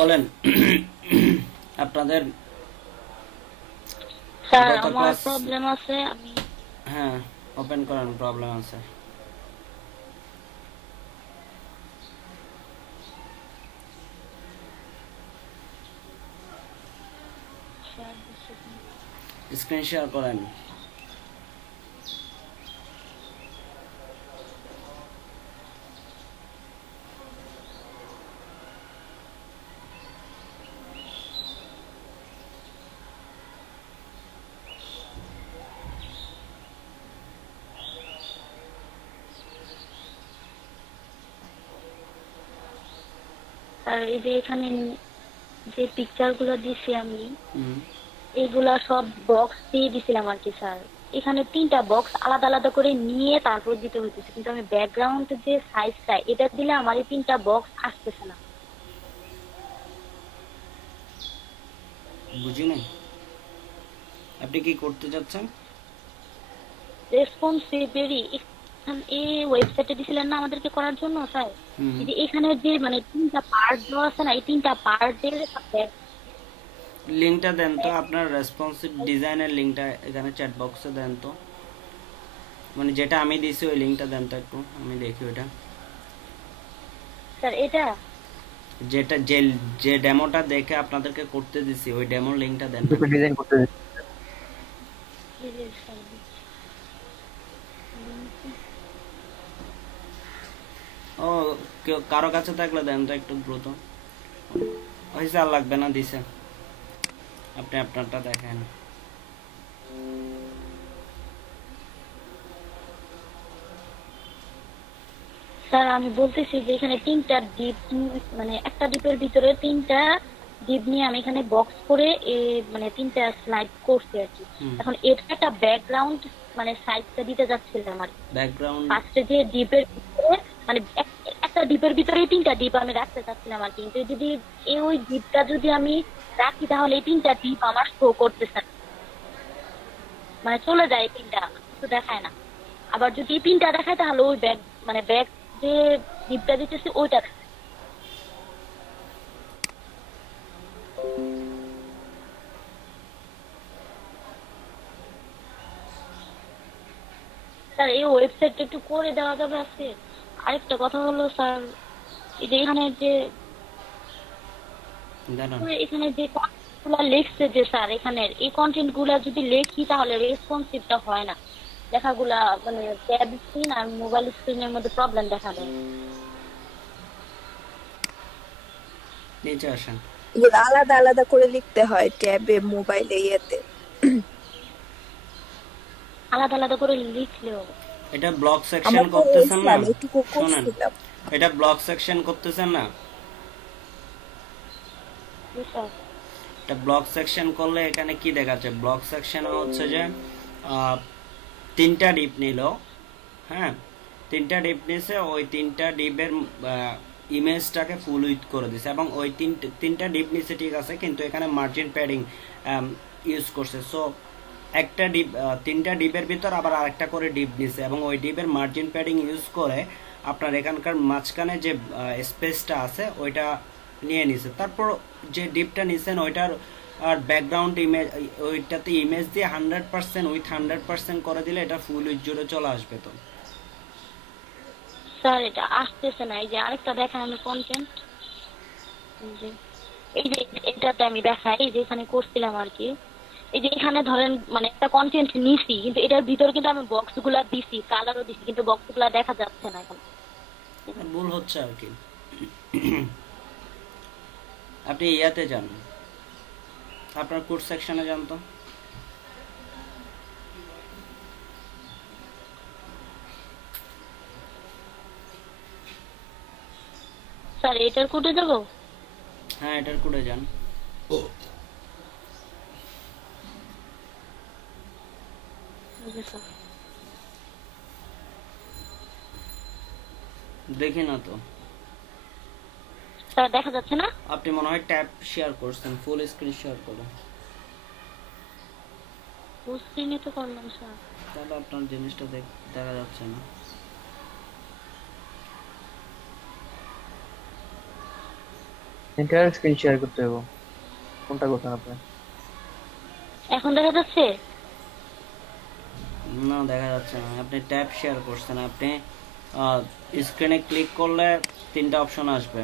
বলেন আপনাদের স্যার গত আমার ক্লাস। প্রবলেম আছে আমি হ্যাঁ, ওপেন করেন, প্রবলেম আছে। স্ক্রিন শেয়ার করেন। স্যার এই যে এখানে যে পিকচার গুলো দিছি আমি হুম। এগুলা সব বক্স দিয়ে দিছিলাম আর কি স্যার। এখানে 3টা বক্স আলাদা আলাদা করে নিয়ে তারপর দিতে হইতেছে, কিন্তু আমি ব্যাকগ্রাউন্ড যে সাইজটা এটা দিলে আমার এই 3টা বক্স আসতেছে না। বুঝি নাই, আপনি কি করতে যাচ্ছেন? রেসপন্সিবিলিটি এই ওয়েবসাইটে দিছিলেন না আমাদেরকে করার জন্য স্যার। হুম। এই যে এখানে যে মানে 3টা পার্ট দেওয়া আছে না, এই 3টা পার্টের লিঙ্কটা দেন তো, আপনার রেসপন্সিভ ডিজাইনের লিঙ্কটা এখানে চ্যাট বক্সে দেন তো। মানে যেটা আমি দিয়েছি ওই লিঙ্কটা দেন তো একটু, আমি দেখি ওইটা। স্যার এটা যেটা যে যে ডেমোটা দেখে আপনাদেরকে করতে দিছি ওই ডেমোর লিঙ্কটা দেন না। দুটো ডিজাইন করতে এই যে স্যার ও, কেউ কারো কাছে থাকলে দেন তো একটু দ্রুত। হয়েছে, আর লাগবে না, দিছে। আপনি আপনারটা দেখেন। স্যার আমি বলতেছি যে এখানে 3টা ডিপ, মানে একটা ডিপের ভিতরে 3টা ডিপ নিয়ে আমি এখানে বক্স করে মানে 3টা স্লাইড করছি আর কি। হুম। এখন এটা একটা ব্যাকগ্রাউন্ড মানে সাইজটা দিতে যাচ্ছিলাম আর কি। ব্যাকগ্রাউন্ড। ফার্স্টে যে ডিপের ভিতরে মানে একটা ডিপের ভিতরে 3টা ডিপ আমি রাখতে চাচ্ছিলাম আর কি, কিন্তু যদি ওই ডিপটা যদি আমি রাখি তাহলে এই 3টা ডিপ আমার শো করতেছে না। মানে চলে যায় 3টা, কিছু দেখায় না। আবার যদি 3টা দেখায় তাহলে ওই ব্যাগ মানে ব্যাগ যে ডিপটা দিতেছি ওইটা দেখায়। স্যার এই ওয়েবসাইটটা একটু করে দেওয়া যাবে আজকে? আরেকটা কথা হলো স্যার, এই যে এখানে যে দাঁড়ান। এখানে যে কন্টেন্ট গুলা লিখছে যে স্যার, এখানের এই কন্টেন্ট গুলা যদি লেখি তাহলে রেসপন্সিভটা হয় না। লেখাগুলা মানে ট্যাব স্ক্রিন আর মোবাইল স্ক্রিনের মধ্যে প্রবলেম দেখা দেয়। নিচে আসেন। এগুলো আলাদা আলাদা করে লিখতে হয় ট্যাবে, মোবাইলে, ইয়েতে। আলাদা আলাদা করে লিখলেও এটা ব্লক সেকশন আমরা করতেছেন না? করেছিলাম, এটুকু শোনেন, করছিলাম। এটা ব্লক সেকশন করতেছেন না? স্যার এটা ব্লক সেকশন করলে এখানে কি দেখাচ্ছে? ব্লক সেকশনে হচ্ছে যে আহ, 3টা ডিপ নিল। হ্যাঁ, 3টা ডিপ নিছে, ওই 3টা ডিপের ইমেজটাকে ফুল উইথ করে দিছে, এবং ওই 3টা ডিপ নিছে ঠিক আছে, কিন্তু এখানে মার্জিন প্যাডিং ইউজ করছে। সো একটা ডিপ, 3টা ডিপের ভিতর আবার আরেকটা করে ডিপ নিছে, এবং ওই ডিপের মার্জিন প্যাডিং ইউজ করে আপনার এখানকার মাঝখানে যে স্পেসটা আছে ওইটা নিয়ে নিছে। তারপর যে ডিপটা নিছেন ওইটার আর ব্যাকগ্রাউন্ড ইমেজ, ওইটাতে ইমেজ দিয়ে 100% উইথ 100% করে দিলে এটা ফুল উইথ জুড়ে চলে আসবে তো। স্যার এটা আসতেছে না। এই যে আরেকটা দেখেন আমি কন্টেন্ট, এই যে এটাতে আমি দেখাই, এই যে এখানে করছিলাম আর কি। এই যে এখানে ধরেন মানে একটা কন্টেন্ট নিছি, কিন্তু এটার ভিতরে কিন্তু আমি বক্স গুলা দিছি, কালারও দিছি, কিন্তু বক্স গুলা দেখা যাচ্ছে না এখন। ভুল হচ্ছে আর কি। আপনি ইয়াতে যান, আপনার কোড সেকশনে যান তো। স্যার এটার কোডে যাবো? হ্যাঁ, এটার কোডে যান। দেখি না তো। স্যার দেখা যাচ্ছে না। আপনি মনে হয় ট্যাব শেয়ার করছেন, ফুল স্ক্রিন শেয়ার করুন। ফুল স্ক্রিনে তো করলাম স্যার। তাহলে আপনার জিনিসটা দেখা যাচ্ছে না। এন্টায়ার স্ক্রিন শেয়ার করতে হবে, কোনটা করতে আপনি? এখন দেখা যাচ্ছে? না, দেখা যাচ্ছে না। আপনি ট্যাব শেয়ার করছেন, আপনি স্ক্রিনে ক্লিক করলে 3টা অপশন আসবে।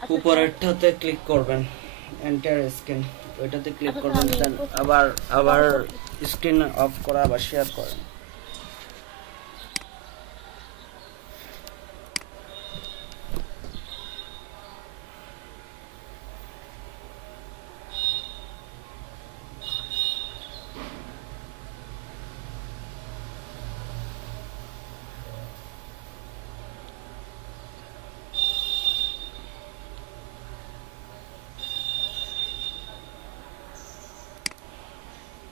আচ্ছা স্যার, উপরেরটাতে ক্লিক করবেন, এন্টার স্ক্রিন, ওইটাতে ক্লিক আচ্ছা স্যার, করবেন, আমি দেন আবার আবার স্ক্রিন অফ করা, আবার শেয়ার করেন।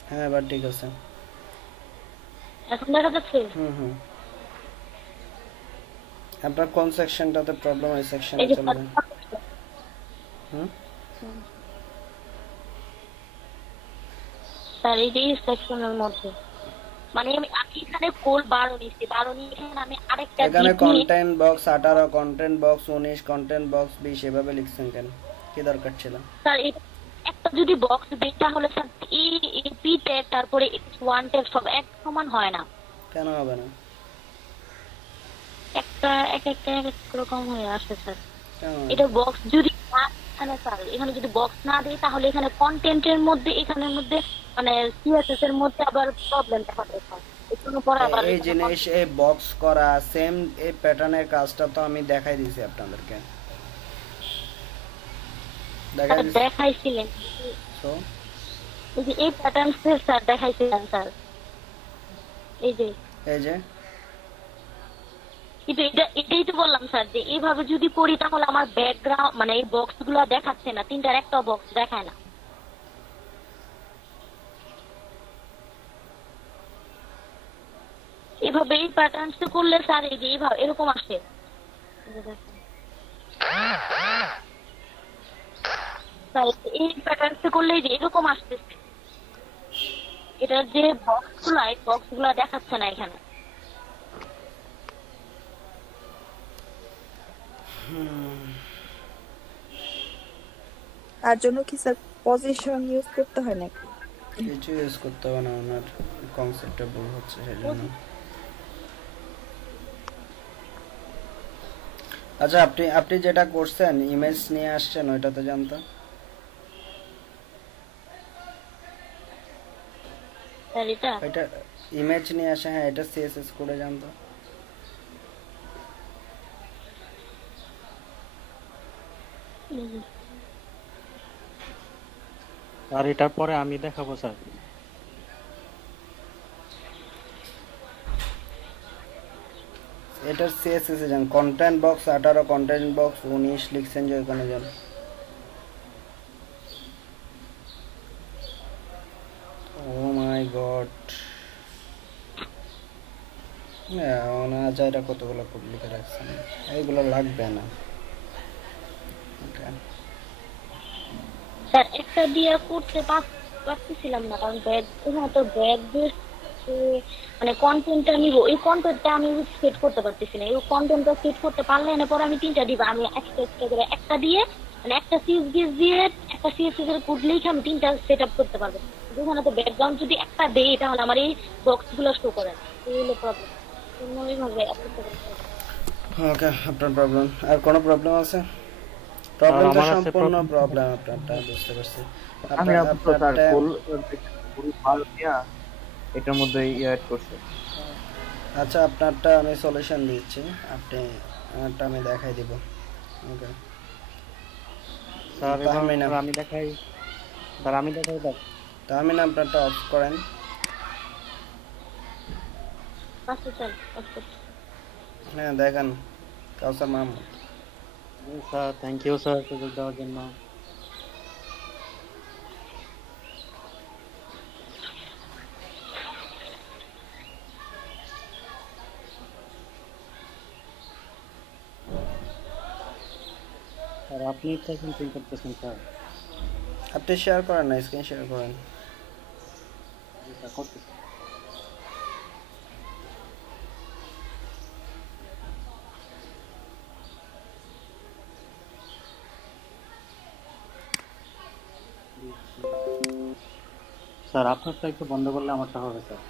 হ্যাঁ, এবার ঠিক আছে। এখন দেখা যাচ্ছে? হুম। আপনার কোন সেকশনটাতে প্রবলেম, ওই এই সেকশনে যে চলে স্যার, যান। হুম। স্যার এই যে সেকশনের মধ্যে, মানে আমি আমি এখানে কোল 12 নিচ্ছি, 12 নিয়ে এখানে আমি আরেকটা এখানে ডিপ নিয়ে। Content box 18, content box 19, content box 20 এভাবে লিখছেন কেন? কি দরকার ছিল? স্যার একটা যদি বক্স দিই তাহলে স্যার এই পি ট্যাগ তারপরে ওয়ান ট্যাগ সব এক সমান হয় না, কেন হবে না? একটা এক একটা এক এক রকম হয়ে আসে স্যার। কেন হবে না? এটা বক্স যদি না, এখানে স্যার এখানে যদি বক্স না দিই তাহলে এখানে কন্টেন্টের মধ্যে, এখানের মধ্যে মানে সিএসএস এর মধ্যে আবার প্রবলেম দেখা দেয় স্যার। এজন্য পরে আবার এই এখানে জিনিস, এই বক্স করা সেম এই প্যাটার্নের কাজটা তো আমি দেখাই দিয়েছি আপনাদেরকে, দেখাই দিয়েছি দেখাইছিলেন। তো। এই যে এই প্যাটার্ন স্যার দেখাইছিলেন স্যার, এই যে এই যে কিন্তু এটাই তো বললাম স্যার যে এইভাবে যদি করি তাহলে আমার ব্যাকগ্রাউন্ড মানে এই বক্স গুলো দেখাচ্ছে না, তিনটার একটা বক্স দেখায় না। এভাবে এই প্যাটার্ন করলে স্যার এই যে এইভাবে এরকম আসে। স্যার এই প্যাটার্ন করলে এই যে এরকম আসতেছে, এটার যে বক্স গুলা এই বক্স গুলা দেখাচ্ছে না এখানে। তার জন্য কি স্যার পজিশন ইউজ করতে হয় নাকি? কিছু ইউজ করতে হবে না, ওনার কনসেপ্টটা ভুল হচ্ছে সেজন্য। আচ্ছা, আপনি আপনি যেটা করছেন ইমেজ নিয়ে আসছেন, ওইটাতে জানতো স্যার এটা ওইটা ইমেজ নিয়ে আসে, হ্যাঁ এটা সিএসএস করে জানতো। আর এটার পরে আমি দেখাবো স্যার। এটার সিএসএস এ যান, কন্টেন্ট বক্স 18, কন্টেন্ট বক্স 19 লিখছেন যে ওখানে যান। ও মাই গড, আচ্ছা এটা কতগুলো কোড লিখে রাখছেন, এইগুলো লাগবে না। Okay. স্যার একটা দিয়ে করতে পারতেছিলাম না, কারণ ব্যাগ এখানে তো ব্যাগ মানে কন্টেন্টটা নিব, এই কন্টেন্টটা আমি সেট করতে পারতেছি না। এই কন্টেন্টটা সেট করতে পারলে না পরে আমি তিনটা দিব, আমি একটা একটা করে একটা দিয়ে মানে একটা সিএসএস দিয়ে একটা সিএসএস এর কোড লিখে আমি তিনটা সেট আপ করতে পারবো। যেখানে তো ব্যাকগ্রাউন্ড যদি একটা দেই তাহলে আমার এই বক্স গুলো শো করে না, এই হলো প্রবলেম। এইভাবে ওকে, আপনার প্রবলেম আর কোনো প্রবলেম আছে? আর প্রবলেম তো আমার আছে সম্পূর্ণ প্রবলেম। প্রবলেম আপনারটা, বুঝতে পারছি। আমি আপনার আপাতত স্যার আপনারটা ফুল ভালো দিয়া এটার মধ্যে অ্যাড করছে। আচ্ছা, আপনারটা আমি সলিউশন দিচ্ছি, আপনি আমারটা আমি দেখাই দিব। ওকে স্যার তাহমিনা, এবার আমি দেখাই, স্যার আমি দেখাই দেখ। তাহমিনা আপনারটা অফ করেন। আচ্ছা স্যার, আচ্ছা। হ্যাঁ দেখেন, Kawsar Mahmud. Sir thank you sir সুযোগ দেওয়ার জন্য। স্যার আপনি তো এখন ঠিক করতেছেন স্যার। আপনি শেয়ার করেন না, স্ক্রিন শেয়ার করেন। জি স্যার করতেছি। স্যার আপনারটা একটু বন্ধ করলে আমারটা হবে স্যার।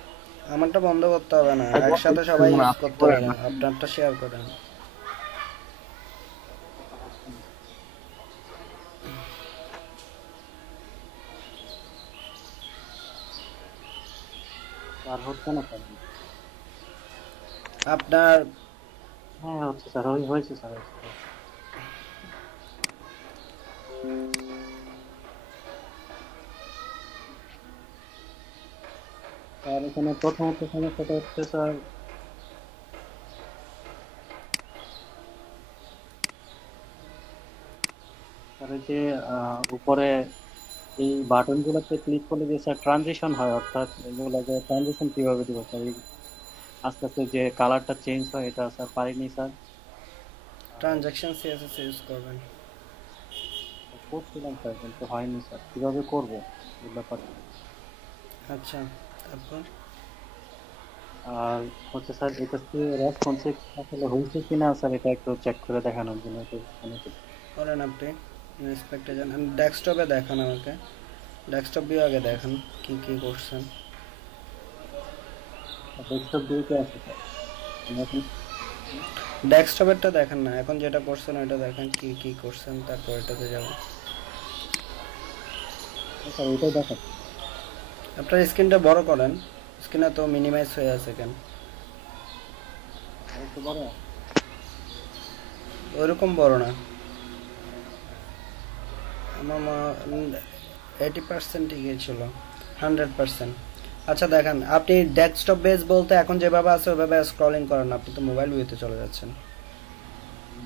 আমারটা বন্ধ করতে হবে না, একসাথে সবাই ইউজ করতে পারেন, আপনারটা শেয়ার করেন। স্যার হচ্ছে না স্যার। আপনার হ্যাঁ হচ্ছে স্যার, হয়েছে স্যার, হয়েছে। স্যার এখানে প্রথমত সমস্যাটা হচ্ছে স্যার, স্যার এই যে উপরে এই বাটন গুলোতে ক্লিক করলে যে স্যার ট্রানজিশন হয়, অর্থাৎ এগুলো যে ট্রানজিশন কিভাবে দিব স্যার, এই আস্তে আস্তে যে কালারটা চেঞ্জ হয় এটা স্যার পারিনি স্যার। ট্রানজাকশন সিএসএস ইউজ করবেন। করছিলাম স্যার কিন্তু হয়নি স্যার, কিভাবে করবো এই ব্যাপারটা। আচ্ছা, তারপর আর হচ্ছে স্যার এটা কি রেসপন্সিভ আসলে হয়েছে কিনা স্যার, এটা একটু চেক করে দেখানোর জন্য একটু ফোনে করছি। করেন আপনি ইন্সপেক্টে যান, ডেস্কটপে দেখান আমাকে, ডেস্কটপ ভিউ আগে দেখান কি কি করছেন। ডেস্কটপ দিকে আছে স্যার, আমি এখন ডেস্কটপেরটা দেখেন না, এখন যেটা করছেন ওইটা দেখেন কি কি করছেন, তারপর এটাতে যাব। স্যার ওইটাই দেখাচ্ছি। আপনার স্ক্রিনটা বড় করেন, স্ক্রিনে তো মিনিমাইজ হয়ে আছে কেন? আর একটু বড়। ওইরকম বড় না, আমার 80% গিয়েছিল, 100%। আচ্ছা দেখেন, আপনি ডেস্কটপ বেস বলতে এখন যেভাবে আছে ওইভাবে স্ক্রলিং করেন, আপনি তো মোবাইল ভিউতে চলে যাচ্ছেন।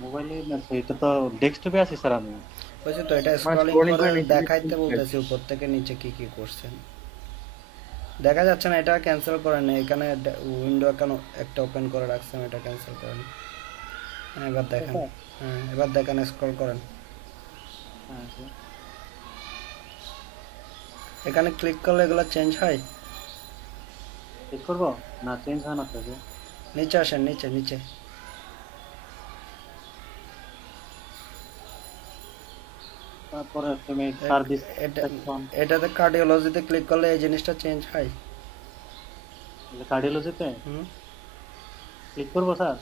মোবাইলে না স্যার, এটা তো ডেস্কটপে আছে স্যার আমি। বুঝছি তো, এটা মানে স্ক্রলিং scrolling করে করে নিচে দেখাইতে নিচে বলতেছি উপর থেকে নিচে কি কি করছেন। দেখা যাচ্ছে না, এটা ক্যান্সেল করেন, এখানে উইন্ডো একটা ওপেন করে রাখছেন, এটা ক্যান্সেল করেন। হ্যাঁ এবার দেখেন, হ্যাঁ এবার দেখেন, স্ক্রল করেন, হ্যাঁ স্যার। এখানে ক্লিক করলে এগুলো চেঞ্জ হয়। চেক করবো না, চেঞ্জ হয় না স্যার। নিচে আসেন, নিচে নিচে, তারপরে তুমি সার্ভিস এটা সেকশন, এটাতে কার্ডিওলজিতে ক্লিক করলে এই জিনিসটা চেঞ্জ হয়। কার্ডিওলজিতে হুম, ক্লিক করবো স্যার।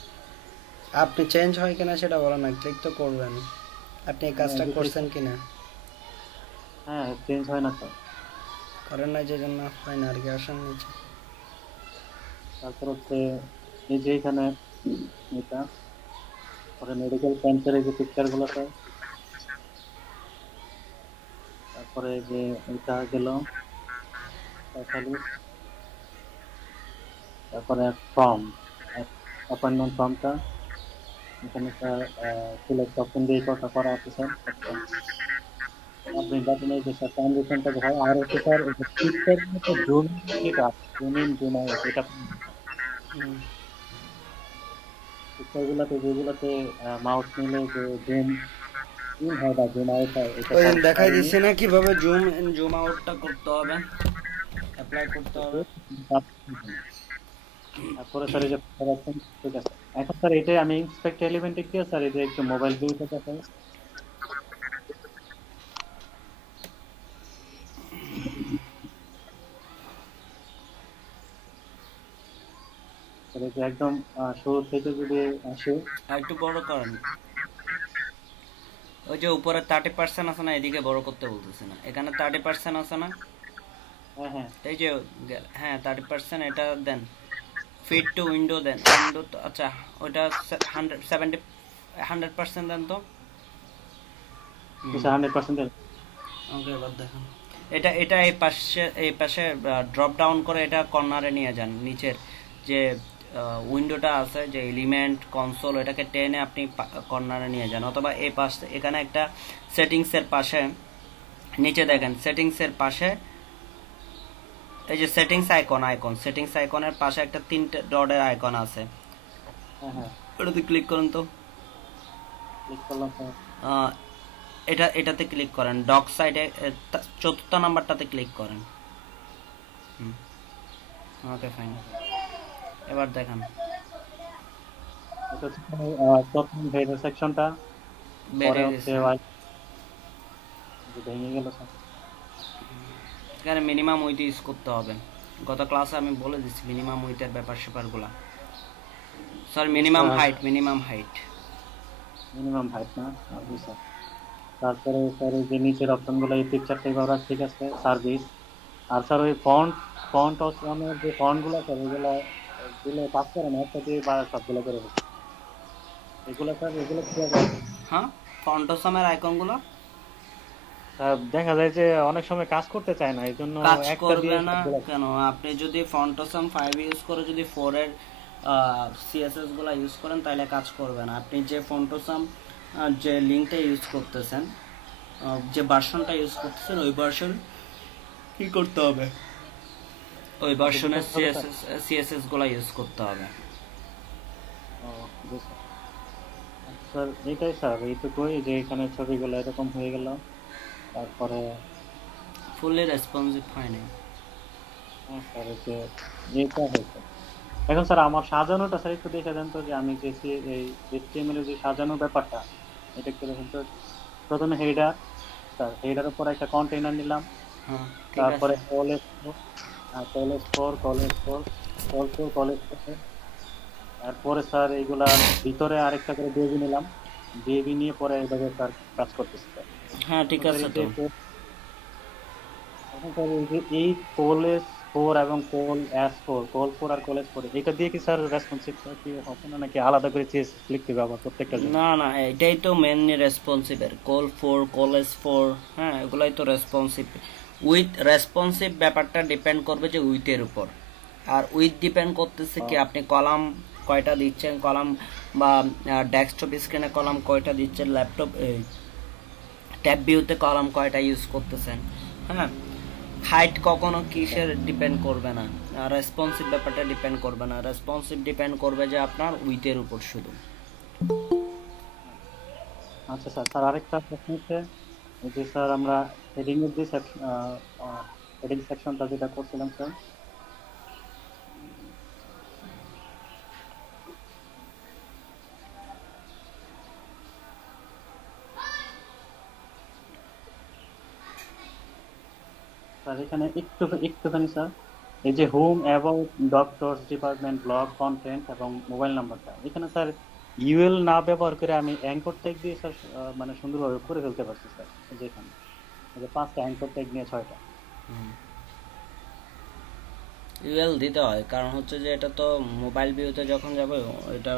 আপনি চেঞ্জ হয় কিনা সেটা বলেন না, ক্লিক তো করবেন, আপনি এই কাজটা হ্যাঁ, করছেন কিনা। হ্যাঁ চেঞ্জ হয় না স্যার। করেন না যে জন্য হয় না আর কি, আসেন নিচে। তারপর হচ্ছে এই যে এখানে এটা পরে মেডিকেল ক্যাম্পের এই যে পিকচার গুলো স্যার, তারপরে যে এটা গেল স্পেশালিস্ট, তারপরে ফর্ম, অ্যাপয়েন্টমেন্ট ফর্মটা এখানে স্যার সিলেক্ট অপশন দিয়ে কথা করা আছে স্যার। আপনি দেখেন এই যে স্যার ট্রানজিশনটা হয়, আর হচ্ছে স্যার এই যে পিকচার মতো জুম যেটা জুম ইন জুম আউট, এটা হুম, পিকচার গুলাতে যেগুলাতে মাউস নিলে যে জুম ইন হয় বা জুম আউট হয়, এটা ওই স্যার দেখাই পাইনি। দিচ্ছি না কিভাবে জুম ইন জুম আউটটা করতে হবে, অ্যাপ্লাই করতে হবে। তারপরে স্যার এই যে পাচ্ছেন, ঠিক আছে। এখন স্যার এটাই আমি ইন্সপেক্ট এলিমেন্টে গিয়ে স্যার এই যে একটু মোবাইল ভিউতে দেখাই। স্যার এই যে একদম শুরু থেকে যদি আসে, আর একটু বড় করেন, ওই যে উপরে 30% আছে না, এদিকে বড় করতে বলতেছে না, এখানে 30% আছে না, হ্যাঁ হ্যাঁ এই যে হ্যাঁ 30% এটা দেন, ফিট টু উইন্ডো দেন, উইন্ডো তো আচ্ছা ওইটা 100% দেন তো। স্যার 100%। ওকে এবার দেখেন, এটা এটা এই পাশে ড্রপ ডাউন করে এটা কর্নারে নিয়ে যান, নিচের যে উইন্ডোটা আছে যে এলিমেন্ট কনসোল, এটাকে টেনে আপনি কর্নারে নিয়ে যান, অথবা এই পাশে এখানে একটা সেটিংসের পাশে নিচে দেখেন, সেটিংসের পাশে এই যে সেটিংস সেটিংস আইকনের পাশে একটা 3টে ডটের আইকন আছে, হ্যাঁ হ্যাঁ ওটাতে ক্লিক করুন তো। ক্লিক করলাম স্যার। আহ, এটাতে ক্লিক করেন, ডক সাইডে 4র্থ নাম্বারটাতে ক্লিক করেন। ওকে ফাইন, এবার দেখান, এটা হচ্ছে প্রথম ভেরিফাই সেকশনটা, পরে বেরিয়ে হচ্ছে গেছে। ভেঙে গেল স্যার। সেখানে মিনিমাম উইথ ইউজ করতে হবে। গত ক্লাসে আমি বলে দিচ্ছি মিনিমাম উইথের ব্যাপার স্যাপারগুলা। Sorry, minimum height minimum height না? জি স্যার। তারপরে স্যার এই যে নিচের অপশনগুলো এই পিকচারটাই করা ঠিক আছে, সার্ভিস। আর স্যার ওই ফন্ট অপশনের যে ফন্টগুলো স্যার এগুলো এগুলো কাজ করে না, একটা দিয়ে বা সবগুলো করে হচ্ছে এগুলো স্যার, এগুলো কিভাবে হবে? হ্যাঁ, ফন্টোসামের আইকনগুলো দেখা যায় যে অনেক সময় কাজ করতে চায় না, এই জন্য কাজ একটা দিয়ে করবে না সবগুলো। কেন? আপনি যদি ফন্টোসাম 5 ইউজ করে যদি 4 এর সিএসএস গুলা ইউজ করেন তাহলে কাজ করবে না। আপনি যে ফন্টোসাম যে লিঙ্কটা ইউজ করতেছেন, যে ভার্সনটা ইউজ করতেছেন, ওই ভার্সন কি করতে হবে, ওই ভার্সনের সিএসএস গুলা ইউজ করতে হবে। ও, জি স্যার। স্যার এটাই স্যার, এইটুকুই যে এখানে ছবিগুলো এরকম হয়ে গেল। তারপরে ফুললি রেসপন্সিভ হয়নি। হ্যাঁ স্যার, এই যে এটা হয়েছে। এখন স্যার আমার সাজানোটা স্যার একটু দেখে দেন তো, যে আমি যে এই HTML এর যে সাজানোর ব্যাপারটা, এটা একটু দেখেন তো। প্রথমে হেডার, স্যার হেডার উপর একটা কন্টেইনার নিলাম। হ্যাঁ, ঠিক তারপরে আছে। কলেজ, তারপরে স্যার এইগুলার ভিতরে আরেকটা করে ডিবি নিলাম। ডিবি নিয়ে পরে এইভাবে স্যার কাজ করতেছি স্যার। হ্যাঁ, ঠিক এখন আছে। স্যার তো এই যে এই কলেজ 4 এবং কোল 4 আর কলেজ 4 এটা দিয়ে কি স্যার রেসপন্সিভ কি হবে না, নাকি আলাদা করে CSS লিখতে হবে আবার প্রত্যেকটার জন্য? না না, এটাই তো মেনলি রেসপন্সিভের, কোল 4 কলেজ 4, হ্যাঁ, এগুলাই তো রেসপন্সিভ। উইথ রেসপন্সিভ ব্যাপারটা ডিপেন্ড করবে যে উইথের উপর। আর উইথ ডিপেন্ড করতেছে কি আপনি কলাম কয়টা দিচ্ছেন, কলাম বা ডেস্কটপ স্ক্রিনে কলাম কয়টা দিচ্ছেন, ল্যাপটপ ট্যাব ভিউতে কলাম কয়টা ইউজ করতেছেন। হ্যাঁ, হাইট কখনো কিসের ডিপেন্ড করবে না, রেসপন্সিভ ব্যাপারটা ডিপেন্ড করবে না। রেসপন্সিভ ডিপেন্ড করবে যে আপনার উইথের উপর শুধু। আচ্ছা স্যার, আরেকটা প্রশ্ন হচ্ছে, এই যে স্যার আমরা হেডিং এর যে হেডিং সেকশনটা যেটা করছিলাম স্যার, এখানে একটুখানি স্যার, এই যে home, about, doctors, department, blog, content এবং মোবাইল নাম্বারটা, এখানে স্যার ইউএল না ব্যবহার করে আমি অ্যাঙ্কর ট্যাগ দিয়ে স্যার মানে সুন্দরভাবে করে ফেলতে পারছি স্যার। এই যে এখানে এই যে 5টা অ্যাঙ্কর ট্যাগ নিয়ে 6টা। ইউএল দিতে হয়, কারণ হচ্ছে যে এটা তো মোবাইল ভিউতে যখন যাবে এটা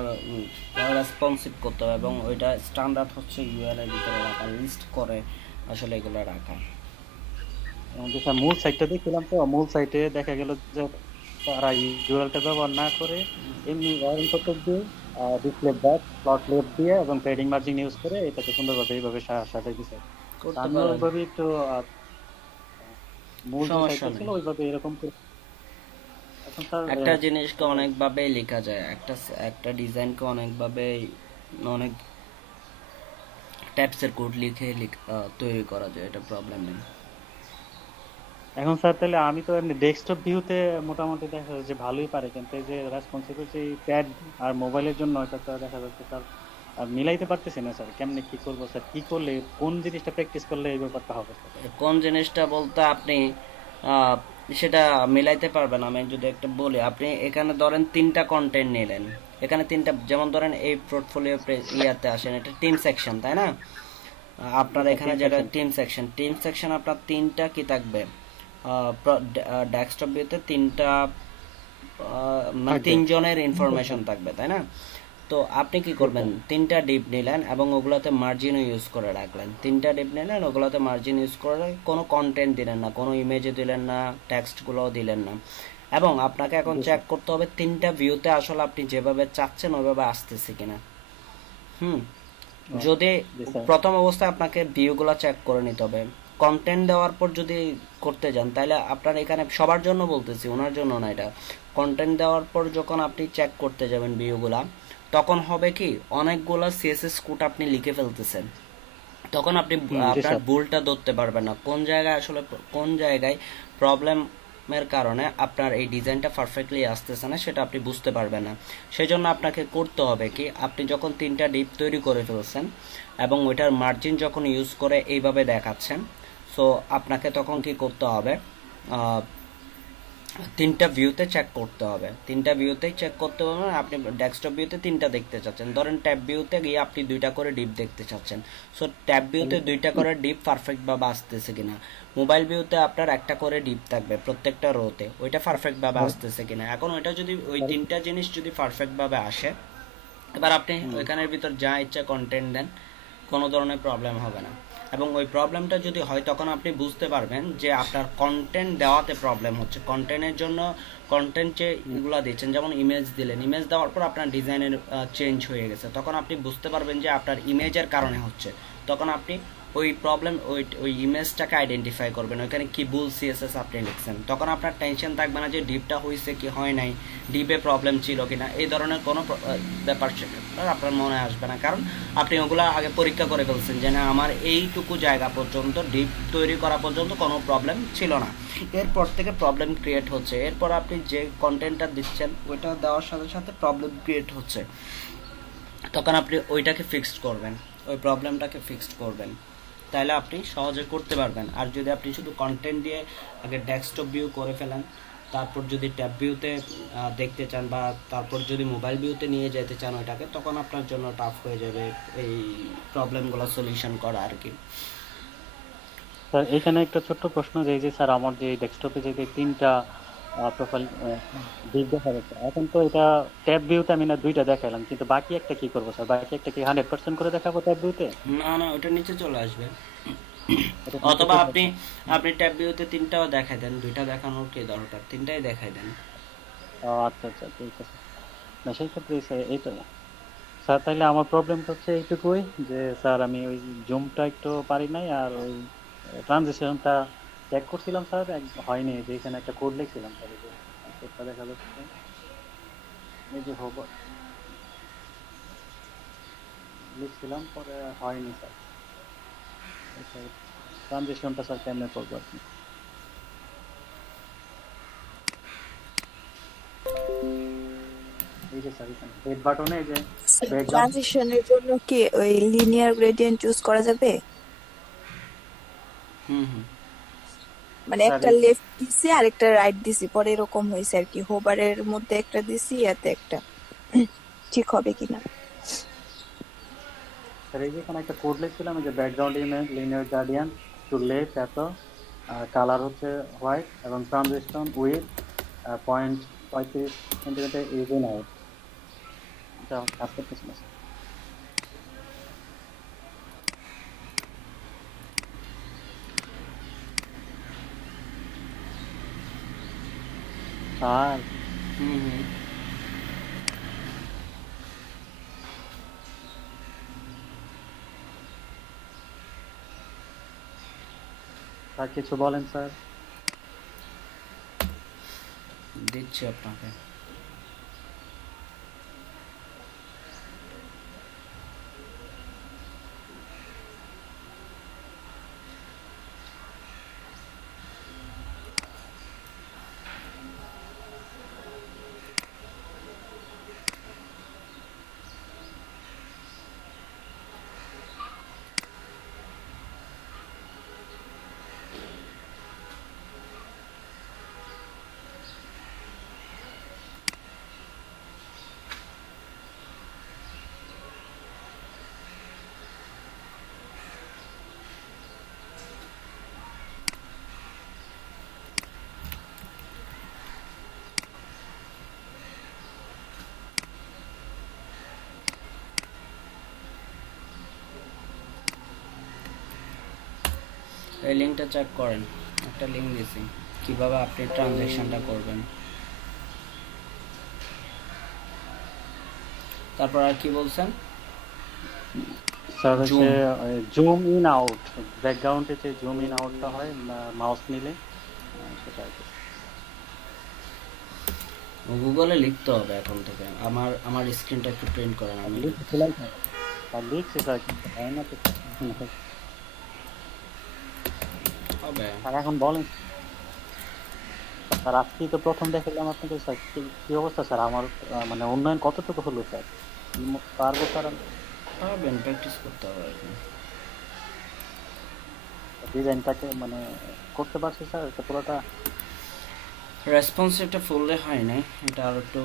রেসপন্সিভ করতে হবে, এবং ওইটা স্ট্যান্ডার্ড হচ্ছে ইউএল এর ভিতরে রাখা, লিস্ট করে আসলে এগুলো রাখা। যে স্যার মূল সাইটটা দেখছিলাম, তো মূল সাইটে দেখা গেল যে তারা ইউএলটা ব্যবহার না করে এমনি অ্যাঙ্কর ট্যাগ দিয়ে ডিসপ্লে ব্যাক, প্লট লেফট দিয়ে এবং ট্রেডিং মার্জিন ইউজ করে এটাকে সুন্দরভাবে এইভাবে সাজাই দিছে। করতে আমি পারেন, ওইভাবে একটু মূল যে সমস্যা সাইটটা নেই। ছিল ওইভাবে এরকম করে। এখন স্যার একটা জিনিসকে অনেকভাবে লেখা যায়, একটা ডিজাইনকে অনেকভাবে, অনেক টাইপসের কোড লিখে তৈরি করা যায়, এটা প্রবলেম নেই। এখন স্যার তাহলে আমি তো এমনি ডেস্কটপ ভিউতে মোটামুটি দেখা যাচ্ছে যে ভালোই পারে, কিন্তু এই যে রেসপন্সিভ যে প্যাড আর মোবাইলের জন্য এটা তো দেখা যাচ্ছে স্যার আর মিলাইতে পারতেছি না স্যার। কেমনে কি করবো স্যার, কি করলে কোন জিনিসটা প্র্যাকটিস করলে এই ব্যাপারটা হবে স্যার? কোন জিনিসটা বলতে আপনি আহ, সেটা মিলাইতে পারবেন। আমি যদি একটা বলি, আপনি এখানে ধরেন 3টা কন্টেন্ট নিলেন, এখানে 3টা, যেমন ধরেন এই পোর্টফোলিও ইয়াতে আসেন, এটা টিম সেকশন, তাই না? আপনার এখানে যেটা টিম সেকশন আপনার 3টা কি থাকবে, ডেস্কটপ ভিউতে 3টা, মানে 3 জনের ইনফরমেশন থাকবে, তাই না? তো আপনি কি করবেন, 3টা ডিপ নিলেন এবং ওগুলোতে মার্জিনও ইউজ করে রাখলেন। 3টা ডিপ নিলেন, ওগুলোতে মার্জিন ইউজ করে কোনো কন্টেন্ট দিলেন না, কোনো ইমেজও দিলেন না, টেক্সটগুলোও দিলেন না। এবং আপনাকে এখন চেক করতে হবে 3টা ভিউতে আসলে আপনি যেভাবে চাচ্ছেন ওইভাবে আসতেছে কিনা। যদি প্রথম অবস্থায় আপনাকে ভিউগুলো চেক করে নিতে হবে। কন্টেন্ট দেওয়ার পর যদি করতে যান তাহলে আপনার এখানে সবার জন্য বলতেছি, ওনার জন্য না, এটা কন্টেন্ট দেওয়ার পর যখন আপনি চেক করতে যাবেন ভিউগুলা, তখন হবে কি অনেকগুলা সিএসএস কোড আপনি লিখে ফেলতেছেন, তখন আপনি আপনার ভুলটা ধরতে পারবেন না, কোন জায়গায় প্রবলেমের কারণে আপনার এই ডিজাইনটা পারফেক্টলি আসতেছে না সেটা আপনি বুঝতে পারবেন না। সেই জন্য আপনাকে করতে হবে কি, আপনি যখন 3টা ডিপ তৈরি করে ফেলছেন এবং ওইটার মার্জিন যখন ইউজ করে এইভাবে দেখাচ্ছেন, সো আপনাকে তখন কি করতে হবে, তিনটা ভিউতে চেক করতে হবে, তিনটা ভিউতেই চেক করতে হবে। আপনি ডেস্কটপ ভিউতে তিনটা দেখতে চাচ্ছেন, ধরেন ট্যাব ভিউতে গিয়ে আপনি দুইটা করে ডিপ দেখতে চাচ্ছেন। সো ট্যাব ভিউতে দুইটা করে ডিপ পারফেক্টভাবে আসতেছে কিনা, মোবাইল ভিউতে আপনার একটা করে ডিপ থাকবে প্রত্যেকটা রোতে, ওইটা পারফেক্টভাবে আসতেছে কিনা। এখন ওইটা যদি ওই তিনটা জিনিস যদি পারফেক্টভাবে আসে, এবার আপনি ওইখানের ভিতর যা ইচ্ছা কন্টেন্ট দেন, কোনো ধরনের প্রবলেম হবে না। এবং ওই প্রবলেমটা যদি হয় তখন আপনি বুঝতে পারবেন যে আপনার কন্টেন্ট দেওয়াতে প্রবলেম হচ্ছে। কন্টেন্টের জন্য কন্টেন্ট যে এগুলো দিচ্ছেন, যেমন ইমেজ দিলেন, ইমেজ দেওয়ার পর আপনার ডিজাইনের চেঞ্জ হয়ে গেছে, তখন আপনি বুঝতে পারবেন যে আপনার ইমেজের কারণে হচ্ছে। তখন আপনি ওই প্রবলেম ওই ইমেজটাকে আইডেন্টিফাই করবেন, ওইখানে কি ভুল সিএসএস আপনি লিখছেন। তখন আপনার টেনশন থাকবে না যে ডিপটা হয়েছে কি হয় নাই, ডিপে প্রবলেম ছিল কিনা, এই ধরনের কোনো ব্যাপার আপনার মনে আসবে না, কারণ আপনি ওগুলো আগে পরীক্ষা করে ফেলছেন যে না আমার এইটুকু জায়গা পর্যন্ত ডিপ তৈরি করা পর্যন্ত কোনো প্রবলেম ছিল না, এরপর থেকে প্রবলেম ক্রিয়েট হচ্ছে। এরপর আপনি যে কন্টেন্টটা দিচ্ছেন ওইটা দেওয়ার সাথে সাথে প্রবলেম ক্রিয়েট হচ্ছে, তখন আপনি ওইটাকে ফিক্সড করবেন, ওই প্রবলেমটাকে ফিক্সড করবেন, তাহলে আপনি সহজে করতে পারবেন। আর যদি আপনি শুধু কন্টেন্ট দিয়ে আগে ডেস্কটপ ভিউ করে ফেলেন, তারপর যদি ট্যাব ভিউতে দেখতে চান বা তারপর যদি মোবাইল ভিউতে নিয়ে যেতে চান ওইটাকে, তখন আপনার জন্য টাফ হয়ে যাবে এই প্রবলেমগুলো সলিউশন করা আর কি। স্যার এখানে একটা ছোট্ট প্রশ্ন, যে এই যে স্যার আমার যে ডেস্কটপে যে তিনটা প্রোফাইল ডিপ দেখা যাচ্ছে, এখন তো এটা ট্যাব ভিউতে আমি না দুইটা দেখালাম, কিন্তু বাকি একটা কি করবো স্যার? বাকি একটা কি 100% করে দেখাবো ট্যাব ভিউতে? না না, ওটা নিচে চলে আসবে। এটা অথবা আপনি আপনি ট্যাব ভিউতে তিনটাও দেখাই দেন, দুইটা দেখানোর কি দরকার, তিনটাই দেখাই দেন। আচ্ছা আচ্ছা ঠিক আছে। না সেই ক্ষেত্রে স্যার এইটা স্যার, তাইলে আমার প্রবলেমটা হচ্ছে এইটুকুই যে স্যার আমি ওই জুমটা একটু পারি নাই, আর ওই ট্রানজিশনটা চেক করছিলাম স্যার, হয়নি। যে এখানে একটা কোড লিখছিলাম স্যার, এই যে কোডটা দেখা যাচ্ছে, এই যে হবো লিখছিলাম, পরে হয়নি স্যার। ট্রানজিশনটা স্যার কেমনে করবো আপনি? এই যে স্যার এখানে রেড বাটনে এই যে ব্যাকগ্রাউন্ড। ট্রানজিশনের জন্য কি ওই লিনিয়ার গ্রেডিয়েন্ট চুজ করা যাবে? হুম হুম। মানে একটা লেফট দিছি আর একটা রাইট দিছি, পরে এরকম হয়েছে আর কি, হোভারের মধ্যে একটা দিছি এতে একটা, ঠিক হবে কিনা? স্যার এই যে এখানে একটা কোড লিখছিলাম, এই যে background image linear gradient to left এত, কালার হচ্ছে হোয়াইট, এবং transition with 0.35 centimetre ease in out. এটা কাজ করতেছে না স্যার। হুম হুম। স্যার কিছু বলেন স্যার। দিচ্ছি আপনাকে। এই লিঙ্কটা চেক করেন, একটা লিঙ্ক দিছি কিভাবে আপনি ট্রানজ্যাকশনটা করবেন। তারপর আর কি বলছেন? স্যার হচ্ছে জুম ইন আউট, ব্যাকগ্রাউন্ডে যে জুম ইন আউটটা হয় মাউস নিলে, সেটা আর কি। গুগলে লিখতে হবে এখন থেকে। আমার স্ক্রিনটা একটু প্রিন্ট করেন, আমি লিখছিলাম স্যার, আর লিখছি স্যার, কিন্তু হয় না তো হবে। স্যার। এখন বলেন স্যার, আজকেই তো প্রথম দেখালাম আপনাকে স্যার, কি অবস্থা স্যার আমার? মানে উন্নয়ন কতটুকু হলো স্যার? পারবো স্যার আমি? পারবেন, প্র্যাকটিস করতে হবে আর কি। ডিজাইনটাকে মানে করতে পারছি স্যার, এটা পুরোটা রেসপন্সিভটা ফুললে হয় নাই, এটা আর একটু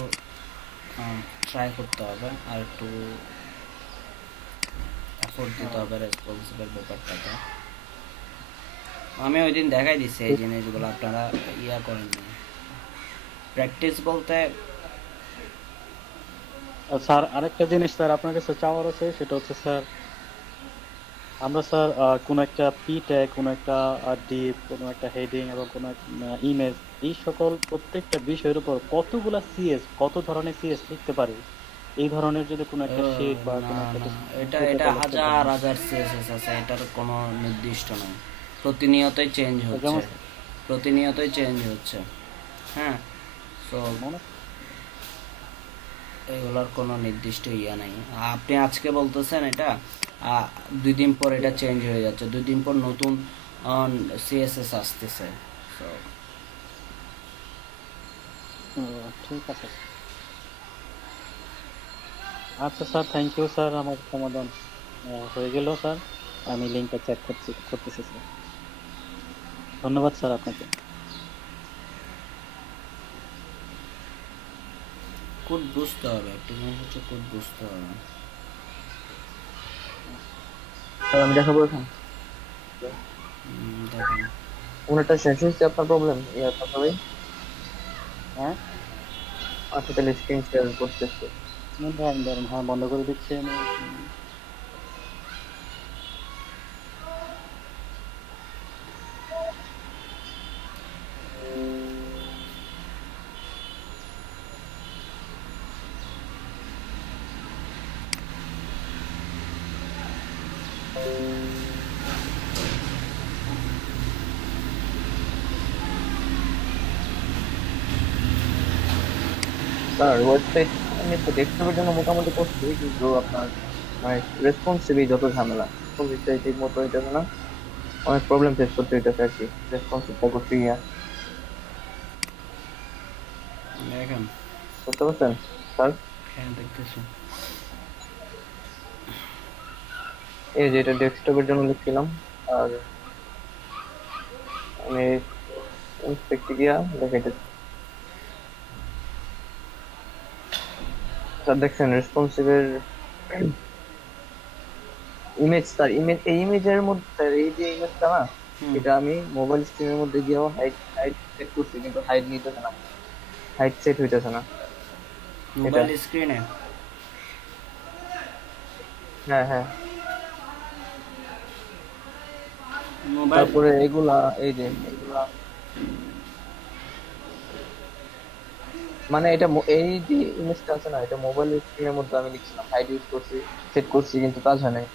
ট্রাই করতে হবে, আর একটু এফোর্ট দিতে হবে রেসপন্সিভের ব্যাপারটাতে। আমি ওই দিন দেখাই দিচ্ছি এই জিনিসগুলো, আপনারা ইয়া করেন না। প্র্যাকটিস বলতে স্যার আরেকটা জিনিস স্যার আপনার কাছে চাওয়ার আছে, সেটা হচ্ছে স্যার আমরা স্যার কোন একটা পি ট্যাগ, কোন একটা ডিপ, কোন একটা হেডিং এবং কোন ইমেজ, এই সকল প্রত্যেকটা বিষয়ের উপর কতগুলা সিএস, কত ধরনের সিএস লিখতে পারি, এই ধরনের যদি কোন একটা শিট বা না কোন একটা না, এটা এটা হাজার হাজার সিএসএস আছে, এটার কোনো নির্দিষ্ট নাই, প্রতিনিয়তই চেঞ্জ হচ্ছে, যেমন প্রতিনিয়তই চেঞ্জ হচ্ছে। হ্যাঁ, সো মনে এগুলোর কোনো নির্দিষ্ট ইয়া নাই। আপনি আজকে বলতেছেন এটা, 2 দিন পর এটা চেঞ্জ হয়ে যাচ্ছে, 2 দিন পর নতুন সিএসএস আসতেছে। সো ঠিক আছে। আচ্ছা স্যার, থ্যাংক ইউ স্যার, আমার সমাধান হয়ে গেল স্যার। আমি লিঙ্কটা চেক করতেছি স্যার। ধন্যবাদ স্যার আপনাকে। কোড বুঝতে হবে, একটা জিনিস হচ্ছে কোড বুঝতে হবে। আমি দেখাবো এখন। দেখেন, ওনারটা শেষ হয়েছে আপনার প্রবলেম ইয়ার কথা ভাই? হ্যাঁ আচ্ছা তাহলে স্ক্রিন শেয়ার করতেছি। ধরেন ধরেন, হ্যাঁ বন্ধ করে দিচ্ছি আমি। স্যার ওয়েবসাইট আমি তো ডেস্কটপের জন্য মোটামুটি করছি, কিন্তু আপনার মানে রেসপন্সিভই যত ঝামেলা, রেসপন্সিভটা ঠিক মতো হইতেছে না, অনেক প্রবলেম ফেস করতে হইতেছে আর কি রেসপন্সিভটা করতে গিয়া। দেখেন, বুঝতে পারছেন স্যার? হ্যাঁ দেখতেছি। এই যে এটা ডেস্কটপের জন্য লিখছিলাম, আর আমি ইন্সপেক্টে গিয়া দেখাইতেছি। স্যার দেখছেন রেসপন্সিভের ইমেজ, তার ইমেজ, এই ইমেজের মধ্যে স্যার এই যে ইমেজটা না, এটা আমি মোবাইল স্ক্রিনের মধ্যে গিয়েও হাইট হাইট সেট করছি, কিন্তু হাইট নিতেছে না, হাইট সেট হইতেছে না। মোবাইল স্ক্রিনে হ্যাঁ হ্যাঁ। মোবাইল, তারপরে এগুলা, এই যে এগুলা মানে এটা এই যে ইমেজটা আছে না, এটা মোবাইল স্ক্রিনের মধ্যে আমি লিখছিলাম, হাইট ইউজ করছি, সেট করছি, কিন্তু কাজ হয় নাই।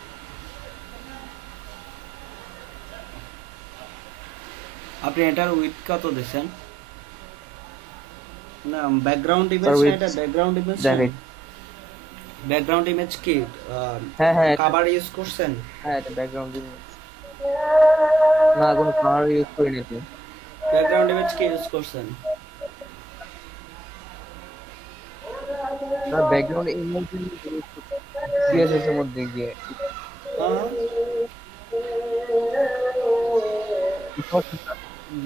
আপনি এটার উইথ কত দিছেন? না ব্যাকগ্রাউন্ড স্যার ইমেজ, উইথ এটা ব্যাকগ্রাউন্ড ইমেজ, দেখাই। ব্যাকগ্রাউন্ড ইমেজ কি হ্যাঁ হ্যাঁ কভার ইউজ করছেন? হ্যাঁ, এটা ব্যাকগ্রাউন্ড ইমেজ না, কোনো কালার ইউজ করি নাকি। ব্যাকগ্রাউন্ড ইমেজ কি ইউজ করছেন? না, ব্যাকগ্রাউন্ড ইমেজ সিএসএস এর মধ্যে গিয়ে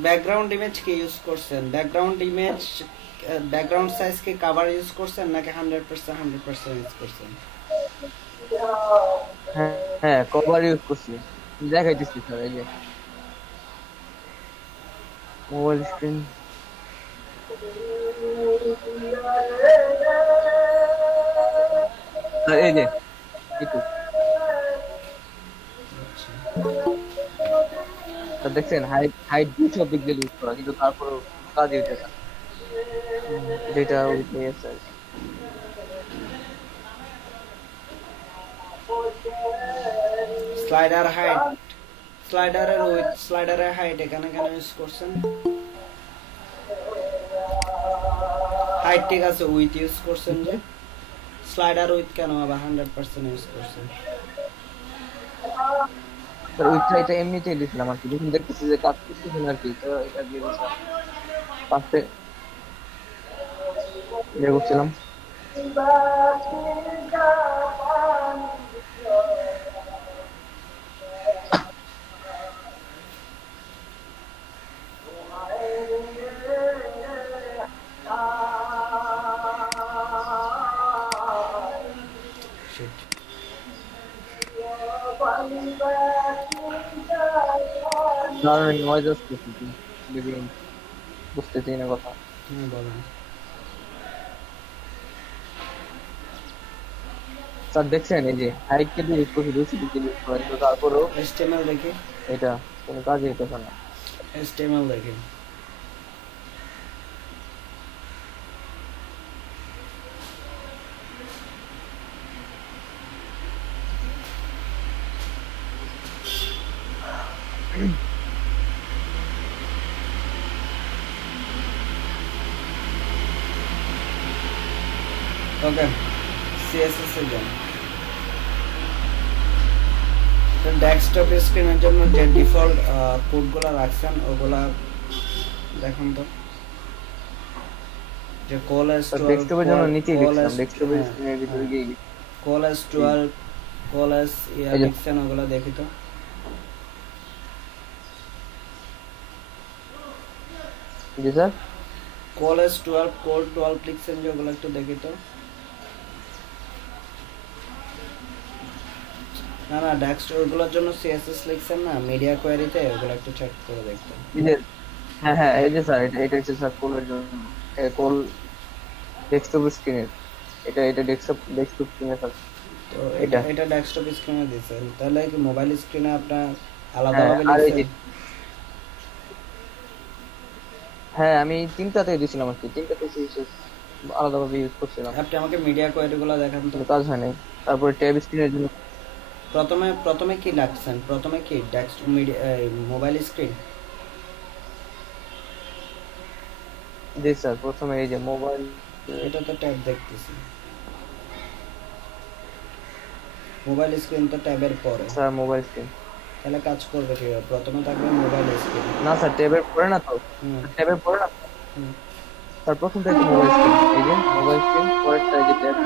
ব্যাকগ্রাউন্ড ইমেজ কি ইউজ করছেন? ব্যাকগ্রাউন্ড ইমেজ, ব্যাকগ্রাউন্ড সাইজ কি কভার ইউজ করছেন নাকি 100% ইউজ করছেন? হ্যাঁ হ্যাঁ, কভার ইউজ করছি, দেখাইতেছি স্যার। এই যে মোবাইল স্ক্রিন, এই যে একটু দেখছেন, হাইট হাইট 200 পিক্সেল ইউজ করা, কিন্তু তারপরেও কাজই হইতেছে না, যেটা ওই আছে আর কি। স্লাইডার হাইট, স্লাইডারের উইথ, স্লাইডারের হাইট এখানে কেন ইউজ করছেন? হাইট ঠিক আছে, উইথ ইউজ করছেন যে, স্লাইডার উইথ কেন আবার 100% ইউজ করছেন? স্যার ওইটা এটা এমনিতেই দিছিলাম আর কি, যখন দেখতেছি যে কাজ করতেছে না আর কি, তো এটা দিয়ে দিছিলাম, পাশে ইয়ে করছিলাম। কারণ নয়েজ আসতেছে বিভিন্ন, বুঝতেছি না কথা। বলেন। স্যার দেখছেন এই যে হাইট কিন্তু ইউজ করছি, 200 ইউজ করেন, কিন্তু তারপরেও HTML দেখি, এটা কোনো কাজে হইতেছে না। HTML দেখি। ওকে, CSS এর জন্য ডেস্কটপ স্ক্রিনের জন্য যে ডিফল্ট কোডগুলো রাখছেন ওগুলা দেখুন তো, যে কোলাস স্যার 12 ডেস্কটপের জন্য নিচেই কোলাস, লিখছিলাম, ডেস্কটপের স্ক্রিনের ভিতরে গিয়ে কোলাস 12 কোলাস এই যে লিখছেন, ওগুলা দেখি তো। জি স্যার। কোলাস 12 কোড 12 লিখছেন যে, ওগুলা একটু দেখি তো। না না, ডেস্কটপ ওগুলোর জন্য CSS লিখছেন না মিডিয়া কোয়েরিতে, ওগুলো একটু চেক করে দেখতে। এই যে হ্যাঁ হ্যাঁ এই যে স্যার, এটা হচ্ছে স্যার কোলের জন্য, কোল ডেস্কটপ স্ক্রিনের, এটা ডেস্কটপ স্ক্রিনের স্যার। তো এটা এটা ডেস্কটপ স্ক্রিনে দিয়েছেন, তাহলে কি মোবাইল স্ক্রিনে আপনার হ্যাঁ, আলাদাভাবে আর এই যে লিখছেন? হ্যাঁ আমি তিনটাতে দিয়েছিলাম আর কি, তিনটাতে CSS আলাদাভাবে ইউজ করছিলাম, আপনি আমাকে মিডিয়া কোয়েরিগুলো দেখান তো। কিন্তু কাজ হয় নাই। তারপরে ট্যাব স্ক্রিনের জন্য প্রথমে প্রথমে কি লাগছেন, প্রথমে কি ডেস্কটপ মিডিয়া মোবাইল স্ক্রিন? জি স্যার, প্রথমে এই যে মোবাইল, এটা তো ট্যাব দেখতেছি, মোবাইল স্ক্রিন তো ট্যাবের পরে, স্যার মোবাইল স্ক্রিন তাহলে কাজ করবে কিভাবে? প্রথমে থাকবে মোবাইল স্ক্রিন। না স্যার, ট্যাবের পরে না তো, হুম ট্যাবের পরে না হুম। স্যার, প্রথম থেকে মোবাইল স্ক্রিন, এই যে মোবাইল স্ক্রিন, পরেরটা এই যে ট্যাব,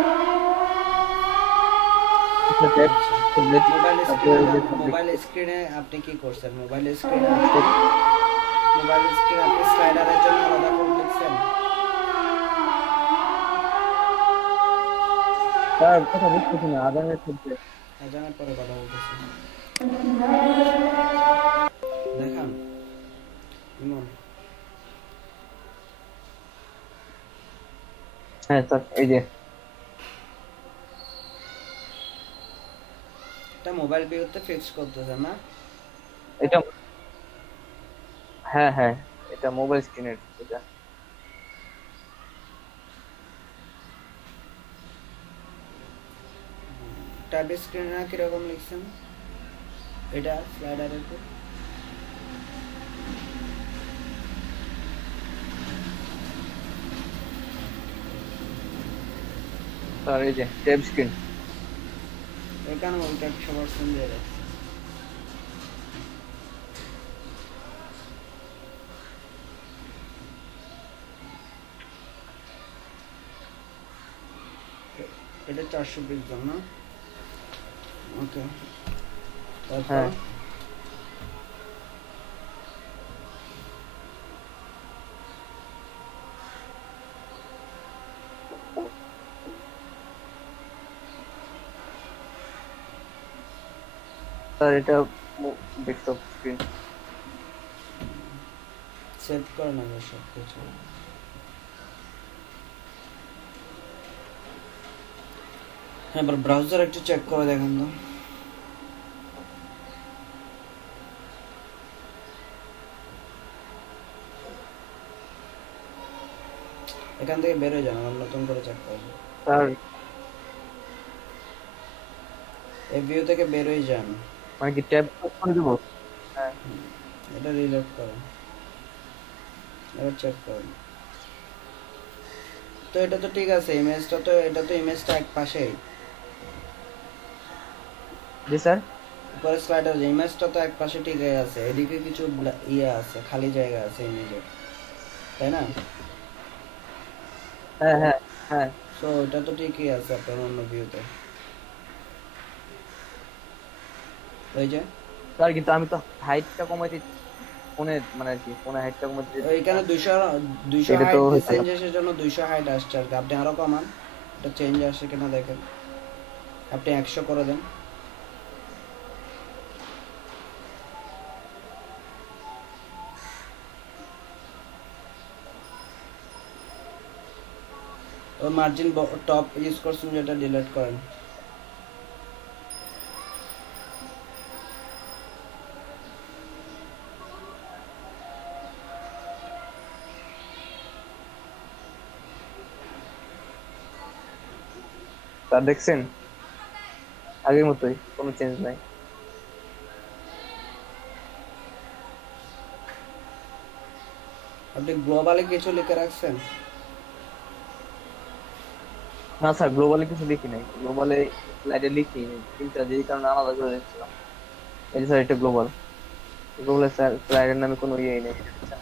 ট্যাব আচ্ছা, ট্যাবলেট, মোবাইল তারপরে স্ক্রিনে এই যে মোবাইল স্ক্রিনে আপনি কি করছেন? মোবাইল স্ক্রিনে আপনি স্লাইডারের জন্য আলাদা কোড লিখছেন? স্যার কথা বুঝতেছি না, আদানের ক্ষেত্রে আজানের পরে কথা বলতেছি, দেখান ইমন। হ্যাঁ স্যার এই যে এটা মোবাইল ভিউতে ফিক্স করতেছেন না? এটা, হ্যাঁ হ্যাঁ এটা মোবাইল স্ক্রিনের এটা। ট্যাব স্ক্রিনে কিরকম লিখছেন এটা স্লাইডারের উপর? স্যার এই যে ট্যাব স্ক্রিন, এখানে ওইটা 100% দিয়ে রাখছি। এটা 400 পিক্সেল না? ওকে, তারপর হ্যাঁ স্যার এটা ডেস্কটপ স্ক্রিন। সেভ করে নেবে সব কিছু। হ্যাঁ, এবার ব্রাউজার একটু চেক করে দেখেন তো। এখান থেকে বের হয়ে যান, আবার নতুন করে চেক করবেন। স্যার এই ভিউ থেকে বের হয়ে যান, মানে কি ট্যাব করে দেবো? হ্যাঁ এটা রিলোড করেন, এবার চেক করেন। তো এটা তো ঠিক আছে, ইমেজটা তো, এটা তো ইমেজটা এক পাশেই, জি স্যার। উপরে স্লাইডার যে ইমেজটা তো এক পাশে ঠিকই আছে, এদিকে কিছু ইয়ে আছে, খালি জায়গা আছে ইমেজের, তাই না? হ্যাঁ হ্যাঁ হ্যাঁ সো এটা তো ঠিকই আছে আপনার অন্য ভিউতে, ওই যে স্যার, কিন্তু আমি তো হাইটটা কমাইতে ফোনে, মানে আর কি ফোনে হাইটটা কমাইতে, ওইখানে 200 এটা তো হাইট হচ্ছে দিচ্ছেন না। যে সেজন্য 200 হাইট আসছে আর কি। আপনি আরো কমান, এটা চেঞ্জ আসছে কিনা দেখেন, আপনি 100 করে দেন। ওই মার্জিন টপ ইউজ করছেন যেটা ডিলিট করেন। স্যার দেখছেন আগের মতোই, কোনো চেঞ্জ নাই। আপনি গ্লোবালে কিছু লিখে রাখছেন? না স্যার, গ্লোবালে কিছু লিখি নাই, গ্লোবালে স্লাইডে লিখি নাই, তিনটা যেই কারণে আলাদা করে দিচ্ছিলাম। এই যে স্যার এটা গ্লোবাল, গ্লোবালে স্যার স্লাইডের নামে কোনো ইয়েই নেই, দেখছেন?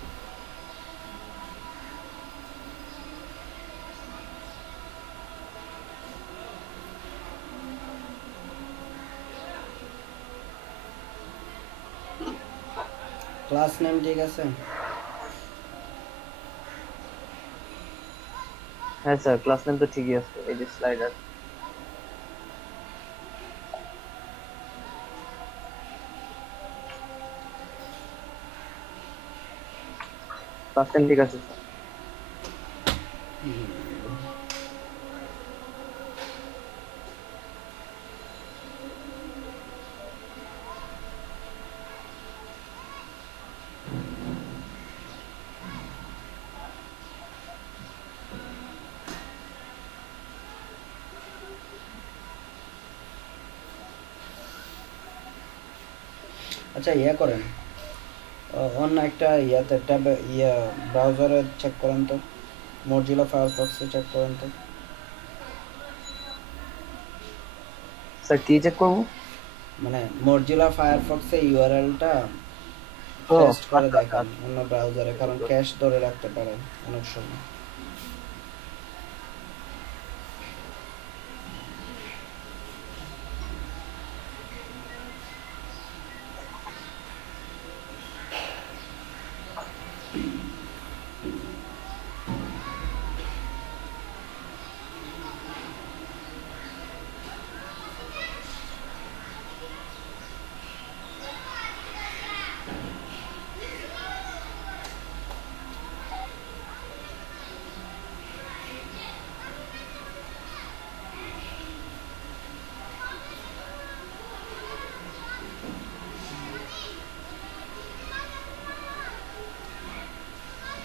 ক্লাস নেম ঠিক আছে? হ্যাঁ স্যার, ক্লাস নেম তো ঠিকই আছে, এই যে স্লাইডার। ক্লাস নেম ঠিক আছে স্যার। আচ্ছা ইয়া করেন, অন্য একটা ইয়াতে ট্যাবে ব্রাউজারে চেক করেন তো, মজিলা ফায়ারফক্সে চেক করেন তো। স্যার কি চেক করবো? মানে মজিলা ফায়ারফক্সে ইউআরএলটা ও টেস্ট করে আচ্ছা আচ্ছা দেখেন অন্য ব্রাউজারে, কারণ ক্যাশ ধরে রাখতে পারে অনেক সময়।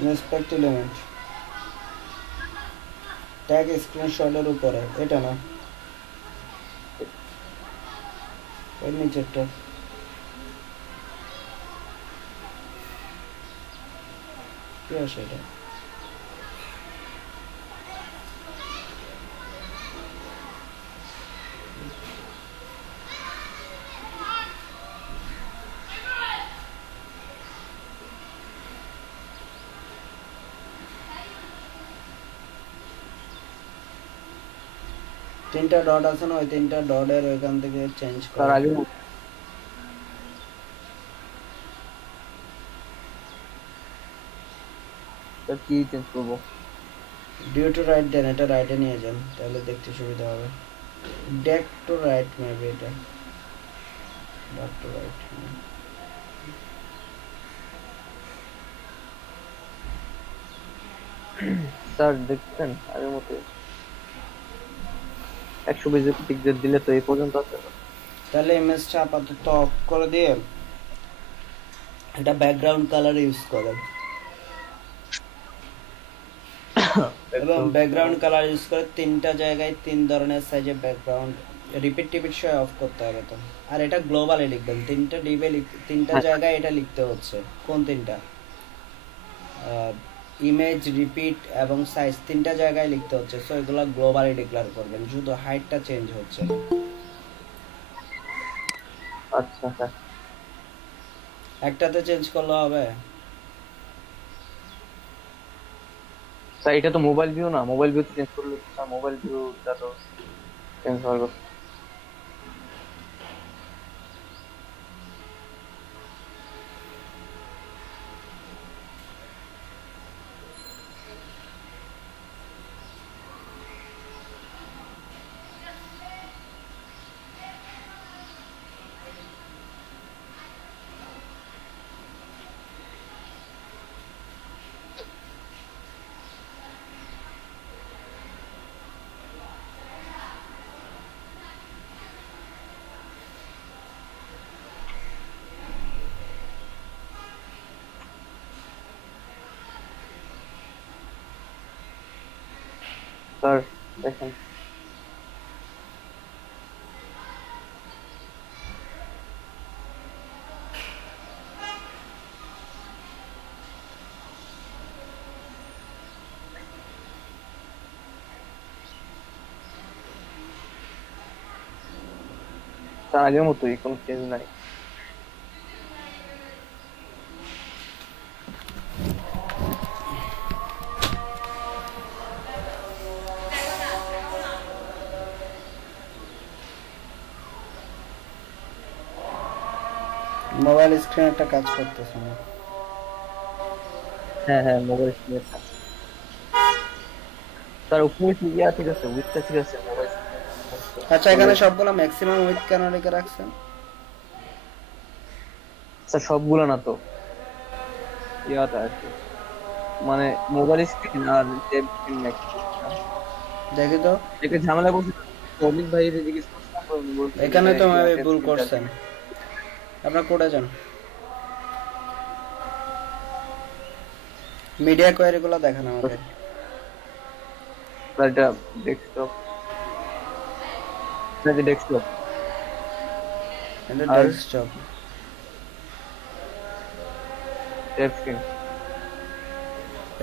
ইন্সপেক্ট এলিমেন্ট ট্যাগ স্ক্রিনশটের উপরে, এটা না, এর নিচেরটা। কি আছে এটা? তিনটা ডট আছে না, ওই তিনটা ডটের ওইখান থেকে চেঞ্জ স্যার করে। আগে স্যার কি চেঞ্জ করবো? ডিউ টু রাইট দেন, এটা রাইটে নিয়ে যান, তাহলে দেখতে সুবিধা হবে। ডেক টু রাইট মেবি, এটা ডট টু রাইট। স্যার দেখছেন আগের মতো 120 পিক্সেল দিলে তো এই পর্যন্ত আছে। তাহলে ইমেজটা আপাতত অফ করে দিয়ে এটা ব্যাকগ্রাউন্ড কালার ইউজ করেন, এবং ব্যাকগ্রাউন্ড কালার ইউজ করে তিনটা জায়গায় তিন ধরনের সাইজে ব্যাকগ্রাউন্ড রিপিট টিপিট সহ অফ করতে হবে তো। আর এটা গ্লোবালে লিখবেন, তিনটা ডিবে তিনটা জায়গায় এটা লিখতে হচ্ছে। কোন তিনটা? ইমেজ, রিপিট এবং সাইজ, তিনটা জায়গায় লিখতে হচ্ছে। সো এগুলো গ্লোবালি ডিক্লেয়ার করবেন, শুধু হাইটটা চেঞ্জ হচ্ছে না। আচ্ছা স্যার। একটাতে চেঞ্জ করলে হবে? স্যার এটা তো মোবাইল ভিউ না, মোবাইল ভিউ চেঞ্জ করলে স্যার মোবাইল ভিউটা তো চেঞ্জ হওয়ার কথা। স্যার দেখেন স্যার আগের মতোই, কোনো চেঞ্জ নাই। মোবাইল স্ক্রিন একটা কাজ করতেছে না। হ্যাঁ হ্যাঁ, মোবাইল স্ক্রিনের কাজ। স্যার উপরে ঠিক ঠিক আছে, উইথটা ঠিক আছে, মোবাইল স্ক্রিনের সমস্যা। আচ্ছা, এখানে সবগুলো ম্যাক্সিমাম উইথ কেন রেখে রাখছেন? স্যার সবগুলো না তো, ইয়াটা আর কি, মানে মোবাইল স্ক্রিন আর ট্যাব স্ক্রিন ম্যাক্স। দেখি তো, একটা ঝামেলা বলছি, অমিত ভাই জিজ্ঞেস করছিলাম, উনি বলছেন এখানে যে তো ইয়া আমি ট্যাব ভুল স্ক্রিন করছেন। আপনার কোডে যান, মিডিয়া কোয়ারি গুলো দেখেন আমাকে। স্যার এটা ডেস্কটপ, এটা ডেস্কটপ এটা আর ডেস্কটপ। Tab screen.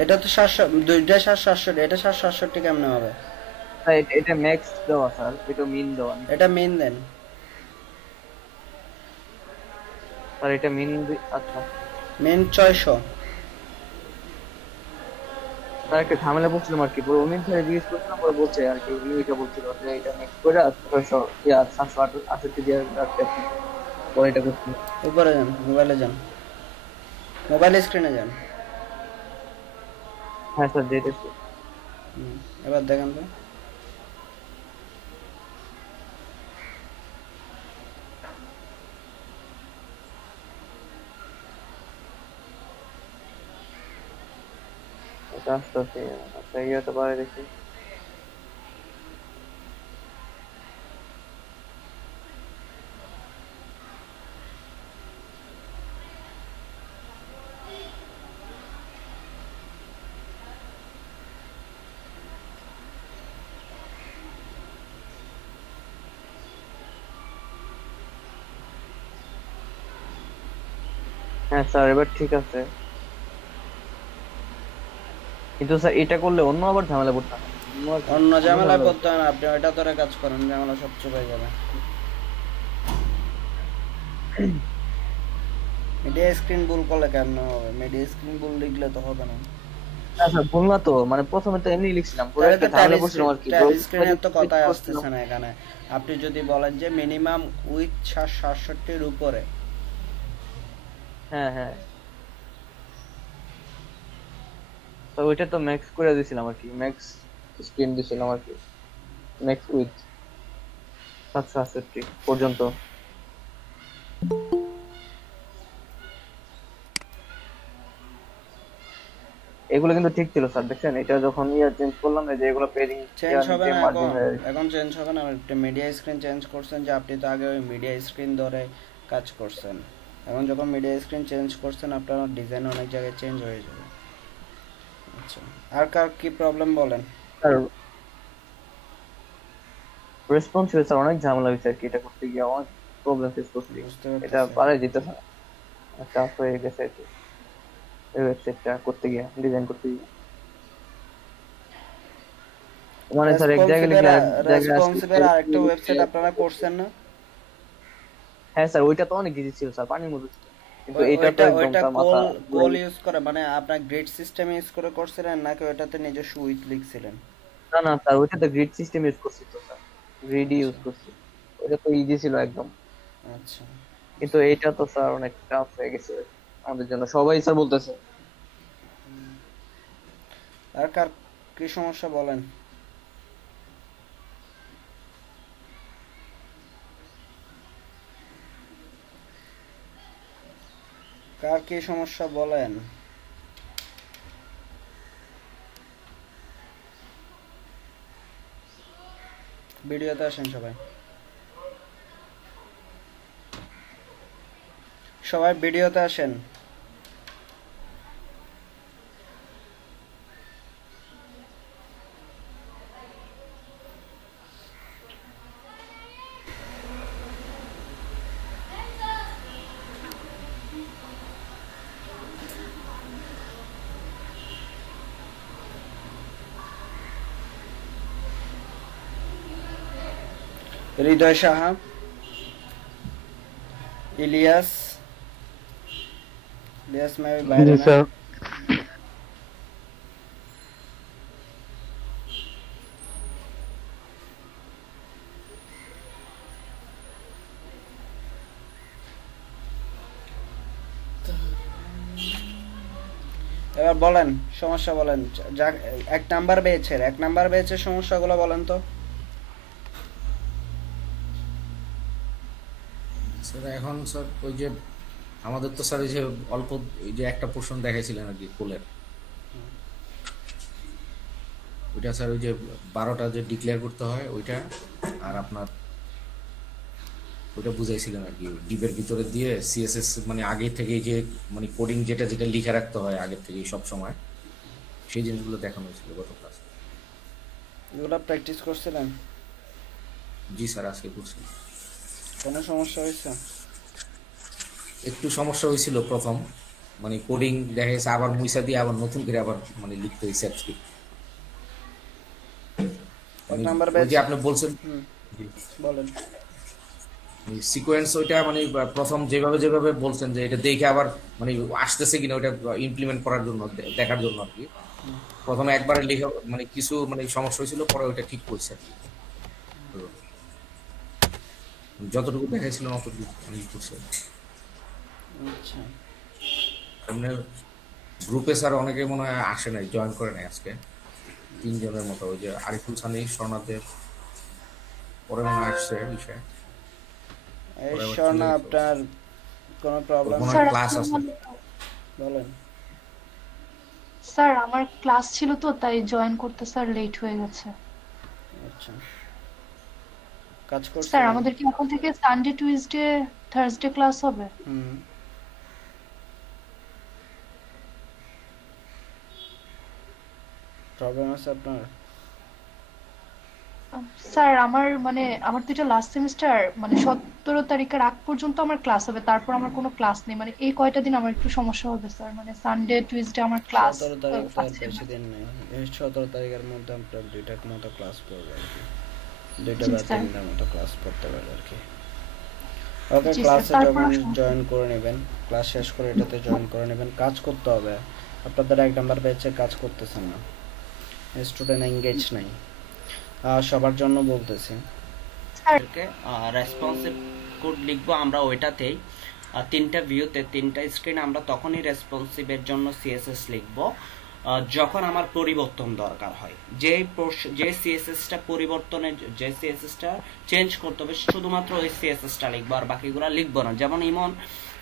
এটা তো 700, দুইটা 767, এটা 767 কেমনে হবে? স্যার এটা ম্যাক্স দেওয়া স্যার, এটা মিন দেওয়া নেই। এটা মেইন দেন। স্যার এটা মিন, আচ্ছা মেইন 600। স্যার একটা ঝামেলা বলছিলাম আর কি, পরে অমিত ভাই জিজ্ঞেস করছিলাম, পরে বলছে আর কি, উনি এটা বলছিল যে এটা ম্যাক্স করে 600 ইয়া 768 দিয়ে রাখতে আপনি, পরে এটা করছি। উপরে যান, মোবাইলে যান, মোবাইল স্ক্রিনে যান। হ্যাঁ স্যার যেতেছি। এবার দেখেন তো। এটা আস্তে আস্তে, আচ্ছা ইয়েটা পারে দেখি। হ্যাঁ স্যার এবার ঠিক আছে, কিন্তু স্যার এটা করলে অন্য আবার ঝামেলা পড়তে হবে। অন্য ঝামেলায় ঝামেলা পড়তে হয় না, আপনি ওইটা ধরে কাজ করেন, ঝামেলা সব চুপে যাবে। মিডিয়া স্ক্রিন ভুল করলে কেমন হবে? মিডিয়া স্ক্রিন ভুল লিখলে তো হবে না। আচ্ছা ভুল না তো, মানে প্রথমে তো এমনি লিখছিলাম, পরে তাহলে একটা তো ট্যাব ঝামেলা পড়ছিলাম আর কি, ট্যাব স্ক্রিনের তো কথাই আসতেছে না এখানে। আপনি যদি বলেন যে মিনিমাম উইথ 767 উপরে, হ্যাঁ হ্যাঁ, তো ওইটা তো ম্যাক্স করে দিয়েছিলাম আর কি, ম্যাক্স স্ক্রিন দিয়েছিলাম আর কি, ম্যাক্স উইথ 768 পর্যন্ত। এগুলো কিন্তু ঠিক ছিল স্যার, দেখছেন এটা যখন ইয়ার চেঞ্জ করলাম, এই যে এগুলো পেজিং চেঞ্জ হবে না মার্জিন এখন। হয়ে গেছে। এখন চেঞ্জ হবে না, মিডিয়া স্ক্রিন চেঞ্জ করছেন যে আপনি তো আগে ওই মিডিয়া স্ক্রিন ধরে কাজ করছেন। এখন যখন মিডিয়া স্ক্রিন চেঞ্জ করছেন, আপনার ডিজাইন অনেক জায়গায় চেঞ্জ হয়ে যাবে। আচ্ছা, আর কার কি প্রবলেম বলেন? স্যার রেসপন্সিভ স্যার অনেক ঝামেলা হয়েছে আর কি, এটা করতে গিয়ে অনেক প্রবলেম ফেস করছি, বুঝতে এটা পারতেছি। পারে যেতে হয়, চাপ হয়ে গেছে আর কি, এই ওয়েবসাইটটা করতে গিয়ে, ডিজাইন করতে গিয়ে, মানে স্যার এক জায়গায় লিখলে এক জায়গায় রেসপন্সিভের আরেকটা ওয়েবসাইট আপনারা করছেন না? হ্যাঁ স্যার ওইটা তো অনেক ইজি ছিল স্যার, পানির মতো ছিল, কিন্তু এটা তো ওইটা একদম ওইটা তার কোল মাথা কোল ইউজ করে, মানে আপনার গ্রিড সিস্টেম ইউজ করে করছিলেন নাকি ওইটাতে নিজস্ব উইথ লিখছিলেন? না না স্যার, ওইটা তো গ্রিড সিস্টেম ইউজ করছি তো স্যার, গ্রিডই ইউজ আচ্ছা করছি, ওইটা তো ইজি ছিল একদম, আচ্ছা। কিন্তু এইটা তো স্যার অনেক টাফ হয়ে গেছে আমাদের জন্য, সবাই স্যার বলতেছে। আর কার কি সমস্যা বলেন? কার কি সমস্যা বলেন? ভিডিওতে আসেন সবাই, সবাই ভিডিওতে আসেন। হৃদয় সাহা, ইলিয়াস, ইলিয়াস মেবি বাইরে জি না। স্যার। এবার বলেন সমস্যা বলেন, যা এক নাম্বার বেচের সমস্যাগুলো বলেন তো। স্যার এখন স্যার ওই যে আমাদের তো স্যার এই যে অল্প ওই যে একটা পোর্শন দেখাইছিলেন আর কি কোলের, ওইটা স্যার ওই যে 12টা যে ডিক্লেয়ার করতে হয় ওইটা, আর আপনার ওইটা বুঝাইছিলেন আর কি ডিপের ভিতরে দিয়ে সিএসএস মানে আগে থেকে যে মানে কোডিং যেটা যেটা লিখে রাখতে হয় আগে থেকে সব সময়, সেই জিনিসগুলো দেখানো হয়েছিল গত ক্লাসে। এগুলো প্র্যাকটিস করছিলেন? জি স্যার আজকে করছি। কোনো সমস্যা হয়েছে? একটু সমস্যা হয়েছিল প্রথম, মানে কোডিং দেখা গেছে আবার মুইসা দিয়ে আবার নতুন করে আবার মানে লিখতে হয়েছে আর কি। এক নাম্বার ওই ব্যাচ। যে আপনি বলছেন বলেন। সিকোয়েন্স ওইটা মানে প্রথম যেভাবে যেভাবে বলছেন যে এটা দেখে আবার মানে আসতেছে কিনা ওইটা ইমপ্লিমেন্ট করার জন্য দেখার জন্য আর কি, প্রথমে একবারে লেখা মানে কিছু মানে সমস্যা হয়েছিল, পরে ওইটা ঠিক করছে আর কি। তো যতটুকু দেখাইছিল অতটুকু মানে করছে। আচ্ছা, এমনি গ্রুপে স্যার অনেকে মনে হয় আসে নাই, জয়েন করে নাই আজকে, 3 জনের মতো। ওই যে আরিফুল সানি, স্বর্ণাদেব, পরে মনে হয় আসছে বিষয়ে। এই স্বর্ণা আপনার কোনো প্রবলেম? কোনো স্যার ক্লাস আছে? বলেন। স্যার আমার ক্লাস ছিল তো তাই জয়েন করতে স্যার লেট হয়ে গেছে। আচ্ছা, কাজ করছেন? স্যার আমাদের কি এখন থেকে সানডে টুইসডে থার্সডে ক্লাস হবে? হুম। প্রবলেম আছে আপনার? স্যার আমার তো এটা লাস্ট সেমিস্টার, মানে 17 তারিখের আগ পর্যন্ত আমার ক্লাস হবে, তারপর আমার কোনো ক্লাস নেই, মানে এই কয়টা দিন আমার একটু সমস্যা হবে স্যার, মানে সানডে টুইসডে আমার ক্লাস 17 তারিখ তো আর আছে। বেশি দিন নেই। এই 17 তারিখের মধ্যে আপনার 2টা মতো ক্লাস পড়বে আর কি, 2টা জি বা স্যার। 3টার মতো ক্লাস পড়তে পারবে আর কি। ওকে, জি স্যার, ক্লাসে তারপর যখন জয়েন করে নেবেন, ক্লাস শেষ করে এটাতে জয়েন করে নেবেন। কাজ করতে হবে, আপনাদের 1 নাম্বার ব্যাচে কাজ করতেছেন না, স্টুডেন্ট এঙ্গেজ নাই। সবার জন্য বলতেছি, স্যার রেসপন্সিভ কোড লিখবো আমরা ওইটাতেই, 3টা ভিউতে 3টা স্ক্রিনে আমরা তখনই রেসপন্সিভের জন্য সিএসএস লিখবো যখন আমার পরিবর্তন দরকার হয়। যে সিএসএসটা পরিবর্তনের, যে সিএসএসটা চেঞ্জ করতে হবে শুধুমাত্র ওই সিএসএসটা লিখবো, আর বাকিগুলো লিখবো না। যেমন ইমন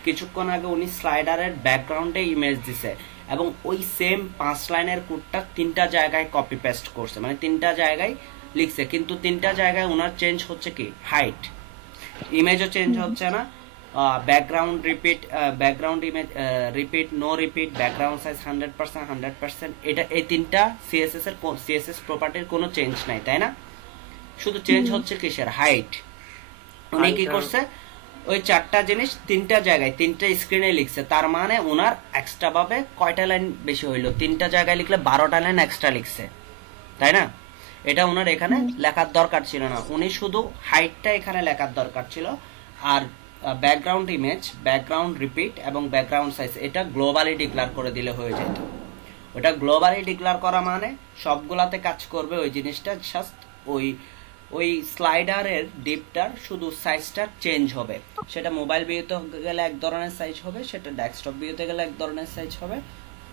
কিছুক্ষণ আগে উনি স্লাইডারের ব্যাকগ্রাউন্ডে ইমেজ দিছে এবং ওই সেম 5 লাইনের কোডটা 3টা জায়গায় কপি পেস্ট করছে, মানে 3টা জায়গায় লিখছে, কিন্তু 3টা জায়গায় ওনার চেঞ্জ হচ্ছে কি হাইট, ইমেজও চেঞ্জ হচ্ছে না, background repeat, background image repeat, no repeat, background size 100%, 100%, এটা এই 3টা সিএসএস প্রপার্টির কোনো চেঞ্জ নাই, তাই না? শুধু চেঞ্জ হচ্ছে কিসের, হাইট। উনি কি করছে, ওই 4টা জিনিস 3টা জায়গায় 3টা স্ক্রিনে লিখছে, তার মানে ওনার এক্সট্রা ভাবে কয়টা লাইন বেশি হইলো, 3টা জায়গায় লিখলে 12টা লাইন এক্সট্রা লিখছে, তাই না? এটা ওনার এখানে লেখার দরকার ছিল না, উনি শুধু হাইটটা এখানে লেখার দরকার ছিল, আর ব্যাকগ্রাউন্ড ইমেজ, ব্যাকগ্রাউন্ড রিপিট এবং ব্যাকগ্রাউন্ড সাইজ এটা গ্লোবালি ডিক্লেয়ার করে দিলে হয়ে যেত। ওটা গ্লোবালি ডিক্লেয়ার করা মানে সবগুলাতে কাজ করবে ওই জিনিসটা, জাস্ট ওই স্লাইডারের ডিপটার শুধু সাইজটা চেঞ্জ হবে। সেটা মোবাইল ভিউতে গেলে এক ধরনের সাইজ হবে, সেটা ডেস্কটপ ভিউতে গেলে এক ধরনের সাইজ হবে,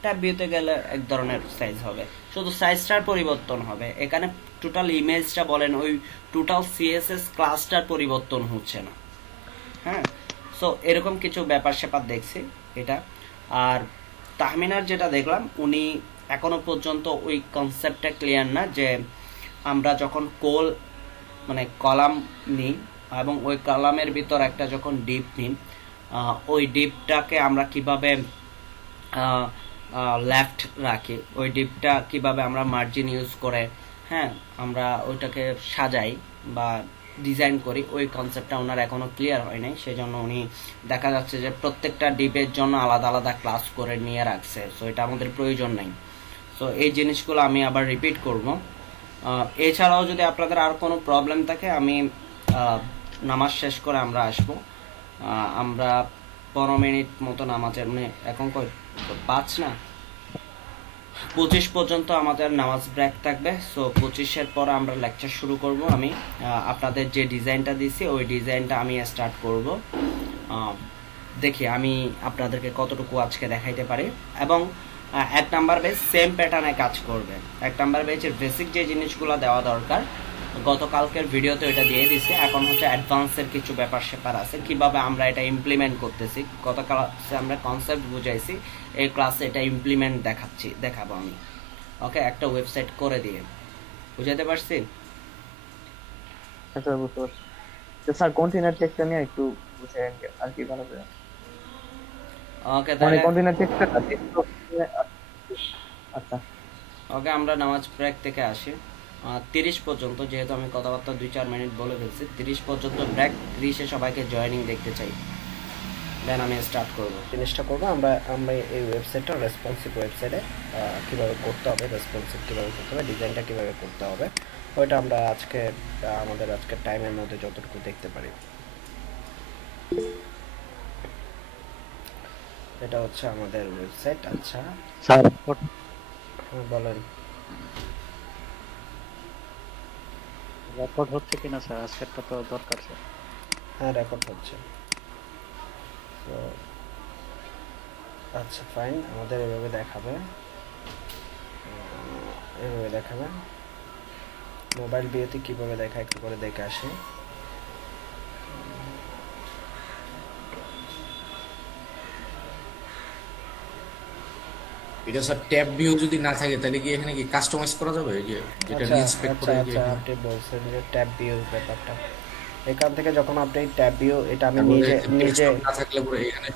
ট্যাব ভিউতে গেলে এক ধরনের সাইজ হবে, শুধু সাইজটার পরিবর্তন হবে। এখানে টোটাল ইমেজটা বলেন, ওই টোটাল সিএসএস ক্লাসটার পরিবর্তন হচ্ছে না। হ্যাঁ, সো এরকম কিছু ব্যাপার স্যাপার দেখছি এটা। আর তাহমিনার যেটা দেখলাম, উনি এখনো পর্যন্ত ওই কনসেপ্টটা ক্লিয়ার না যে আমরা যখন মানে কলাম নিই এবং ওই কলামের ভিতর একটা যখন ডিপ নিই, ওই ডিপটাকে আমরা কিভাবে লেফট রাখি, ওই ডিপটা কিভাবে আমরা মার্জিন ইউজ করে, হ্যাঁ, আমরা ওইটাকে সাজাই বা ডিজাইন করি, ওই কনসেপ্টটা ওনার এখনো ক্লিয়ার হয় নাই। সেজন্য উনি দেখা যাচ্ছে যে প্রত্যেকটা ডিপের জন্য আলাদা আলাদা ক্লাস করে নিয়ে রাখছে, সো এটা আমাদের প্রয়োজন নাই। সো এই জিনিসগুলো আমি আবার রিপিট করব। এছাড়াও যদি আপনাদের আর কোনো প্রবলেম থাকে আমি নামাজ শেষ করে আমরা আসবো। আমরা 15 মিনিট মতো নামাজের মানে এখন 5 না 25 পর্যন্ত আমাদের নামাজ ব্রেক থাকবে। সো 25-এর পর আমরা লেকচার শুরু করব। আমি আপনাদের যে ডিজাইনটা দিছি ওই ডিজাইনটা আমি স্টার্ট করব। দেখি আমি আপনাদেরকে কতটুকু আজকে দেখাইতে পারি। এবং 1 নাম্বার বেজ সেম প্যাটার্নে কাজ করবে। 1 নাম্বার বেজের বেসিক যে জিনিসগুলো দেওয়া দরকার গতকালকের ভিডিওতে এটা দিয়ে দিছি। এখন হচ্ছে অ্যাডভান্সের কিছু ব্যাপার স্যাপার আছে, কিভাবে আমরা এটা ইমপ্লিমেন্ট করতেছি। গত ক্লাসে আমরা কনসেপ্ট বুঝাইছি, এই ক্লাসে এটা ইমপ্লিমেন্ট দেখাবো আমি। ওকে, একটা ওয়েবসাইট করে দিয়ে বুঝাতে পারছি? আচ্ছা, বুঝতে পারছি। তো স্যার কন্টেইনার টেক্সটটা নিয়ে একটু বুঝাই আর কি ভালো করে। ওকে, মানে তাহলে কন্টেইনার টেক্সটটা আচ্ছা ওকে, আমরা নামাজ ব্রেক থেকে আসি। 30 পর্যন্ত, যেহেতু আমি কথাবার্তা 2-4 মিনিট বলে ফেলছি, 30 পর্যন্ত ব্রেক। 30-এ সবাইকে জয়েনিং দেখতে চাই। দেন আমি স্টার্ট করব। জিনিসটা করবো আমরা এই ওয়েবসাইটটা রেসপন্সিভ ওয়েবসাইটে কীভাবে করতে হবে, রেসপন্সিভ কীভাবে করতে হবে, ডিজাইনটা কীভাবে করতে হবে, ওইটা আমরা আমাদের আজকের টাইমের মধ্যে যতটুকু দেখতে পারি। এটা হচ্ছে আমাদের ওয়েবসাইট। আচ্ছা স্যার বলেন। রেকর্ড হচ্ছে কিনা স্যার? আজকেরটা তো দরকার স্যার। হ্যাঁ, রেকর্ড হচ্ছে। তো আচ্ছা ফাইন, আমাদের এভাবে দেখাবে, মোবাইল ভিউতে কিভাবে দেখায় একটু করে দেখে আসি। এটা স্যার ট্যাব ভিউ যদি না থাকে তাহলে কি এখানে কি কাস্টমাইজ করা যাবে? এই যে যেটা ইন্সপেক্ট করে যে আপনি বলছেন যে ট্যাব ভিউ ব্যাপারটা, এখান থেকে যখন আপনি ট্যাব ভিউ, এটা আমি নিজে না থাকলে পরে এখানে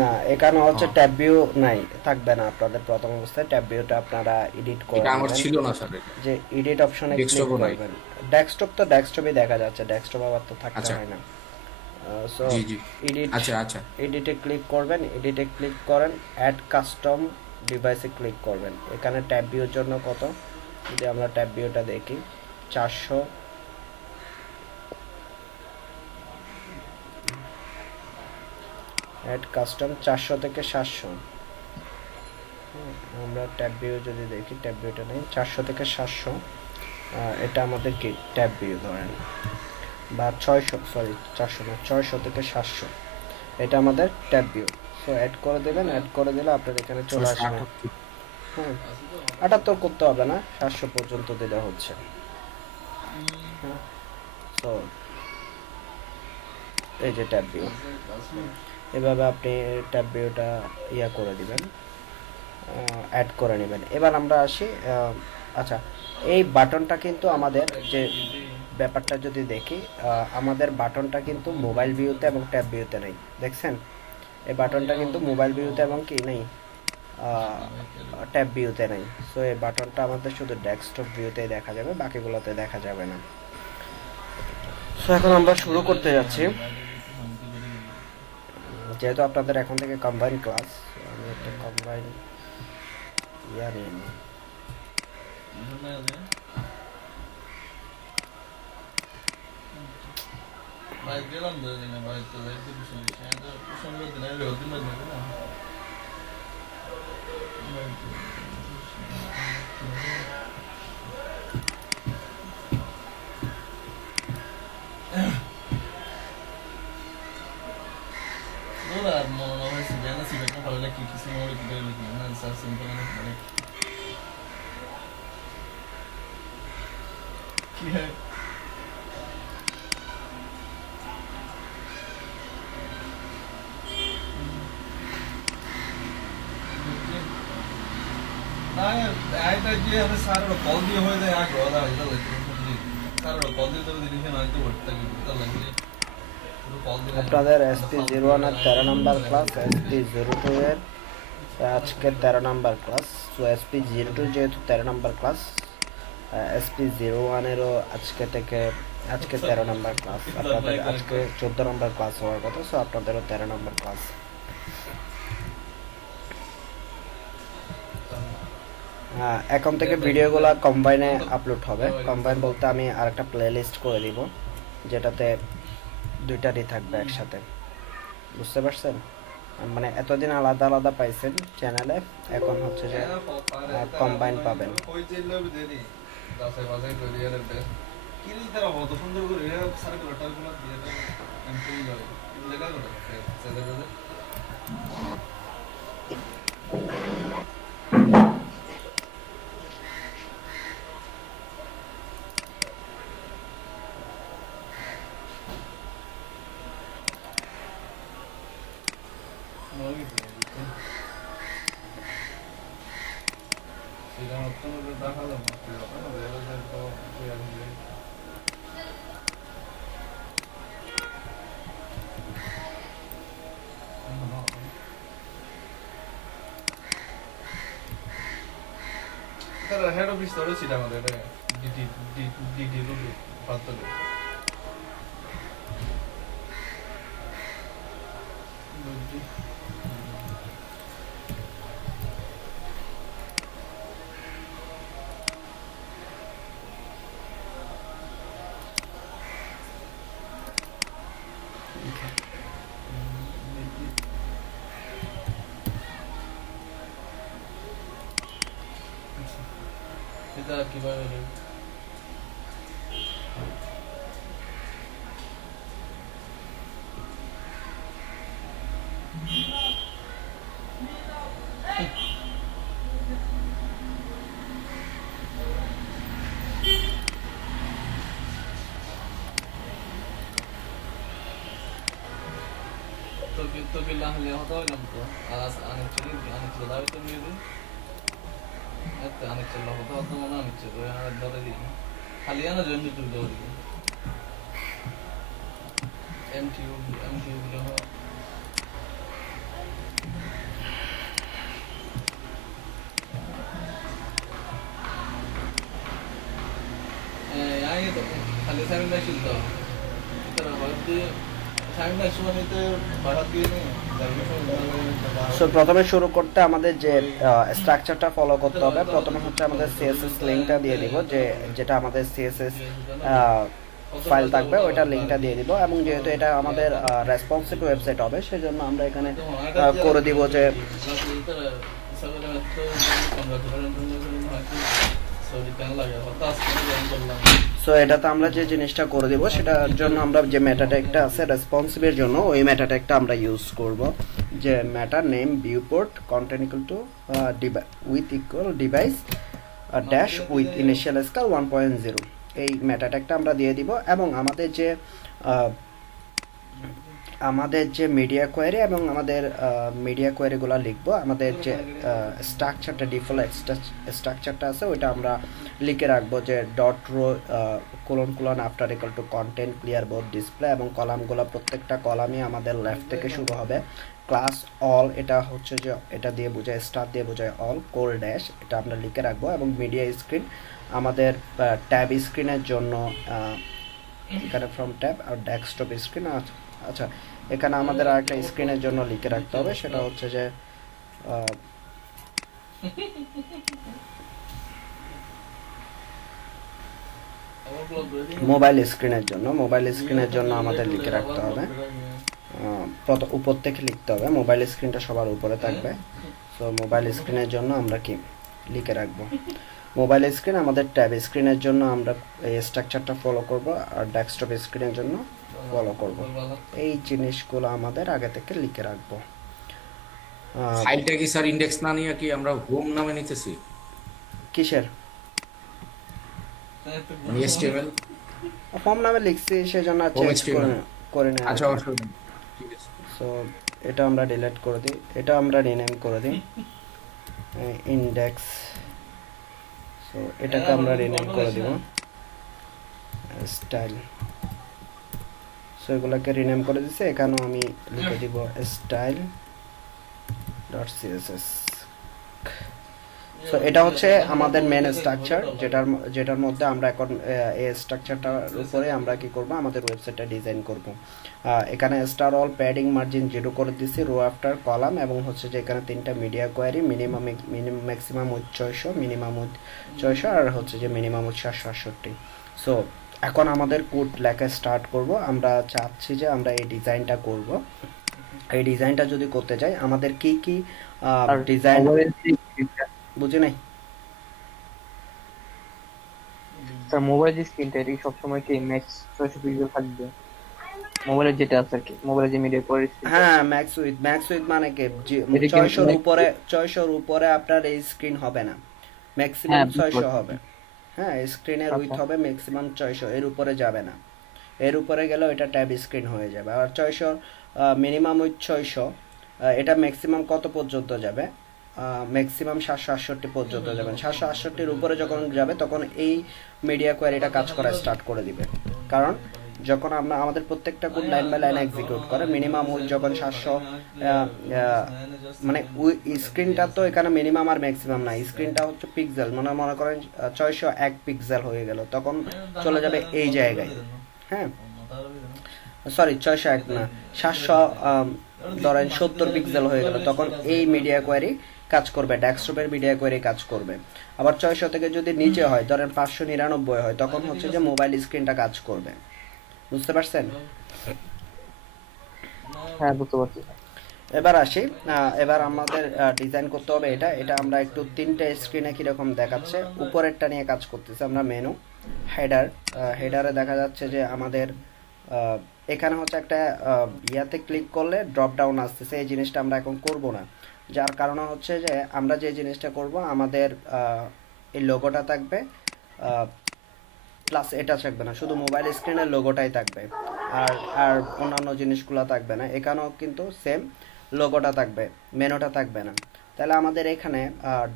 না, এখানে হচ্ছে ট্যাব ভিউ নাই, থাকবে না আপনাদের। প্রথম অবস্থায় ট্যাব ভিউটা আপনারা এডিট করে এটা আমার ছিল না স্যার। যে এডিট অপশনে ক্লিক করবেন। ডেস্কটপ তো ডেস্কটপে দেখা যাচ্ছে, ডেস্কটপ আবার তো থাকতে হয় না। সো এডিট, আচ্ছা এডিটে ক্লিক করবেন, এডিটে ক্লিক করেন, অ্যাড কাস্টম ডিভাইসে ক্লিক করবেন। এখানে ট্যাব ভিউর জন্য কত, যদি আমরা ট্যাব ভিউটা দেখি 400, অ্যাড কাস্টম 400 থেকে 700। আমরা ট্যাব ভিউ যদি দেখি, ট্যাব ভিউটা নেই, 400 থেকে 700। এটা আমাদের কি ট্যাব ভিউ ধরেন, বা 400 না, 600 থেকে 700, এটা আমাদের ট্যাব ভিউ। সো অ্যাড করে দেবেন, অ্যাড করে দিলে আপনার এখানে চলে আসবে। হ্যাঁ, 78 করতে হবে না, 700 পর্যন্ত দিলে হচ্ছে। তো এই যে ট্যাব ভিউ, এভাবে আপনি ট্যাব ভিউটা করে দিবেন, অ্যাড করে নেবেন। এবার আমরা আসি। আচ্ছা, এই বাটনটা কিন্তু আমাদের যে ব্যাপারটা যদি দেখি, আমাদের বাটনটা কিন্তু মোবাইল ভিউতে এবং ট্যাব ভিউতে নেই। দেখছেন, এই বাটনটা কিন্তু মোবাইল ভিউতে এবং কি নেই, ট্যাব ভিউতে নেই। সো এই বাটনটা আমাদের শুধু ডেস্কটপ ভিউতেই দেখা যাবে, বাকিগুলোতে দেখা যাবে না। সো এখন আমরা শুরু করতে যাচ্ছি। যেহেতু আপনাদের এখন থেকে কম্বাইন ক্লাস, আমি একটা কম্বাইন নিয়ে নিই। আপনাদের SP01 এর 13 নম্বর ক্লাস, SP02 এর আজকে 13 নম্বর ক্লাস। সো SP02 যেহেতু 13 নম্বর ক্লাস, SP01 এরও আজকে 13 নম্বর ক্লাস। আপনাদের আজকে 14 নম্বর ক্লাস হওয়ার কথা, সো আপনাদেরও 13 নম্বর ক্লাস। এখন থেকে ভিডিওগুলো কম্বাইনে আপলোড হবে। কম্বাইন বলতে আমি আরেকটা প্লে লিস্ট করে দিব, যেটাতে দুইটারই থাকবে একসাথে, বুঝতে পারছেন? মানে এতদিন আলাদা আলাদা পাইছেন চ্যানেলে, এখন হচ্ছে যে কম্বাইন পাবেন। হেড অফিস তো ছিল আমাদের ডিটি ডিটি রুল পাতলে এটা কিভাবে তো bilang hali hoto lang to alas anik daw ito mili at anik chalo hoto mana anik chalo yana dole di hali yana join to do MTU lo yang itu hali saya minta sudah kita berarti so প্রথমে শুরু করতে আমাদের যে স্ট্রাকচারটা follow করতে হবে, প্রথমে হচ্ছে আমাদের সিএসএস লিংকটা দিয়ে দিব, যেটা আমাদের সিএসএস ফাইল থাকবে ওইটা লিংকটা দিয়ে দিব। এবং যেহেতু এটা আমাদের রেসপন্সিভ ওয়েবসাইট হবে, সেজন্য আমরা এখানে করে দিব যে সো এটাতে আমরা যে জিনিসটা করে দিব, সেটার জন্য আমরা যে মেটা ট্যাগটা আছে রেসপন্সিভের জন্য, ওই মেটা ট্যাগটা আমরা ইউজ করব, যে meta name viewport content equal to width equal device dash width initial scale 1.0, এই মেটা ট্যাগটা আমরা দিয়ে দিব। এবং আমাদের যে মিডিয়া কোয়েরি এবং আমাদের মিডিয়া কোয়েরিগুলো লিখবো, আমাদের যে স্ট্রাকচারটা ডিফল্ট স্ট্রাকচারটা আছে ওইটা আমরা লিখে রাখবো, যে dot row colon after equal to content clear board display, এবং কলামগুলো প্রত্যেকটা কলামই আমাদের লেফট থেকে শুরু হবে। ক্লাস অল, এটা হচ্ছে যে এটা দিয়ে বোঝায়, স্টার দিয়ে বোঝায় অল, কোল ড্যাশ, এটা আমরা লিখে রাখবো। এবং মিডিয়া স্ক্রিন আমাদের ট্যাব স্ক্রিনের জন্য এখানে ফ্রম ট্যাব, আর ডেস্কটপ স্ক্রিন। আচ্ছা, এখানে আমাদের আরেকটা স্ক্রিনের জন্য লিখে রাখতে হবে, সেটা হচ্ছে যে মোবাইল স্ক্রিনের জন্য আমাদের লিখে রাখতে হবে, উপর থেকে লিখতে হবে, মোবাইল স্ক্রিনটা সবার উপরে থাকবে। সো মোবাইল স্ক্রিনের জন্য আমরা কি লিখে রাখবো, মোবাইল স্ক্রিন আমাদের ট্যাব স্ক্রিনের জন্য আমরা এই স্ট্রাকচারটা ফলো করব, আর ডেস্কটপ স্ক্রিনের জন্য ফলো করব। এই জিনিসগুলো আমাদের আগে থেকে লিখে রাখবো। ফাইলটা কি স্যার ইনডেক্স না নিয়ে কি আমরা হোম নামে নিতেছি? কিসের HTML হোম নামে লিখছি, সেজন্য চেঞ্জ করে নেই। আচ্ছা, ঠিক আছে। সো এটা আমরা ডিলিট করে দিই, এটা আমরা রিনেম করে দিই ইনডেক্স। সো এটাকে আমরা রিনেম করে দিব স্টাইল। সো এগুলোকে রিনেম করে দিছি, এখানেও আমি লিখে দিব স্টাইল ডট সিএসএস। সো এটা হচ্ছে আমাদের মেন স্ট্রাকচার, যেটার মধ্যে আমরা এখন এই স্ট্রাকচারটার উপরে আমরা কি করব, আমাদের ওয়েবসাইটটা ডিজাইন করব। এখানে স্টার অল প্যাডিং মার্জিন 0 করে দিছি, রো আফটার কলাম, এবং হচ্ছে যে এখানে 3টা মিডিয়া কোয়ারি, ম্যাক্সিমাম 600, মিনিমাম 600, আর হচ্ছে যে মিনিমাম 768। সো এখন আমাদের কোড লেখা স্টার্ট করব। আমরা চাচ্ছি যে আমরা এই ডিজাইনটা করব। এই ডিজাইনটা যদি করতে যাই আমাদের কি কি আর ডিজাইন মোবাইলের যে স্ক্রিনটা, বুঝি নাই। স্যার মোবাইলের যে স্ক্রিনটা এটা কি সবসময় কি ম্যাক্স 600 পিক্সেল থাকবে? মোবাইলের যেটা আছে আর কি, মোবাইলের যে মিডিয়া কোয়ালিটি স্ক্রিন, হ্যাঁ ম্যাক্স উইথ মানে কি এটা কি 600 উপরে আপনার এই স্ক্রিন হবে না, হ্যাঁ ম্যাক্সিমাম বুঝতে 600 পারছি। হবে। হ্যাঁ স্ক্রিনের উইথ আচ্ছা হবে ম্যাক্সিমাম 600, এর উপরে যাবে না। এর উপরে গেলেও এটা ট্যাব স্ক্রিন হয়ে যাবে। আর 600 মিনিমাম উইথ 600, এটা ম্যাক্সিমাম কত পর্যন্ত যাবে? ম্যাক্সিমাম 768 পর্যন্ত যাবে। 768-র উপরে যখন যাবে তখন এই মিডিয়া কোয়ারিটা কাজ করা স্টার্ট করে দিবে। কারণ যখন আমরা আমাদের প্রত্যেকটা code line by line execute করে মিনিমাম উইথ যখন 700 মানে স্ক্রিনটা তো এখানে মিনিমাম আর ম্যাক্সিমাম না, স্ক্রিনটা হচ্ছে পিক্সেল, মনে করেন 601 পিক্সেল হয়ে গেল, তখন চলে যাবে এই জায়গায়। হ্যাঁ সরি 601 না, 700 ধরেন 70 পিক্সেল হয়ে গেল, তখন এই মিডিয়া কোয়ারি কাজ করবে, ডেস্কটপের মিডিয়া কোয়ারি কাজ করবে। আবার 600 থেকে যদি নিচে হয়, ধরেন 599 হয়, তখন হচ্ছে যে মোবাইল স্ক্রিনটা কাজ করবে। বুঝতে পারছেন? হ্যাঁ বুঝতে পারছি। এবার আসি, এবার আমাদের ডিজাইন করতে হবে এটা। এটা আমরা একটু তিনটে স্ক্রিনে কিরকম দেখাচ্ছে, উপরেরটা নিয়ে কাজ করতেছি আমরা। মেনু, হেডারে দেখা যাচ্ছে যে আমাদের এখানে হচ্ছে একটা ইয়াতে ক্লিক করলে ড্রপ ডাউন আসতেছে, এই জিনিসটা আমরা এখন করব না। যার কারণে হচ্ছে যে আমরা যে জিনিসটা করব, আমাদের এই লোগোটা থাকবে, প্লাস এটা থাকবে না, শুধু মোবাইল স্ক্রিনের লোগোটাই থাকবে, আর আর অন্যান্য জিনিসগুলো থাকবে না। এখানেও কিন্তু সেম লোগোটা থাকবে, মেনুটা থাকবে না। তাহলে আমাদের এখানে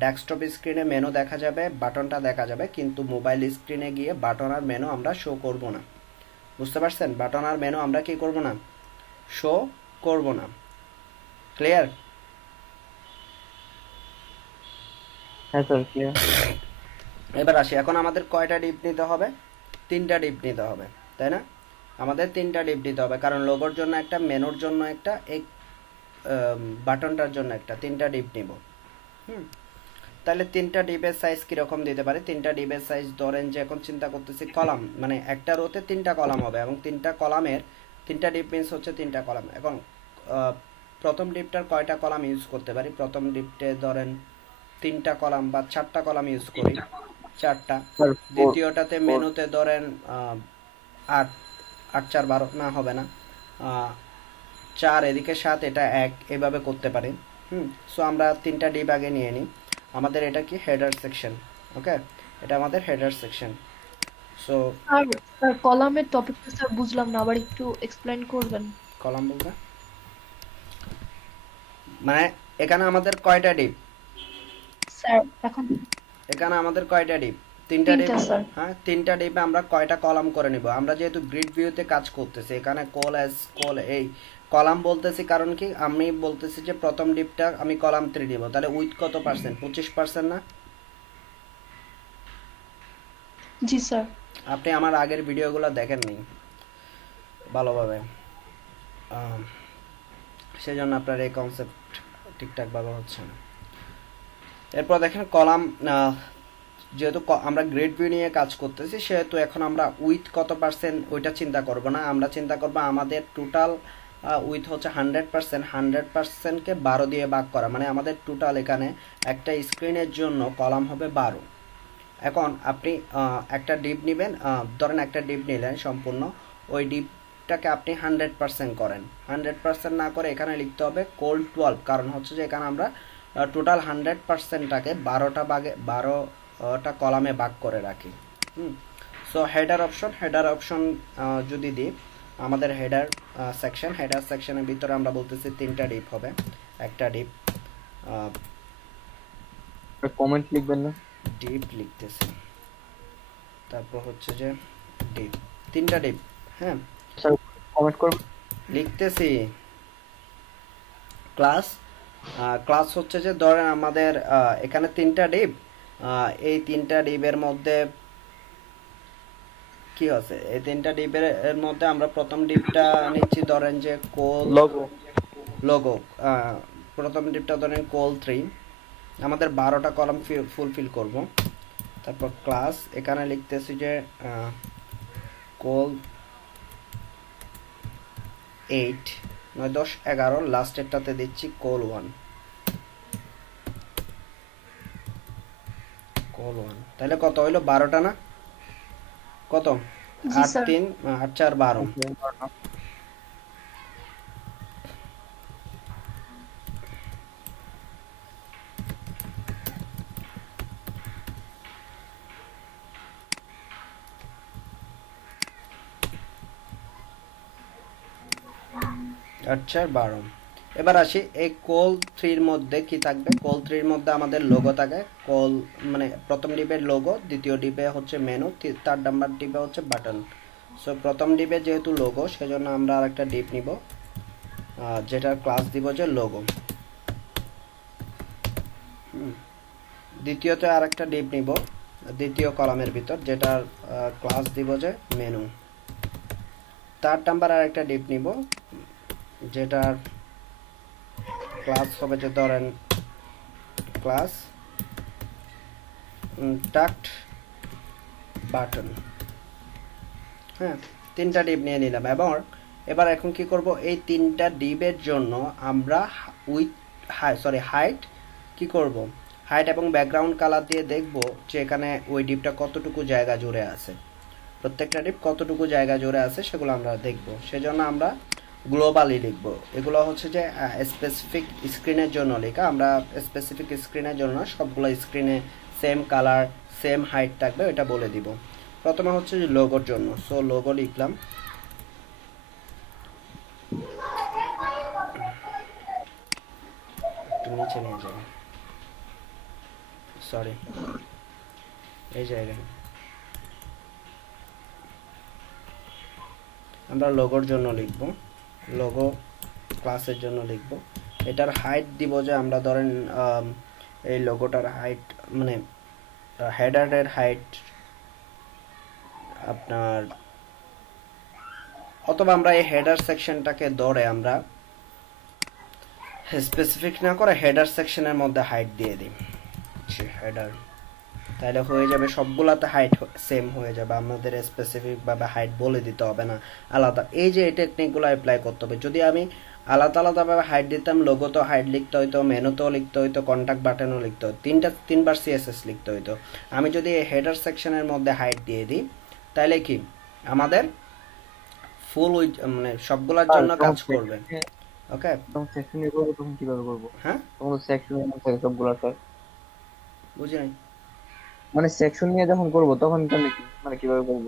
ডেস্কটপ স্ক্রিনে মেনু দেখা যাবে, বাটনটা দেখা যাবে, কিন্তু মোবাইল স্ক্রিনে গিয়ে বাটন আর মেনু আমরা শো করব না। বুঝতে পারছেন? বাটন আর মেনু আমরা কি করব না, শো করব না। ক্লিয়ার? হ্যাঁ স্যার ক্লিয়ার। এবার আসি, এখন আমাদের কয়টা ডিপ নিতে হবে? 3টা ডিপ নিতে হবে, তাই না? আমাদের 3টা ডিপ নিতে হবে, কারণ লোগোর জন্য একটা, মেনুর জন্য একটা, এই বাটনটার জন্য একটা, 3টা ডিপ নিব। তাহলে 3টা ডিপের সাইজ কিরকম দিতে পারে? 3টা ডিপের সাইজ ধরেন যে এখন চিন্তা করতেছি কলাম, মানে একটা রোতে 3টা কলাম হবে, এবং 3টা কলামের 3টা ডিপ মিন্স হচ্ছে 3টা কলাম। এখন প্রথম ডিপটার কয়টা কলাম ইউজ করতে পারি? প্রথম ডিপটে ধরেন 3টা কলাম বা 4টা কলাম ইউজ করি, 4টা। দ্বিতীয়টাতে মেনুতে ধরেন 8, 8 4 12, না হবে না, 4 এদিকে 7, এটা 1, এভাবে করতে পারি। সো আমরা 3টা ডিপ আগে নিয়ে নিই। আমাদের এটা কি হেডার সেকশন, ওকে, এটা আমাদের হেডার সেকশন। সো আর স্যার কলামের টপিকটা স্যার বুঝলাম না, আবার একটু এক্সপ্লেইন করবেন? কলাম বলতে মানে এখানে আমাদের কয়টা ডিপ? স্যার এখন এখানে আমাদের কয়টা ডিপ? 3টা ডিপ। 3টা স্যার। হ্যাঁ 3টা ডিপে আমরা কয়টা কলাম করে নিব? আমরা যেহেতু গ্রিড ভিউতে কাজ করতেছি, এখানে কল এই কলাম বলতেছি, কারণ কি আমি বলতেছি যে প্রথম ডিপটা আমি কলাম 3 দিব, তাহলে উইথ কত পার্সেন্ট? 25% না? জি স্যার। আপনি আমার আগের ভিডিওগুলো দেখেননি ভালোভাবে, সেজন্য আপনার এই কনসেপ্ট ঠিকঠাকভাবে হচ্ছে না। এরপর দেখেন কলাম, যেহেতু আমরা গ্রেড ভিউ নিয়ে কাজ করতেছি, সেহেতু এখন আমরা উইথ কত পার্সেন্ট ওইটা চিন্তা করব না, আমরা চিন্তা করব আমাদের টোটাল উইথ হচ্ছে 100%, 100%কে 12 দিয়ে ভাগ করা, মানে আমাদের টোটাল এখানে একটা স্ক্রিনের জন্য কলাম হবে 12। এখন আপনি একটা ডিপ নেবেন, ধরেন একটা ডিপ নিলেন সম্পূর্ণ, ওই ডিপটাকে আপনি 100% করেন। 100% না করে এখানে লিখতে হবে কোল 12, কারণ হচ্ছে যে এখানে আমরা টোটাল 100%টাকে 12টা কলামে ভাগ করে রাখি। সো হেডার অপশন যদি দিই, আমাদের হেডার সেকশনের ভিতরে আমরা বলতেছি 3টা ডিপ হবে। একটা ডিপ, কমেন্ট লিখবেন না? ডিপ লিখতেছি, তারপর হচ্ছে যে ডিপ, 3টা ডিপ। হ্যাঁ স্যার কমেন্ট করুন, লিখতেছি। ক্লাস হচ্ছে যে ধরেন আমাদের এখানে 3টা ডিপ, এই 3টা ডিপের মধ্যে কি আছে, এই 3টা ডিপের মধ্যে আমরা প্রথম ডিপটা নিচ্ছি ধরেন যে কোল লোগো, প্রথম ডিপটা ধরেন কোল 3, আমাদের 12টা কলাম ফুলফিল করব। তারপর ক্লাস, এখানে লিখতেছি যে কল 8 9 10 11 লাস্টেরটাতে দিচ্ছি কল 1 তাহলে কত হইলো 12টা না কত জি 8 স্যার 3 8 4 12 আচ্ছা 12 এবার আসি এই কল 3 এর মধ্যে কি থাকবে কল 3 এর মধ্যে আমাদের লোগো থাকে কল মানে প্রথম ডিপের লোগো দ্বিতীয় ডিপে হচ্ছে মেনু থার্ড নাম্বার ডিপে হচ্ছে বাটন সো প্রথম ডিপে যেহেতু লোগো সেজন্য আমরা আরেকটা ডিপ নিব যেটার ক্লাস দিব যে লোগো দ্বিতীয়তে আরেকটা ডিপ নিব দ্বিতীয় কলামের ভিতর যেটার ক্লাস দিব যে মেনু থার্ড নাম্বার আরেকটা ডিপ নিব যেটার ক্লাস হবে যে ধরেন ক্লাস টাক্ট বাটন হ্যাঁ তিনটা ডিপ নিয়ে নিলাম এবং এবার এখন কি করব এই তিনটা ডিপের জন্য আমরা হাইট কি করব হাইট এবং ব্যাকগ্রাউন্ড কালার দিয়ে দেখব যে এখানে ওই ডিপটা কতটুকু জায়গা জুড়ে আছে প্রত্যেকটা ডিপ কতটুকু জায়গা জুড়ে আছে সেগুলো আমরা দেখব সেজন্য আমরা গ্লোবালি লিখব এগুলো হচ্ছে যে স্পেসিফিক স্ক্রিনের জন্য লেখা আমরা স্পেসিফিক স্ক্রিনের জন্য সবগুলো স্ক্রিনে সেম কালার সেম হাইট থাকবে এটা বলে দিব প্রথমে হচ্ছে যে লোগোর জন্য সো লোগো লিখলাম একটু নিচে নিয়ে যাব সরি এই জায়গায় আমরা লোগোর জন্য লিখব লোগো ক্লাসের জন্য লিখব এটার হাইট দিব যে আমরা ধরেন এই লোগোটার হাইট মানে হেডারের হাইট আপনার অথবা আমরা এই হেডার সেকশনটাকে ধরে আমরা স্পেসিফিক না করে হেডার সেকশনের মধ্যে হাইট দিয়ে দিই হেডার তাহলে হয়ে যাবে সবগুলাতে হাইট সেম হয়ে যাবে আমাদের স্পেসিফিক ভাবে হাইট বলে দিতে হবে না আলাদা এই যে এই টেকনিকগুলো অ্যাপ্লাই করতে হবে যদি আমি আলাদা আলাদাভাবে হাইট দিতাম লোগোতে হাইট লিখতে হইতো মেনুতেও লিখতে হইতো কন্টাক্ট বাটনও লিখতে হতো তিনবার সিএসএস লিখতে হইতো আমি যদি এই হেডার সেকশনের মধ্যে হাইট দিয়ে দিই তাহলে কি আমাদের ফুল মানে সবগুলোর জন্য কাজ করবে ওকে তখন সেকশনে করব তখন কিভাবে করব হ্যাঁ তখন সেকশনের মধ্যে সবগুলো স্যার বুঝি নাই মানে সেকশন নিয়ে যখন করব তখন আমি মানে কিভাবে করব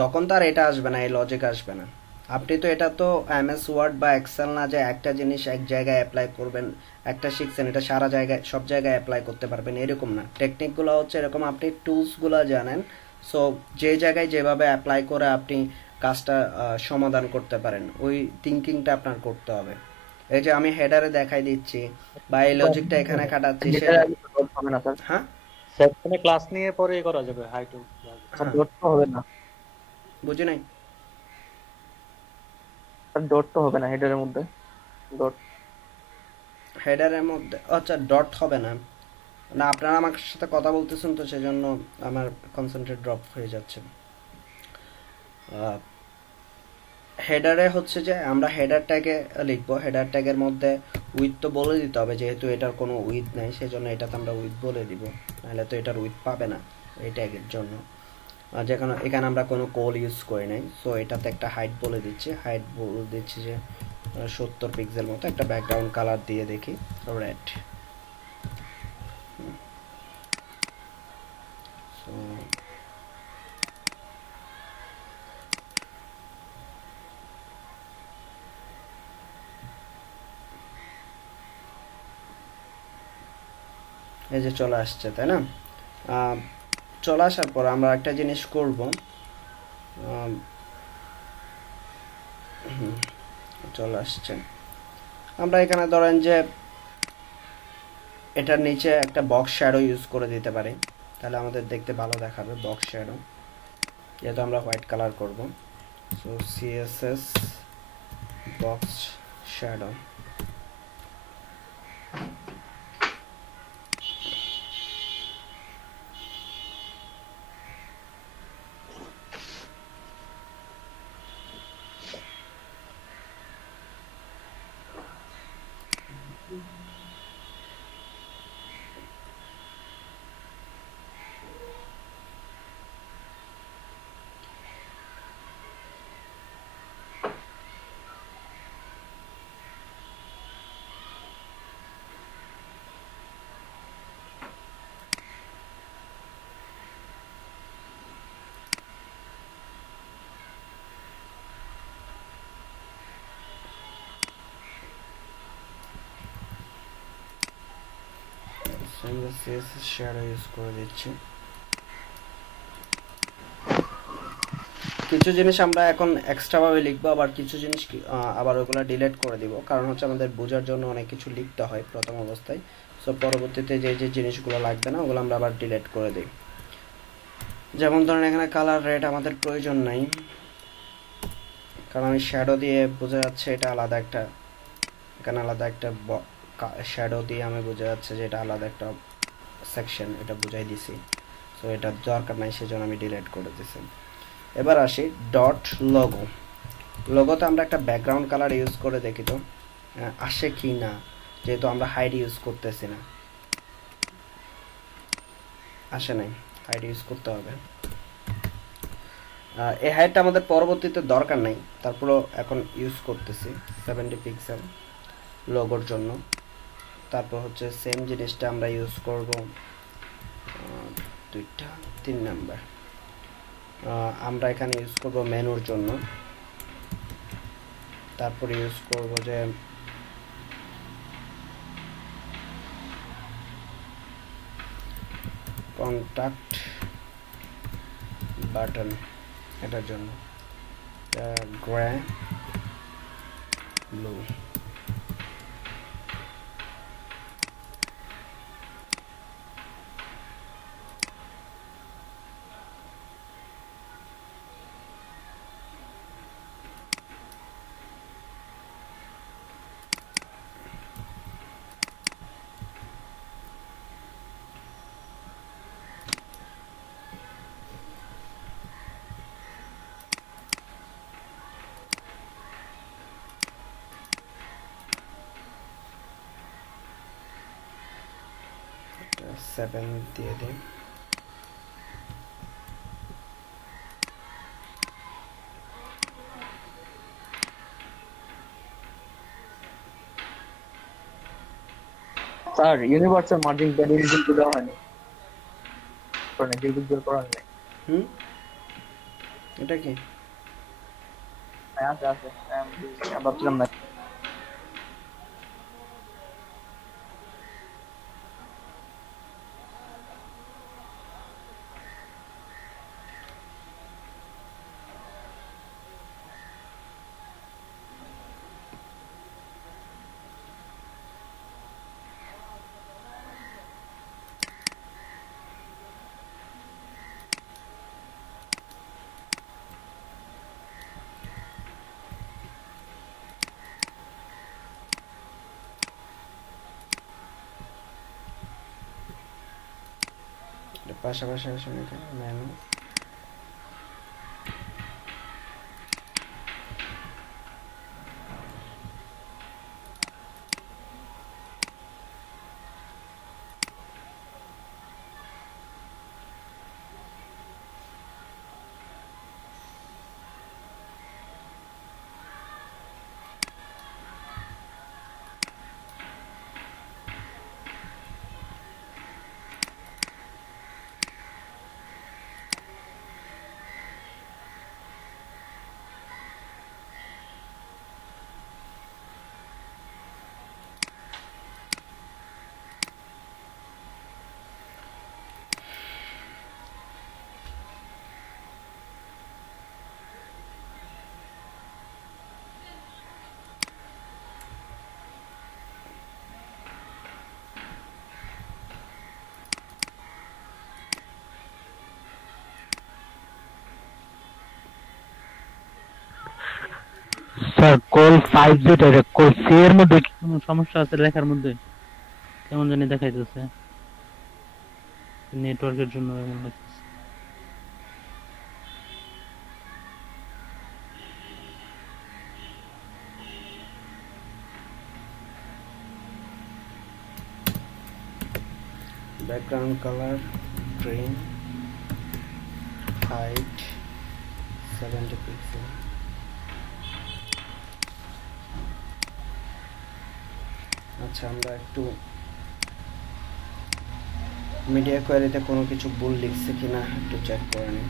তখন তার এটা আসবে না এই লজিক আসবে না আপনি তো এটা তো এমএস ওয়ার্ড বা এক্সেল না যে একটা জিনিস এক জায়গায় অ্যাপ্লাই করবেন একটা শিখছেন এটা সারা জায়গায় সব জায়গায় অ্যাপ্লাই করতে পারবেন এরকম না টেকনিকগুলো হচ্ছে এরকম আপনি টুলসগুলো জানেন সো যে জায়গায় যেভাবে অ্যাপ্লাই করে আপনি কাজটা সমাধান করতে পারেন ওই থিঙ্কিংটা আপনার করতে হবে এই যে আমি হেডারে দেখাই দিচ্ছি বা এই লজিকটা এখানে খাটাচ্ছি সেটা হবে না স্যার হ্যাঁ সেকশনে ক্লাস নিয়ে পরে করা যাবে হাইট ডট তো হবে না বুঝি নাই ডট তো হবে না হেডারের মধ্যে ডট হেডারের মধ্যে আচ্ছা ডট হবে না না আপনারা আমার সাথে কথা বলতেছেন তো সেজন্য আমার কনসেন্ট্রেট ড্রপ হয়ে যাচ্ছে হেডারে হচ্ছে যে আমরা হেডার ট্যাগে লিখবো হেডার ট্যাগের মধ্যে উইথ তো বলে দিতে হবে যেহেতু এটার কোনো উইথ নেই সেজন্য এটাতে আমরা উইথ বলে দিব নাহলে তো এটার উইথ পাবে না এই ট্যাগের জন্য যেখানে এখানে আমরা কোনো কোল ইউজ করি নাই সো এটাতে একটা হাইট বলে দিচ্ছি হাইট বলে দিচ্ছি যে 70 পিক্সেল মতো একটা ব্যাকগ্রাউন্ড কালার দিয়ে দেখি রেড সো এই যে চলে আসছে তাই না চলে আসার পর আমরা একটা জিনিস করব চলে আসছে আমরা এখানে ধরেন যে এটার নিচে একটা বক্স শ্যাডো ইউজ করে দিতে পারি তাহলে আমাদের দেখতে ভালো দেখাবে বক্স শ্যাডো যেহেতু আমরা হোয়াইট কালার করব সো সিএসএস বক্স শ্যাডো আমরা সিএসএস শ্যাডো ইউজ করে দিচ্ছি। কিছু জিনিস আমরা এখন এক্সট্রা ভাবে লিখবো, আবার কিছু জিনিস আবার ওগুলো ডিলিট করে দিব, কারণ হচ্ছে আমাদের বোঝার জন্য অনেক কিছু লিখতে হয় প্রথম অবস্থায়। সো পরবর্তীতে যে যে জিনিসগুলো লাগবে না ওগুলো আমরা আবার ডিলিট করে দিই। যেমন ধরেন এখানে কালার রেড আমাদের প্রয়োজন নাই, কারণ আমি শ্যাডো দিয়ে বোঝা যাচ্ছে এটা আলাদা একটা, এখানে আলাদা একটা শ্যাডো দিয়ে আমি বোঝা যাচ্ছে যে এটা আলাদা একটা সেকশন, এটা বুঝাই দিছি। সো এটা দরকার নাই, সেজন্য আমি ডিলিট করে দিছি। এবার আসি ডট লোগো। লোগোতে আমরা একটা ব্যাকগ্রাউন্ড কালার ইউজ করে দেখি তো আসে কি না, যেহেতু আমরা হাইড ইউজ করতেছি না। আসে নাই, হাইড ইউজ করতে হবে। এই হাইডটা আমাদের পরবর্তীতে দরকার নাই, তারপরেও এখন ইউজ করতেছি 70 পিক্সেল লোগোর জন্য। তারপর হচ্ছে সেম জিনিসটা আমরা ইউজ করব 3 নাম্বার, আমরা এখানে ইউজ করব মেনুর জন্য। তারপর ইউজ করব যে কন্টাক্ট বাটন, এটার জন্য গ্রে ব্লু। সেভেন দিয়ে দিই। স্যার ইউনিভার্সাল মার্জিন প্যাডিং কিন্তু দেওয়া হয়নি, মানে ডিলিট করার নেই। এটা কি আছে আছে, ভাবছিলাম না। পাশাপাশি আসলে এখানে মেনু স্যার কল 5 যেটা কল সি এর মধ্যে কি কোনো সমস্যা আছে লেখার মধ্যে? কেমন জানি দেখাইতেছে, নেটওয়ার্কের জন্য এমন লাগতেছে। Background colour green, height 70 pixel. আচ্ছা, আমরা একটু মিডিয়া কোয়ারিতে কোনো কিছু ভুল লিখছে কিনা একটু চেক করে নিই।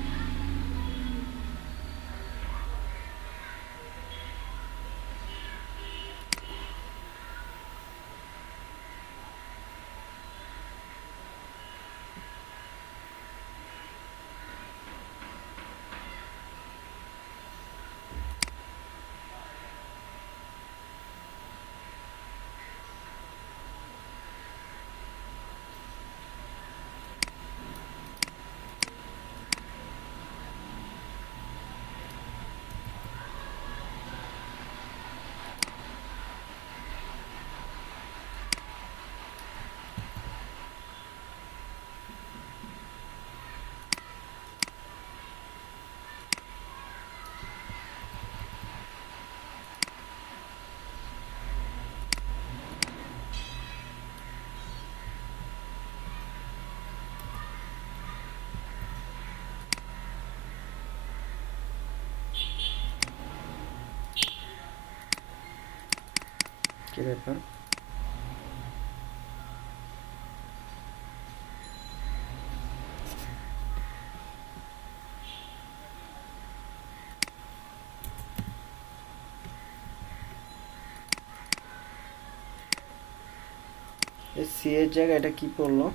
কি ব্যাপার? এই সি এর জায়গায় এটা কি পড়লো?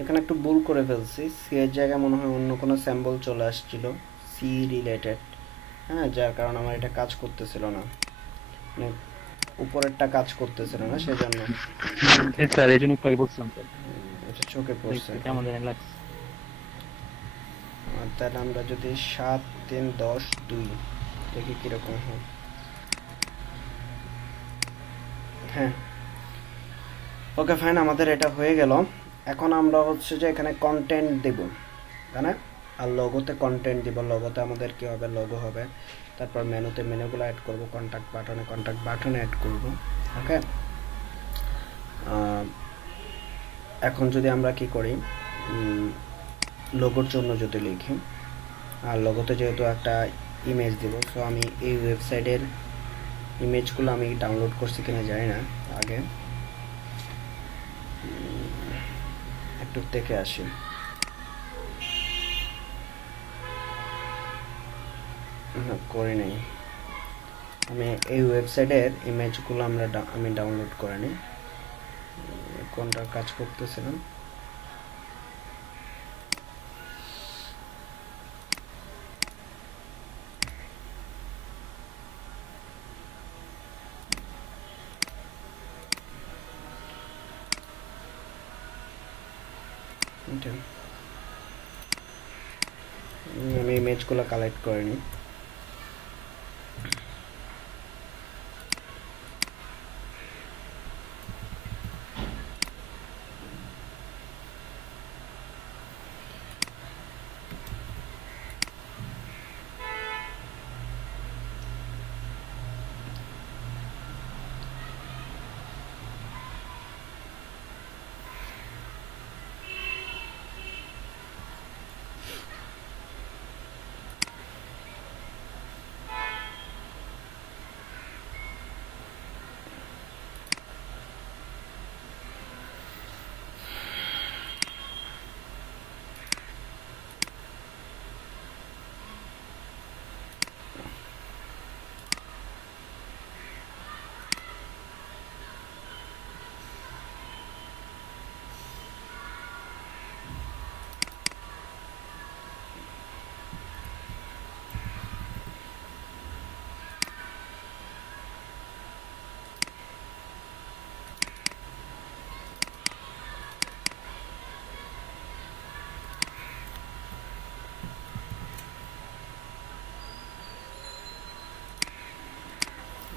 এখানে একটু ভুল করে ফেলছি, সি এর জায়গায় মনে হয় অন্য কোনো স্যাম্পল চলে আসছিল, সি রিলেটেড। হ্যাঁ, যার কারণে আমার এটা কাজ করতেছিল না, মানে উপরেরটা কাজ করতেছিল না, সেজন্য স্যার এই জন্য কই বলছিলাম স্যার, এটা চোখে পড়ছে। কেমন জানি লাগছে। আর তাহলে আমরা যদি 7 3 10 2 দেখি কিরকম হয়। হ্যাঁ, ওকে ফাইন, আমাদের এটা হয়ে গেল। এখন আমরা হচ্ছে যে এখানে কন্টেন্ট দেব, তাই না? আর লোগোতে কন্টেন্ট দিব। লোগোতে আমাদের কি হবে, লোগো হবে, তারপর মেনুতে মেনুগুলো অ্যাড করব, কন্ট্যাক্ট বাটনে অ্যাড করব। ওকে, এখন যদি আমরা কি করি, লোগোর জন্য যদি লিখি, আর লোগোতে যেহেতু একটা ইমেজ দিব, সো আমি এই ওয়েবসাইটের ইমেজগুলো আমি ডাউনলোড করছি কিনা জানি না, আগে একটু দেখে আসি। না, করি নাই আমি। এই ওয়েবসাইটের ইমেজগুলো আমি ডাউনলোড করে নিই। কোনটা কাজ করতেছিলাম, আমি ইমেজগুলো কালেক্ট করে নিই।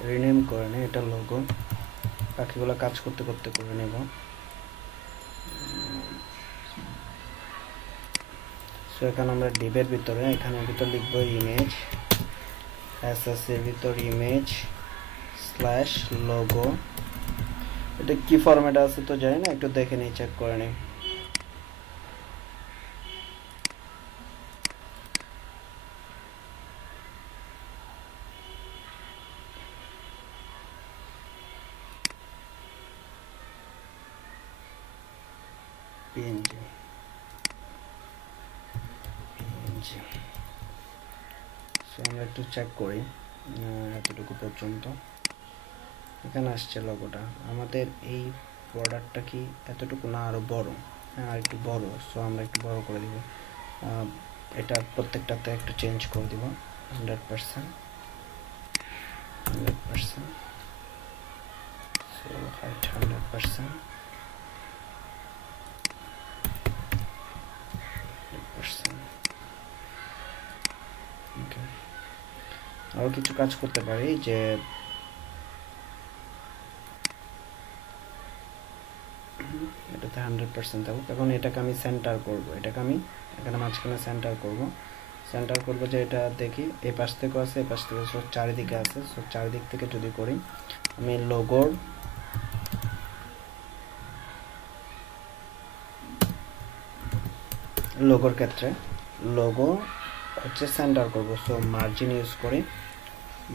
রিনেম করে নেই, এটা লোগো, বাকিগুলো কাজ করতে করতে করে নেব। সো এখানে আমরা ডিবের ভিতরে, এখানের ভিতর লিখবো ইমেজ, এসএস এর ভিতর ইমেজ স্ল্যাশ লোগো। এটা কি ফরম্যাট আছে তো জানি না, একটু দেখে নিই, চেক করে নিই। পিএনজি সো আমরা একটু চেক করি এতটুকু পর্যন্ত। এখানে আসছে লোগোটা। আমাদের এই বর্ডারটা কি এতটুকু না আরো বড়? হ্যাঁ, আর একটু বড়। সো আমরা একটু বড় করে দিব। এটা প্রত্যেকটাতে একটু চেঞ্জ করে দিব 100%। So height 100%। ওকে, আরো কিছু কাজ করতে পারি, যে এটাতে 100% দেবো। এখন এটাকে আমি সেন্টার করব, এটাকে আমি এখানে মাঝখানে সেন্টার করব, যে এটা দেখি এই পাশ থেকে আছে, এই পাশ থেকে, সব চারিদিকে আছে। সব চারিদিক থেকে যদি করি, আমি লোগোর ক্ষেত্রে লোগো হচ্ছে সেন্টার করব। সো মার্জিন ইউজ করি,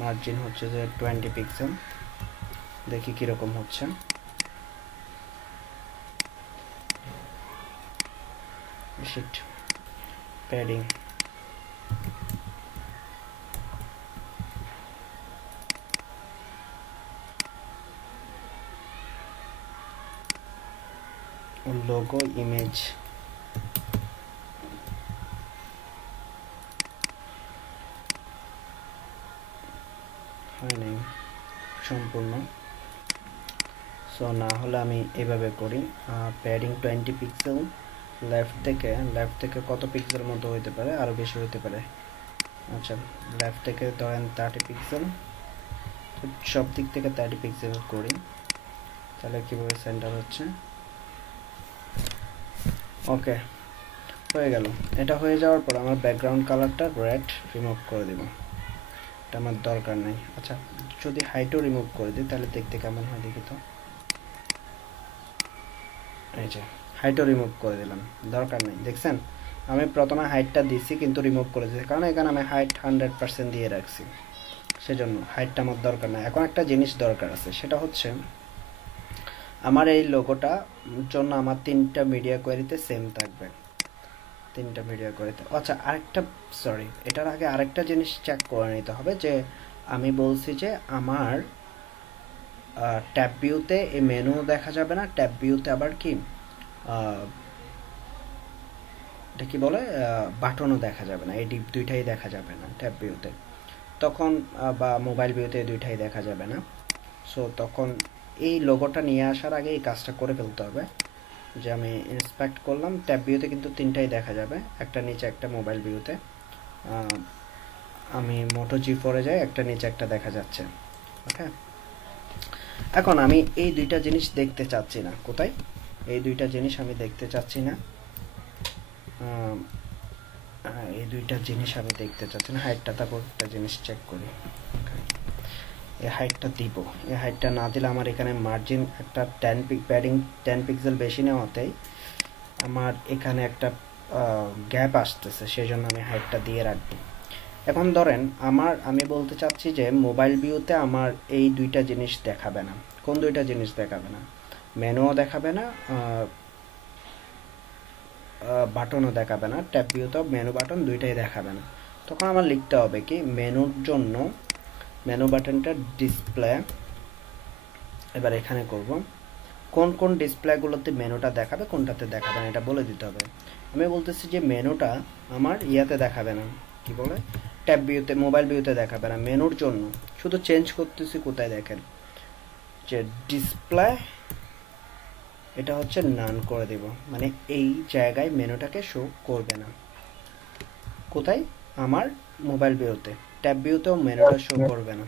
মার্জিন হচ্ছে যে 20 পিক্সেল, দেখি কিরকম হচ্ছে। শিট, প্যাডিং লোগো ইমেজ হয় নাই সম্পূর্ণ। সো না হলে আমি এভাবে করি, প্যাডিং 20 পিক্সেল, লেফট থেকে কত পিক্সেল মতো হইতে পারে, আরো বেশি হইতে পারে। আচ্ছা, লেফট থেকে ধরেন 30 পিক্সেল, সব দিক থেকে 30 পিক্সেল করি, তাহলে কিভাবে সেন্টার হচ্ছে। ওকে, হয়ে গেল। এটা হয়ে যাওয়ার পর আমার ব্যাকগ্রাউন্ড কালারটা রেড রিমুভ করে দেব, এটা আমার দরকার নেই। আচ্ছা, যদি হাইটও রিমুভ করে দিই তাহলে দেখতে কেমন হয় দেখি তো। এই যে হাইটও রিমুভ করে দিলাম, দরকার নেই। দেখছেন, আমি প্রথমে হাইটটা দিছি কিন্তু রিমুভ করে দিয়েছি, কারণ এখানে আমি হাইট 100% দিয়ে রাখছি, সেজন্য হাইটটা আমার দরকার নাই। এখন একটা জিনিস দরকার আছে, সেটা হচ্ছে আমার এই লোগোটা জন্য আমার 3টা মিডিয়া কোয়ারিতে সেম থাকবে, 3টা মিডিয়া কোয়ারিতে। আচ্ছা, আরেকটা সরি, এটার আগে আরেকটা জিনিস চেক করে নিতে হবে, যে আমি বলছি যে আমার ট্যাব ভিউতে এই মেনু দেখা যাবে না, ট্যাব ভিউতে আবার কি এটা কি বলে বাটনও দেখা যাবে না, এই দুইটাই দেখা যাবে না ট্যাব ভিউতে তখন, বা মোবাইল ভিউতে দুইটাই দেখা যাবে না। সো তখন এই লোগোটা নিয়ে আসার আগে এই কাজটা করে ফেলতে হবে, যে আমি ইন্সপেক্ট করলাম, ট্যাব ভিউতে কিন্তু 3টাই দেখা যাবে, একটা নিচে একটা মোবাইল ভিউতে। আমি মোটো G4 এ যাই, একটা নিচে একটা দেখা যাচ্ছে। ওকে, এখন আমি এই দুইটা জিনিস দেখতে চাচ্ছি না। কোথায়? এই দুইটা জিনিস আমি দেখতে চাচ্ছি না, এই দুইটা জিনিস আমি দেখতে চাচ্ছি না। হাইটটা, তারপর একটা জিনিস চেক করি, এই হাইটটা দিব। এই হাইটটা না দিলে আমার এখানে মার্জিন একটা প্যাডিং 10 পিক্সেল বেশি নেওয়াতেই আমার এখানে একটা গ্যাপ আসতেছে, সেই জন্য আমি হাইটটা দিয়ে রাখবো। এখন ধরেন আমি বলতে চাচ্ছি যে মোবাইল ভিউতে আমার এই দুইটা জিনিস দেখাবে না। কোন দুইটা জিনিস দেখাবে না? মেনুও দেখাবে না, বাটনও দেখাবে না। ট্যাব ভিউতেও মেনু বাটন দুইটাই দেখাবে না। তখন আমার লিখতে হবে কি, মেনুর জন্য মেনু বাটনটা ডিসপ্লে, এবার এখানে করব কোন কোন ডিসপ্লেগুলোতে মেনুটা দেখাবে, কোনটাতে দেখাবে না, এটা বলে দিতে হবে। আমি বলতেছি যে মেনুটা আমার ইয়াতে দেখাবে না, কি বলে, ট্যাব ভিউতে, মোবাইল ভিউতে দেখাবে না। মেনুর জন্য শুধু চেঞ্জ করতেছি, কোথায় দেখেন, যে ডিসপ্লে, এটা হচ্ছে নান করে দেব, মানে এই জায়গায় মেনুটাকে শো করবে না। কোথায়? আমার মোবাইল ভিউতে। ট্যাব ভিউতেও মেনুটা শো করবে না।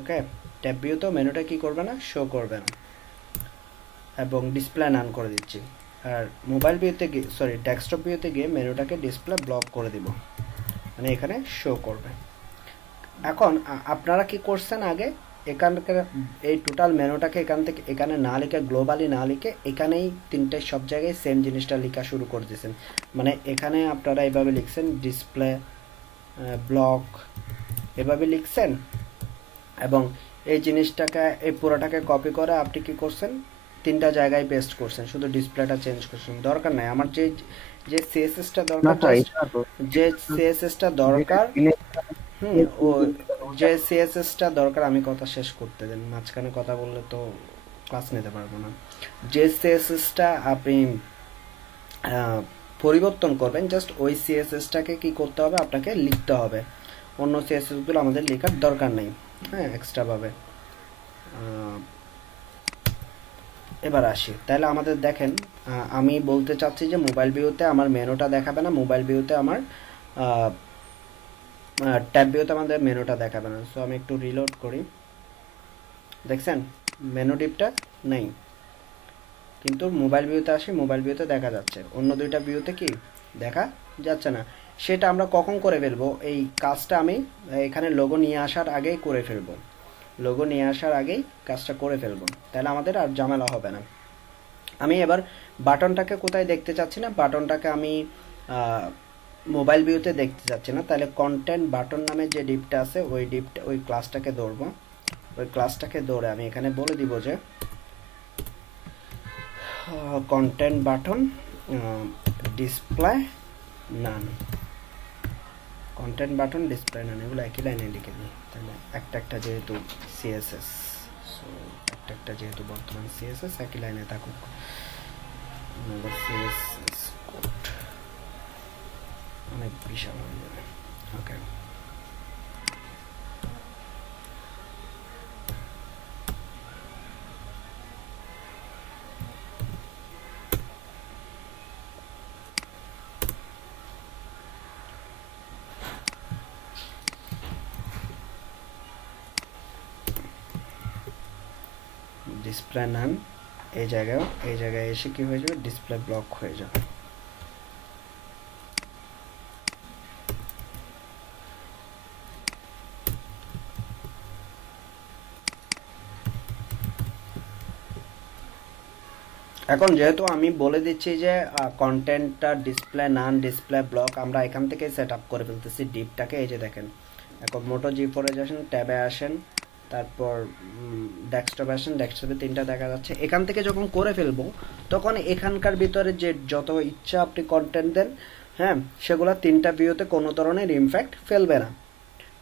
ওকে, ট্যাব ভিউতেও মেনুটা কি করবে না, শো করবে না, এবং ডিসপ্লে নান করে দিচ্ছি। আর মোবাইল ভিউতে গিয়ে, সরি ডেস্কটপ ভিউতে গিয়ে মেনুটাকে ডিসপ্লে ব্লক করে দিব, মানে এখানে শো করবে। এখন আপনারা কি করছেন, আগে এখানকার এই টোটাল মেনুটাকে এখান থেকে এখানে না লিখে, গ্লোবালি না লিখে, এখানেই তিনটে সব জায়গায় সেম জিনিসটা লেখা শুরু করে দিয়েছেন। মানে এখানে আপনারা এভাবে লিখছেন, ডিসপ্লে ব্লক এভাবে লিখছেন, এবং এই জিনিসটাকে, এই পুরোটাকে কপি করে আপনি কি করছেন, 3টা জায়গায় পেস্ট করছেন, শুধু ডিসপ্লেটা চেঞ্জ করছেন। দরকার নাই আমার যে সিএসএসটা দরকার, যে সিএসএসটা দরকার, ও যে সিএসএসটা দরকার, আমি কথা শেষ করতে দেন, মাঝখানে কথা বললে তো ক্লাস নিতে পারবো না। যে সিএসএসটা আপনি পরিবর্তন করবেন, জাস্ট ওই সিএসএসটাকে কি করতে হবে, আপনাকে লিখতে হবে। অন্য সিএসএসগুলো আমাদের লেখার দরকার নেই, হ্যাঁ, এক্সট্রা ভাবে। এবার আসি, তাহলে আমাদের দেখেন, আমি বলতে চাচ্ছি যে মোবাইল ভিউতে আমার মেনুটা দেখাবে না, মোবাইল ভিউতে আমার ট্যাব ভিউতে আমাদের মেনুটা দেখাবে না। সো আমি একটু রিলোড করি, দেখছেন মেনু ডিপটা নেই, কিন্তু মোবাইল ভিউতে আসি, মোবাইল ভিউতে দেখা যাচ্ছে। অন্য দুইটা ভিউতে কি দেখা যাচ্ছে না। সেটা আমরা কখন করে ফেলবো? এই কাজটা আমি এখানে লোগো নিয়ে আসার আগেই করে ফেলবো, লোগো নিয়ে আসার আগেই কাজটা করে ফেলবো, তাহলে আমাদের আর ঝামেলা হবে না। আমি এবার বাটনটাকে কোথায় দেখতে চাচ্ছি না, বাটনটাকে আমি মোবাইল ভিউতে দেখতে যাচ্ছি না, তাহলে কন্টেন্ট বাটন নামে যে ডিপটা আছে ওই ক্লাসটাকে ধরবো। ওই ক্লাসটাকে ধরে আমি এখানে বলে দিব যে কন্টেন্ট বাটন ডিসপ্লে নান, কন্টেন্ট বাটন ডিসপ্লে নান, এগুলো একই লাইনে লিখে দিই। তাহলে একটা যেহেতু সিএসএস, সো একটা যেহেতু বর্তমান সিএসএস একই লাইনে থাকুক। সিএসএস কোড অনেক বিশাল হয়ে যাবে। ওকে, ডিসপ্লে নান এই জায়গায় এসে কি হয়ে যাবে, ডিসপ্লে ব্লক হয়ে যাবে। এখন যেহেতু আমি বলে দিচ্ছি যে কন্টেন্টটা ডিসপ্লে নান ডিসপ্লে ব্লক, আমরা এখান থেকে সেট আপ করে ফেলতেছি ডিপটাকে। এই যে দেখেন, এখন মোটো জি4 আসেন, ট্যাবে আসেন, তারপর ডেস্কটপে আসেন, ডেস্কটপে 3টা দেখা যাচ্ছে। এখান থেকে যখন করে ফেলবো তখন এখানকার ভিতরে যে যত ইচ্ছা আপনি কন্টেন্ট দেন, হ্যাঁ, সেগুলো 3টা ভিউতে কোনো ধরনের ইমপ্যাক্ট ফেলবে না।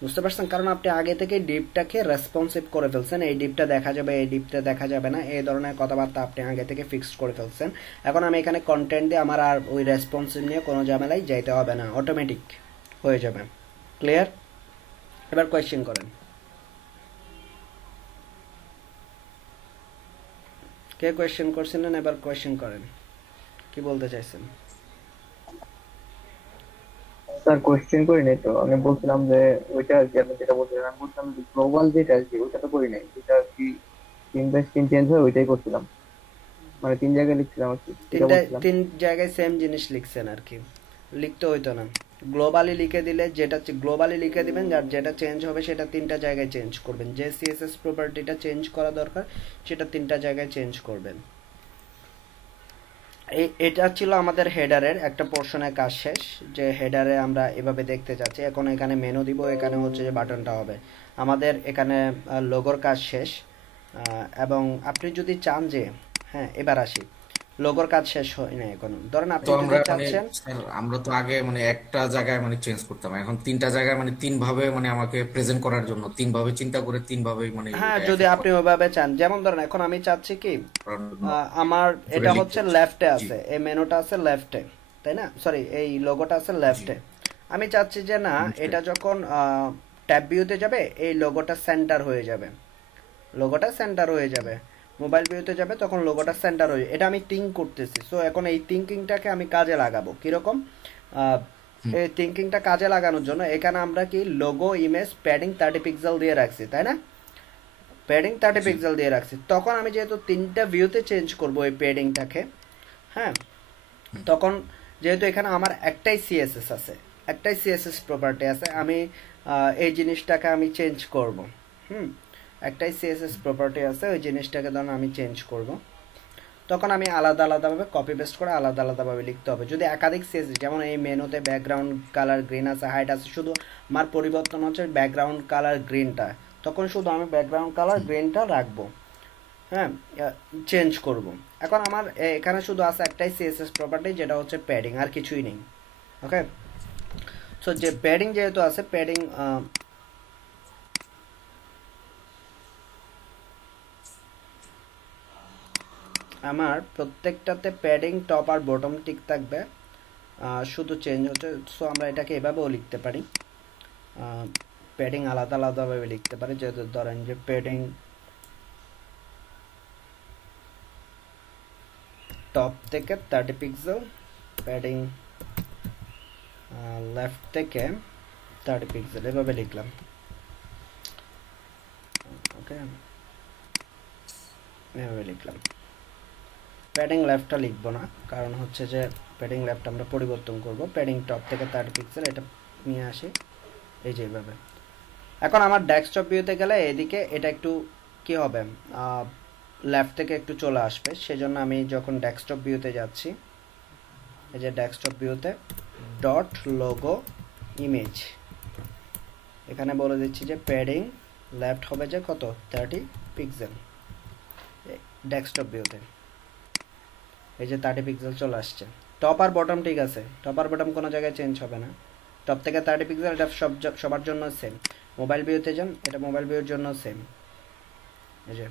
বুঝতে পারছেন? কারণ আপনি আগে থেকে ডিপটাকে রেসপন্সিভ করে ফেলছেন, এই ডিপটা দেখা যাবে, এই ডিপটা দেখা যাবে না, এই ধরনের কথাবার্তা আপনি আগে থেকে ফিক্সড করে ফেলছেন। এখন আমি এখানে কন্টেন্ট দিয়ে আমার আর ওই রেসপন্সিভ নিয়ে কোনো ঝামেলায় যাইতে হবে না, অটোমেটিক হয়ে যাবে। ক্লিয়ার? এবার কোয়েশ্চেন করেন। কে কোয়েশ্চেন করছিলেন? এবার কোয়েশ্চেন করেন, কি বলতে চাইছেন? স্যার কোয়েশ্চেন করি নাই তো, আমি বলছিলাম যে ওইটা আর কি আপনি যেটা বলছিলেন, আমি বলছিলাম যে গ্লোবাল যেটা আর কি ওইটা তো করি নাই, যেটা আর কি 3/3 চেঞ্জ হয় ওইটাই করছিলাম, মানে 3 জায়গায় লিখছিলাম আর কি, যেটা বলছিলাম। 3 জায়গায় সেম জিনিস লিখছেন আর কি, লিখতে হইতো না। গ্লোবালি লিখে দিলে যেটা গ্লোবালি লিখে দিবেন, আর যেটা চেঞ্জ হবে সেটা 3টা জায়গায় চেঞ্জ করবেন। যে সিএসএস প্রপার্টিটা চেঞ্জ করা দরকার সেটা 3টা জায়গায় চেঞ্জ করবেন। এটা ছিল আমাদের হেডারের একটা পোর্শনের কাজ শেষ, যে হেডারে আমরা এভাবে দেখতে যাচ্ছি। এখন এখানে মেনু দিব, এখানে হচ্ছে যে বাটনটা হবে আমাদের, এখানে লোগোর কাজ শেষ। এবং আপনি যদি চান যে, হ্যাঁ এবার আসি, লোগোর কাজ শেষ হয় না এখনো। ধরেন আপনি তো যদি আমরা মানে চাচ্ছেন, স্যার আমরা তো আগে মানে একটা জায়গায় মানে চেঞ্জ করতাম, এখন 3টা জায়গায় মানে 3 ভাবে মানে আমাকে প্রেজেন্ট করার জন্য 3 ভাবে চিন্তা করে 3 ভাবে মানে হ্যাঁ এটা যদি এফেক্ট আপনি ওইভাবে চান, যেমন ধরেন এখন আমি চাচ্ছি কি, করার জন্য আমার করে এটা লিখতে হচ্ছে হচ্ছে। লেফটে জি আছে, এই মেনুটা আছে লেফটে, তাই না? সরি, এই লোগোটা আছে জি লেফটে। আমি চাচ্ছি যে না, বুঝতে এটা যখন ট্যাব ভিউতে যাবে এই লোগোটা সেন্টার হয়ে যাবে, লোগোটা সেন্টার হয়ে যাবে। মোবাইল ভিউতে যাবে তখন লোগোটা সেন্টার হয়ে, এটা আমি থিঙ্ক করতেছি। সো এখন এই থিঙ্কিংটাকে আমি কাজে লাগাবো কিরকম, হুম এই থিঙ্কিংটা কাজে লাগানোর জন্য এখানে আমরা কি লোগো ইমেজ প্যাডিং 30 পিক্সেল দিয়ে রাখছি, তাই না? প্যাডিং 30 জি পিক্সেল দিয়ে রাখছি। তখন আমি যেহেতু 3টা ভিউতে চেঞ্জ করবো এই প্যাডিংটাকে, হ্যাঁ, হুম তখন যেহেতু এখানে আমার একটাই সিএসএস আছে, একটাই সিএসএস প্রপার্টি আছে, আমি এই জিনিসটাকে আমি চেঞ্জ করব। একটাই সিএসএস প্রপার্টি আছে, ওই জিনিসটাকে ধরুন আমি চেঞ্জ করব। তখন আমি আলাদা আলাদাভাবে কপি পেস্ট করে আলাদা আলাদাভাবে লিখতে হবে। যদি একাধিক সিএসএস, যেমন এই মেনুতে ব্যাকগ্রাউন্ড কালার গ্রিন আছে, হাইট আছে, শুধু আমার পরিবর্তন হচ্ছে ব্যাকগ্রাউন্ড কালার গ্রিনটা, তখন শুধু আমি ব্যাকগ্রাউন্ড কালার গ্রিনটা রাখবো, হ্যাঁ, চেঞ্জ করব। এখন আমার এখানে শুধু আছে একটাই সিএসএস প্রপার্টি, যেটা হচ্ছে প্যাডিং, আর কিছুই নেই। ওকে, সো যে প্যাডিং যেহেতু আছে, প্যাডিং আমার প্রত্যেকটাতে প্যাডিং টপ আর বটম ঠিক থাকবে, শুধু চেঞ্জ হচ্ছে। সো আমরা এটাকে এভাবেও লিখতে পারি, প্যাডিং আলাদা আলাদাভাবে লিখতে পারি। যেহেতু ধরেন যে প্যাডিং টপ থেকে 30 পিক্সেল, প্যাডিং লেফট থেকে 30 পিক্সেল, এভাবে লিখলাম। ওকে, এভাবে লিখলাম। প্যাডিং লেফটটা লিখবো না, কারণ হচ্ছে যে প্যাডিং লেফট আমরা পরিবর্তন করব। প্যাডিং টপ থেকে 30 পিক্সেল এটা নিয়ে আসি, এই যে এইভাবে। এখন আমার ডেস্কটপ ভিউতে গেলে এদিকে এটা একটু কি হবে, লেফট থেকে একটু চলে আসবে। সেজন্য আমি যখন ডেস্কটপ ভিউতে যাচ্ছি, এই যে ডেস্কটপ ভিউতে ডট লোগো ইমেজ, এখানে বলে দিচ্ছি যে প্যাডিং লেফট হবে যে কত 30 পিক্সেল ডেস্কটপ ভিউতে, এই যে 30 পিক্সেল চলে আসছে। টপ আর বটম ঠিক আছে, টপ আর বটম কোনো জায়গায় চেঞ্জ হবে না, টপ থেকে 30 পিক্সেল, এটা সবার জন্য সেম। মোবাইল ভিউতে যান, এটা মোবাইল ভিউর জন্য সেম, এই যে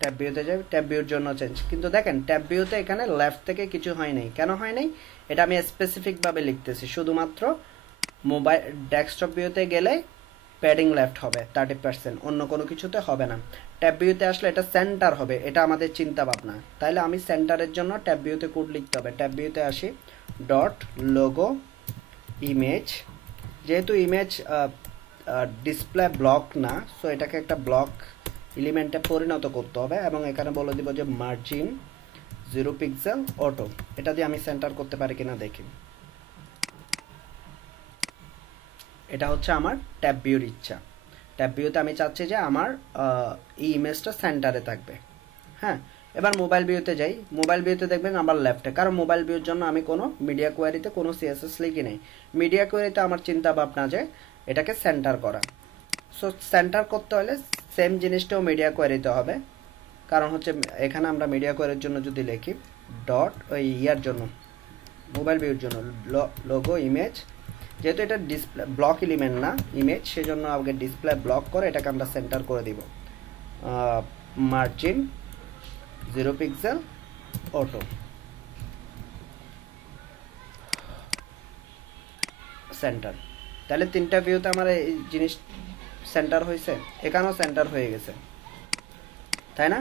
ট্যাব ভিউতে যাই, ট্যাব ভিউর জন্য চেঞ্জ। কিন্তু দেখেন ট্যাব ভিউতে এখানে লেফট থেকে কিছু হয় নাই, কেন হয় নাই এটা আমি স্পেসিফিক ভাবে লিখতেছি, শুধুমাত্র মোবাইল ডেস্কটপ ভিউতে গেলে প্যাডিং লেফট হবে 30%, অন্য কোনো কিছুতে হবে না। ট্যাব ভিউতে আসলে এটা সেন্টার হবে, এটা আমাদের চিন্তা ভাবনা। তাইলে আমি সেন্টারের জন্য ট্যাব ভিউতে কোড লিখতে হবে। ট্যাব ভিউতে আসি, ডট লোগো ইমেজ, যেহেতু ইমেজ ডিসপ্লে ব্লক না, সো এটাকে একটা ব্লক এলিমেন্টে পরিণত করতে হবে, এবং এখানে বলে দিব যে মার্জিন 0 পিক্সেল অটো, এটা দিয়ে আমি সেন্টার করতে পারি কিনা দেখি। এটা হচ্ছে আমার ট্যাব ভিউর ইচ্ছা। ট্যাব ভিউতে আমি চাচ্ছি যে আমার এই ইমেজটা সেন্টারে থাকবে। হ্যাঁ, এবার মোবাইল ভিউতে যাই। মোবাইল ভিউতে দেখবেন আমার লেফটে, কারণ মোবাইল ভিউর জন্য আমি কোনো মিডিয়া কোয়ারিতে কোনো সিএসএস লিখি নেই। মিডিয়া কোয়ারিতে আমার চিন্তা ভাবনা যে এটাকে সেন্টার করা। সো সেন্টার করতে হলে সেম জিনিসটাও মিডিয়া কোয়ারিতে হবে, কারণ হচ্ছে এখানে আমরা মিডিয়া কোয়ারির জন্য যদি লিখি ডট ওই ইয়ার জন্য মোবাইল ভিউর জন্য লোগো ইমেজ, যেহেতু এটা ডিসপ্লে ব্লক এলিমেন্ট না ইমেজ, সেজন্য আগে ডিসপ্লে ব্লক করে এটাকে আমরা সেন্টার করে দিব। Margin 0 pixel auto, centre. তাহলে তিনটা ভিউতে আমার এই জিনিস সেন্টার হয়েছে, এখানেও সেন্টার হয়ে গেছে, তাই না?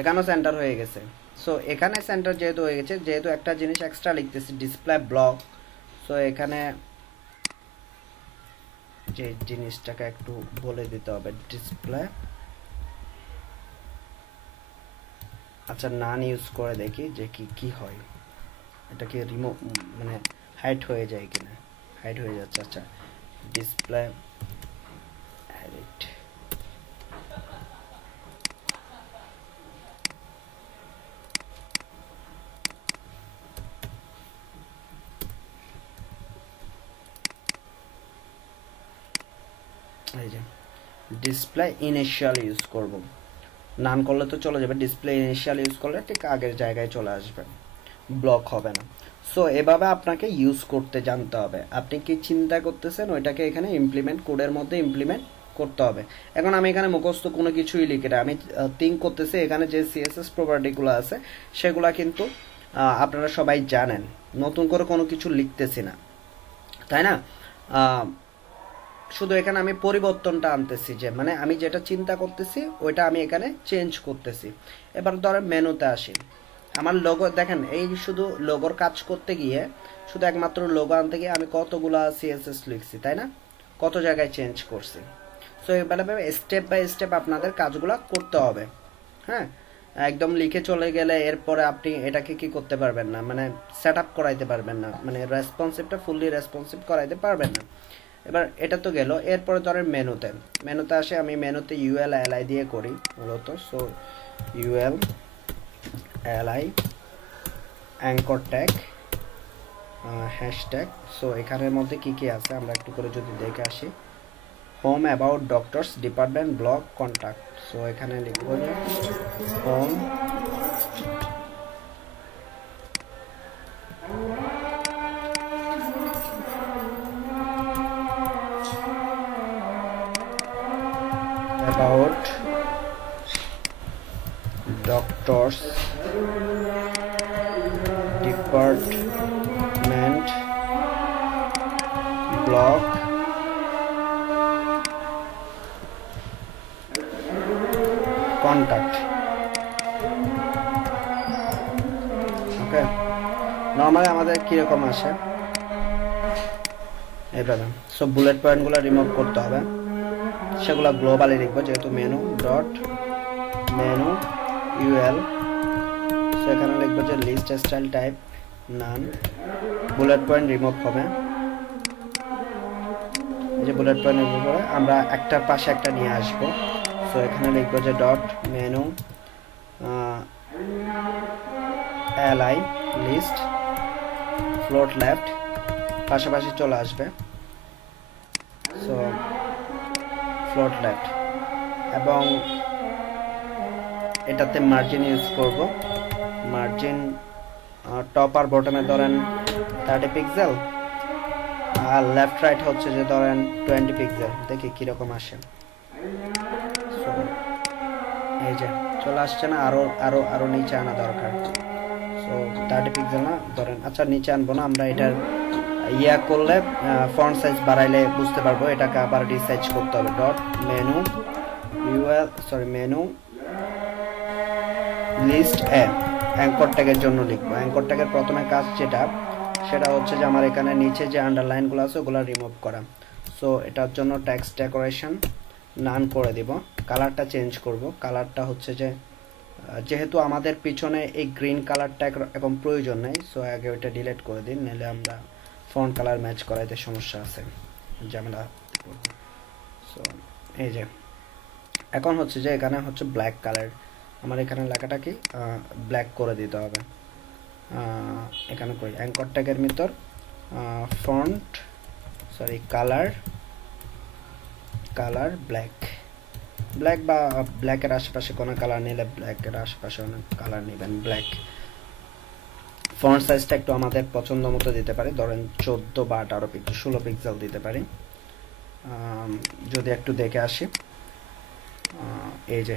এখানেও সেন্টার হয়ে গেছে। সো এখানে সেন্টার যেহেতু হয়ে গেছে, যেহেতু একটা জিনিস এক্সট্রা লিখতেছি ডিসপ্লে ব্লক, সো এখানে যে জিনিসটাকে একটু বলে দিতে হবে, ডিসপ্লে, আচ্ছা নান ইউজ করে দেখি যে কি হয়, এটা কি রিমুভ মানে হাইড হয়ে যায় কিনা। হাইড হয়ে যাচ্ছে, আচ্ছা ডিসপ্লে হাইড, এই যে ডিসপ্লে ইনিশিয়াল ইউজ করব, নান করলে তো চলে যাবে, ডিসপ্লে ইনিশিয়াল ইউজ করলে ঠিক আগের জায়গায় চলে আসবে, ব্লক হবে না। সো এভাবে আপনাকে ইউজ করতে জানতে হবে। আপনি কি চিন্তা করতেছেন ওইটাকে এখানে ইমপ্লিমেন্ট, কোডের মধ্যে ইমপ্লিমেন্ট করতে হবে। এখন আমি এখানে মুখস্থ কোনো কিছুই লিখি না, আমি থিঙ্ক করতেছি এখানে যে সিএসএস প্রপার্টিগুলো আছে সেগুলা কিন্তু আপনারা সবাই জানেন, নতুন করে কোনো কিছু লিখতেছি না, তাই না? শুধু এখানে আমি পরিবর্তনটা আনতেছি, যে মানে আমি যেটা চিন্তা করতেছি ওইটা আমি এখানে চেঞ্জ করতেছি। এবার ধরেন মেনুতে আসি, আমার লোগো দেখেন, এই শুধু লোগোর কাজ করতে গিয়ে, শুধু একমাত্র লোগো আনতে গিয়ে আমি কতগুলা সিএসএস লিখছি, তাই না? কত জায়গায় চেঞ্জ করছি। সো এভাবে স্টেপ বাই স্টেপ আপনাদের কাজগুলো করতে হবে। হ্যাঁ, একদম লিখে চলে গেলে এরপরে আপনি এটাকে কি করতে পারবেন না, মানে সেট আপ করাইতে পারবেন না, মানে রেসপন্সিভটা ফুললি রেসপন্সিভ করাইতে পারবেন না। এবার এটা তো গেল, এরপরে ধরেন মেনুতে আসে, আমি মেনুতে ইউএল এলআই দিয়ে করি মূলত। So UL LI anchor tag hashtag. So এখানের মধ্যে কি কি আছে আমরা একটু করে যদি দেখে আসি, home, about, doctors, department, blog, contact. So এখানে লিখবো যে home, about doctors, department, blog, contact. Okay, normally আমাদের কিরকম আসে এইভাবে। সো বুলেট পয়েন্টগুলো রিমুভ করতে হবে, সেগুলো গ্লোবালি লিখবো, যেহেতু মেনু ডট মেনু ইউএল। সেখানে লিখবো যে লিস্ট স্টাইল টাইপ নান, বুলেট পয়েন্ট রিমুভ হবে। এই যে বুলেট পয়েন্ট রিমুভ করে আমরা একটার পাশে একটা নিয়ে আসবো। সো এখানে লিখবো যে dot menu LI list float left পাশাপাশি চলে আসবে। সো ফ্লোট লেফট, এবং এটাতে মার্জিন ইউজ করব। মার্জিন টপ আর বটমে ধরেন 30 পিক্সেল, আর লেফট রাইট হচ্ছে যে ধরেন 20 পিক্সেল। দেখি কিরকম আসে। সো এই যে চলে আসছে না? আরো আরো আরো নিচে আনা দরকার। সো 30 পিক্সেল না ধরেন, আচ্ছা নিচে আনবো না, আমরা এটার ইয়া করলে ফন্ট সাইজ বাড়াইলে বুঝতে পারবো। এটাকে আবার রিসাইজ করতে হবে। ডট মেনু মেনু লিস্ট এ অ্যাঙ্কর ট্যাগের জন্য লিখবো। অ্যাঙ্কর ট্যাগের প্রথমে কাজ সেটা হচ্ছে যে আমার এখানে নিচে যে আন্ডারলাইনগুলো আছে ওগুলো রিমুভ করা। সো এটার জন্য টেক্সট ডেকোরেশন নান করে দিব। কালারটা চেঞ্জ করব। কালারটা হচ্ছে যে যেহেতু আমাদের পিছনে এই গ্রিন কালারটা এখন প্রয়োজন নেই, সো আগে ওইটা ডিলিট করে দিন, নাহলে আমরা ফন্ট কালার ম্যাচ করাইতে সমস্যা আছে, ঝামেলা করব। সো এই যে এখন হচ্ছে যে এখানে হচ্ছে ব্ল্যাক কালার, আমার এখানে লেখাটা কি ব্ল্যাক করে দিতে হবে। এখানে কই অ্যাঙ্কর ট্যাগের ভিতর ফন্ট কালার ব্ল্যাক বা ব্ল্যাকের আশেপাশে কোনো কালার নিলে ব্ল্যাকের আশেপাশে অনেক কালার নেবেন। ব্ল্যাক ফন্ট সাইজটা একটু আমাদের পছন্দ মতো দিতে পারি, ধরেন 14 বা 18 পিক্সেল 16 পিক্সেল দিতে পারি। যদি একটু দেখে আসি, এই যে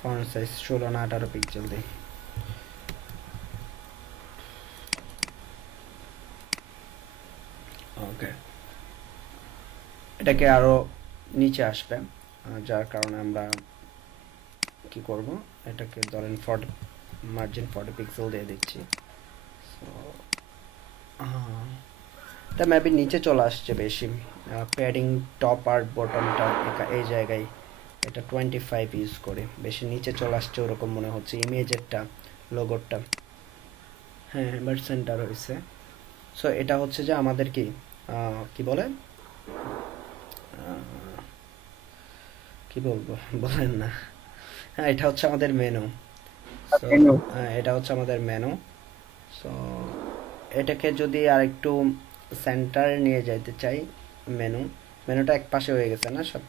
ফন্ট সাইজ 16 না 18 পিক্সেল দিই। ওকে, এটাকে আরো নিচে আসবে, যার কারণে আমরা কি করব, এটাকে ধরেন মার্জিন 40 পিক্সেল দিয়ে দিচ্ছি। এটা মেবি নিচে চলে আসছে বেশি। প্যাডিং টপ আর বটমটা এই জায়গায় এটা 25 ইউজ করে, বেশি নিচে চলে আসছে ওরকম মনে হচ্ছে ইমেজেরটা, লোগোটা। হ্যাঁ, এবার সেন্টার হয়েছে। সো এটা হচ্ছে যে আমাদের কি বলে, কি বলবো বলেন না। হ্যাঁ, এটা হচ্ছে আমাদের মেনু। সো এটা হচ্ছে আমাদের মেনু। সো এটাকে যদি আর একটু সেন্টারে নিয়ে যাইতে চাই, মেনুটা এক পাশে হয়ে গেছে না সব,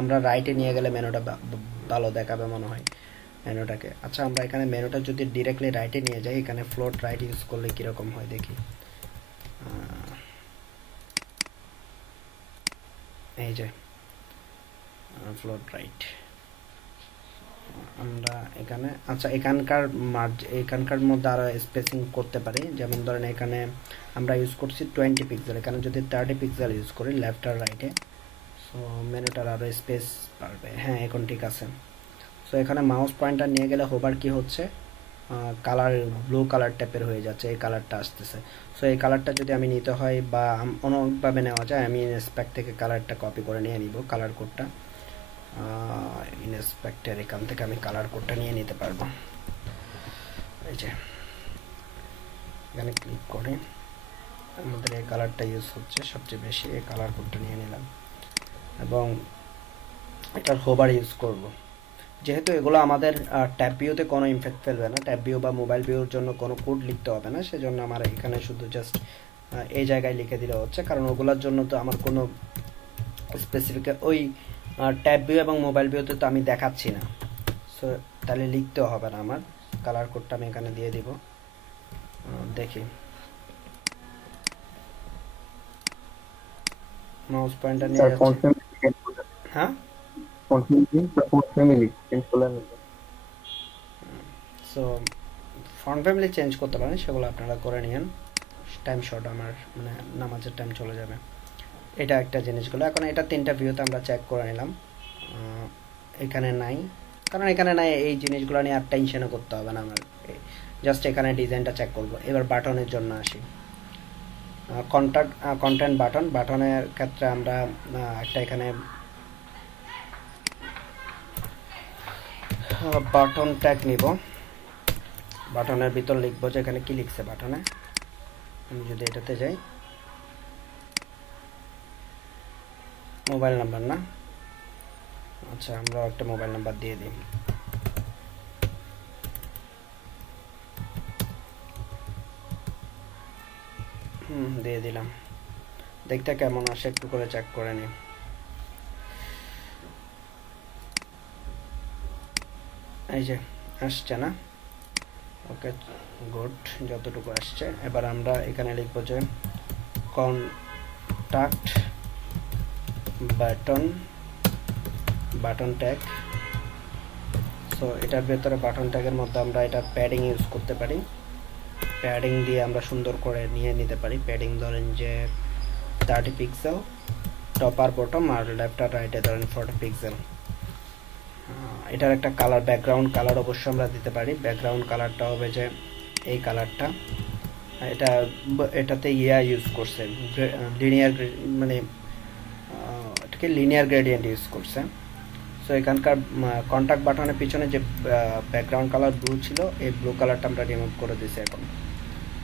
আমরা রাইটে নিয়ে গেলে মেনুটা ভালো দেখাবে মনে হয় মেনুটাকে। আচ্ছা, আমরা এখানে মেনুটা যদি ডিরেক্টলি রাইটে নিয়ে যাই, এখানে ফ্লোট রাইট ইউজ করলে কিরকম হয় দেখি। এই যে ফ্লোট রাইট আমরা এখানে, আচ্ছা এখানকার মধ্যে আরো স্পেসিং করতে পারি। যেমন ধরেন এখানে আমরা ইউজ করছি 20 পিক্সেল, এখানে যদি 30 পিক্সেল ইউজ করি লেফট আর রাইটে, সো মেনুটার আরো স্পেস বাড়বে। হ্যাঁ, এখন ঠিক আছে। সো এখানে মাউস পয়েন্টার নিয়ে গেলে হোবার কি হচ্ছে, কালার ব্লু কালার টাইপের হয়ে যাচ্ছে, এই কালারটা আসতেছে। সো এই কালারটা যদি আমি নিতে হয় বা অন্যভাবে নেওয়া যায়, আমি ইনস্পেক্ট থেকে কালারটা কপি করে নিয়ে নিব, কালার কোডটা ইনস্পেক্টের এখান থেকে আমি কালার কোডটা নিয়ে নিতে পারবো। এই যে এখানে ক্লিক করে আমাদের এই কালারটা ইউজ হচ্ছে সবচেয়ে বেশি, এই কালার কোডটা নিয়ে নিলাম এবং এটার হোভার ইউজ করব। যেহেতু এগুলো আমাদের ট্যাব ভিউতে কোনো ইমপ্যাক্ট ফেলবে না, ট্যাব ভিউ বা মোবাইল ভিউর জন্য কোনো কোড লিখতে হবে না, সেজন্য আমার এখানে শুধু জাস্ট এই জায়গায় লিখে দিলে হচ্ছে, কারণ ওগুলোর জন্য তো আমার কোনো স্পেসিফিক ওই ট্যাব ভিউ এবং মোবাইল ভিউতে তো আমি দেখাচ্ছি না, সো তাহলে লিখতেও হবে না আমার। কালার কোডটা আমি এখানে দিয়ে দিব, দেখি মাউস পয়েন্টার নিয়ে যাচ্ছি। হ্যাঁ, সো ফন্ট ফ্যামিলি চেঞ্জ করতে পারেন, সেগুলো আপনারা করে নিন। টাইম শর্ট, আমার মানে নামাজের টাইম চলে যাবে। এটা একটা জিনিসগুলো। এখন এটা 3টা ভিউতে আমরা চেক করে নিলাম, এখানে নাই, কারণ এখানে নাই এই জিনিসগুলো নিয়ে আর টেনশনও করতে হবে না আমার, জাস্ট এখানে ডিজাইনটা চেক করব। এবার বাটনের জন্য আসি। কন্টেন্ট বাটনের ক্ষেত্রে আমরা একটা এখানে বাটন ট্যাগ নিব। বাটনের ভিতর লিখবো যে এখানে কি লিখছে বাটনে। আমি যদি এটাতে যাই, মোবাইল নাম্বার না, আচ্ছা আমরা একটা মোবাইল নাম্বার দিয়ে দিই। দিয়ে দিলাম, দেখতে কেমন আসে একটু করে চেক করে নিই। এই যে আসছে না? ওকে, গুড, যতটুকু আসছে। এবার আমরা এখানে লিখব যে কন্টাক্ট বাটন ট্যাগ। সো এটার ভেতরে বাটন ট্যাগের মধ্যে আমরা এটা প্যাডিং ইউজ করতে পারি। প্যাডিং দিয়ে আমরা সুন্দর করে নিয়ে নিতে পারি। প্যাডিং ধরেন যে 30 পিক্সেল, টপ আর বটম, আর লেফট আর রাইটে ধরেন 40 পিক্সেল। এটার একটা কালার, ব্যাকগ্রাউন্ড কালার অবশ্যই আমরা দিতে পারি। ব্যাকগ্রাউন্ড কালারটা হবে যে এই কালারটা। এটাতে ইউজ করছে লিনিয়ার, মানে এটাকে লিনিয়ার গ্রেডিয়েন্ট ইউজ করছে। সো এখানকার কন্টাক্ট বাটনের পিছনে যে ব্যাকগ্রাউন্ড কালার ব্লু ছিল, এই ব্লু কালারটা আমরা রিমুভ করে দিয়েছি এখন।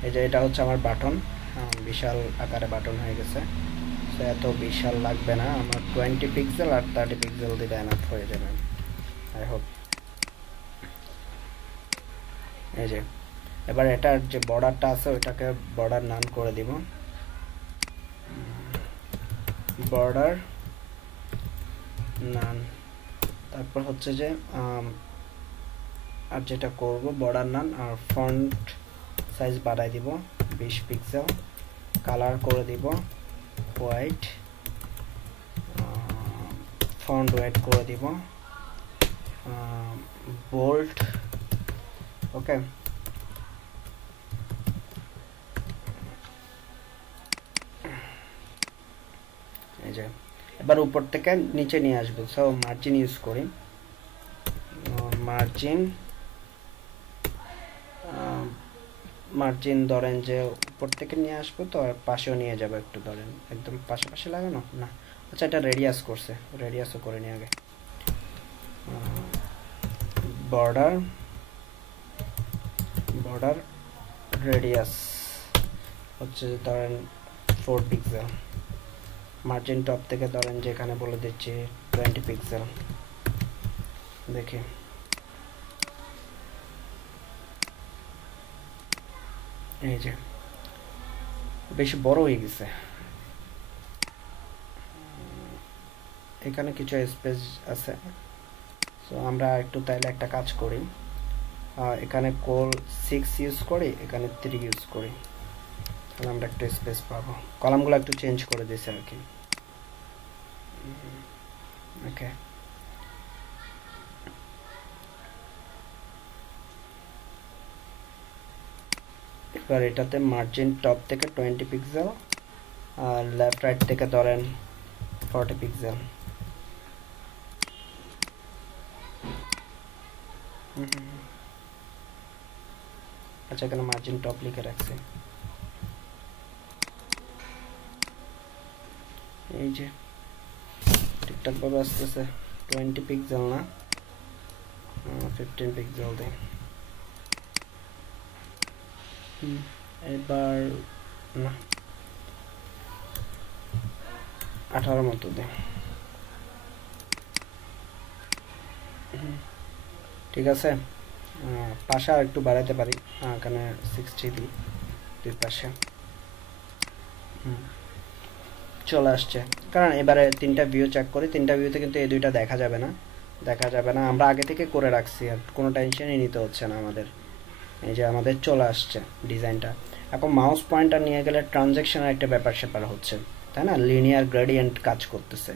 এই যে এটা হচ্ছে আমার বাটন, বিশাল আকারে বাটন হয়ে গেছে। সো এত বিশাল লাগবে না আমার, 20 পিক্সেল আর 30 পিক্সেল দিলে এনাফ হয়ে যাবে আই হোপ। এই যে এবার এটার যে বর্ডারটা আছে ওইটাকে বর্ডার নান করে দিব, বর্ডার নান। তারপর হচ্ছে যে আর যেটা করব বর্ডার নান, আর ফন্ট সাইজ বাড়াই দিব 20 পিক্সেল, কালার করে দিব হোয়াইট, ফন্ট ওয়েট করে দিব বোল্ড। ওকে, এই যে এবার উপর থেকে নিচে নিয়ে আসবো। সো মার্জিন ইউজ করি, মার্জিন ধরেন যে উপর থেকে নিয়ে আসবো, তো আর পাশেও নিয়ে যাবো একটু, ধরেন একদম পাশাপাশি লাগানো না। আচ্ছা, এটা রেডিয়াস করছে, রেডিয়াসও করে নিয়ে আগে। বর্ডার রেডিয়াস হচ্ছে ধরেন 4 পিক্সেল। মার্জিন টপ থেকে ধরেন যে এখানে বলে দিচ্ছি 20 পিক্সেল। দেখি এই যে বেশি বড় হয়ে গেছে, এখানে কিছু স্পেস আছে। সো আমরা একটু তাইলে একটা কাজ করি, এখানে কোল 6 ইউজ করি, এখানে 3 ইউজ করি, তাহলে আমরা একটু স্পেস পাবো। কলামগুলো একটু চেঞ্জ করে দিয়েছি আর কি। ওকে, এবার এটাতে মার্জিন টপ থেকে 20 পিক্সেল, আর লেফট রাইট থেকে ধরেন 40 পিক্সেল। আচ্ছা, এখানে মার্জিন টপ লিখে রাখছি। এই যে ঠিকঠাক ভাবে আসতেছে, 20 পিক্সেল না 15 পিক্সেল দেয়। এবার না 18 মতো দেয়। ঠিক আছে, পাশে আর একটু বাড়াইতে পারি, এখানে 60 দিই দুই পাশে। চলে আসছে, কারণ এবারে 3টা ভিউ চেক করি। 3টা ভিউতে কিন্তু এই দুইটা দেখা যাবে না, আমরা আগে থেকে করে রাখছি, আর কোনো টেনশনই নিতে হচ্ছে না আমাদের। এই যে আমাদের চলে আসছে ডিজাইনটা। এখন মাউস পয়েন্টার নিয়ে গেলে ট্রানজ্যাকশনের একটা ব্যাপার স্যাপার হচ্ছে, তাই না? লিনিয়ার গ্রেডিয়েন্ট কাজ করতেছে।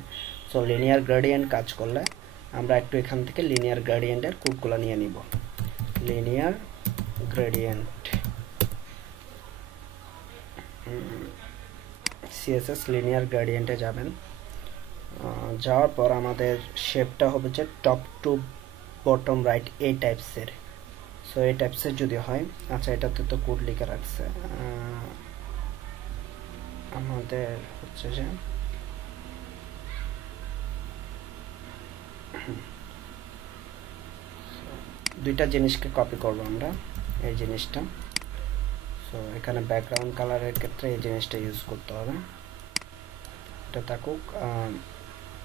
সো লিনিয়ার গ্রেডিয়েন্ট কাজ করলে আমরা একটু এখান থেকে লিনিয়ার গ্রেডিয়েন্টের কোডগুলো নিয়ে নিব। লিনিয়ার গ্রেডিয়েন্ট সিএসএস লিনিয়ার গ্রেডিয়েন্টে যাবেন, যাওয়ার পর আমাদের শেপটা হবে যে টপ টু বটম রাইট এই টাইপসের। সো এই টাইপসের যদি হয়, আচ্ছা এটাতে তো কোড লিখে রাখছে, আমাদের হচ্ছে যে দুইটা জিনিসকে কপি করব আমরা, এই জিনিসটা। সো এখানে ব্যাকগ্রাউন্ড কালারের ক্ষেত্রে এই জিনিসটা ইউজ করতে হবে, এটা থাকুক।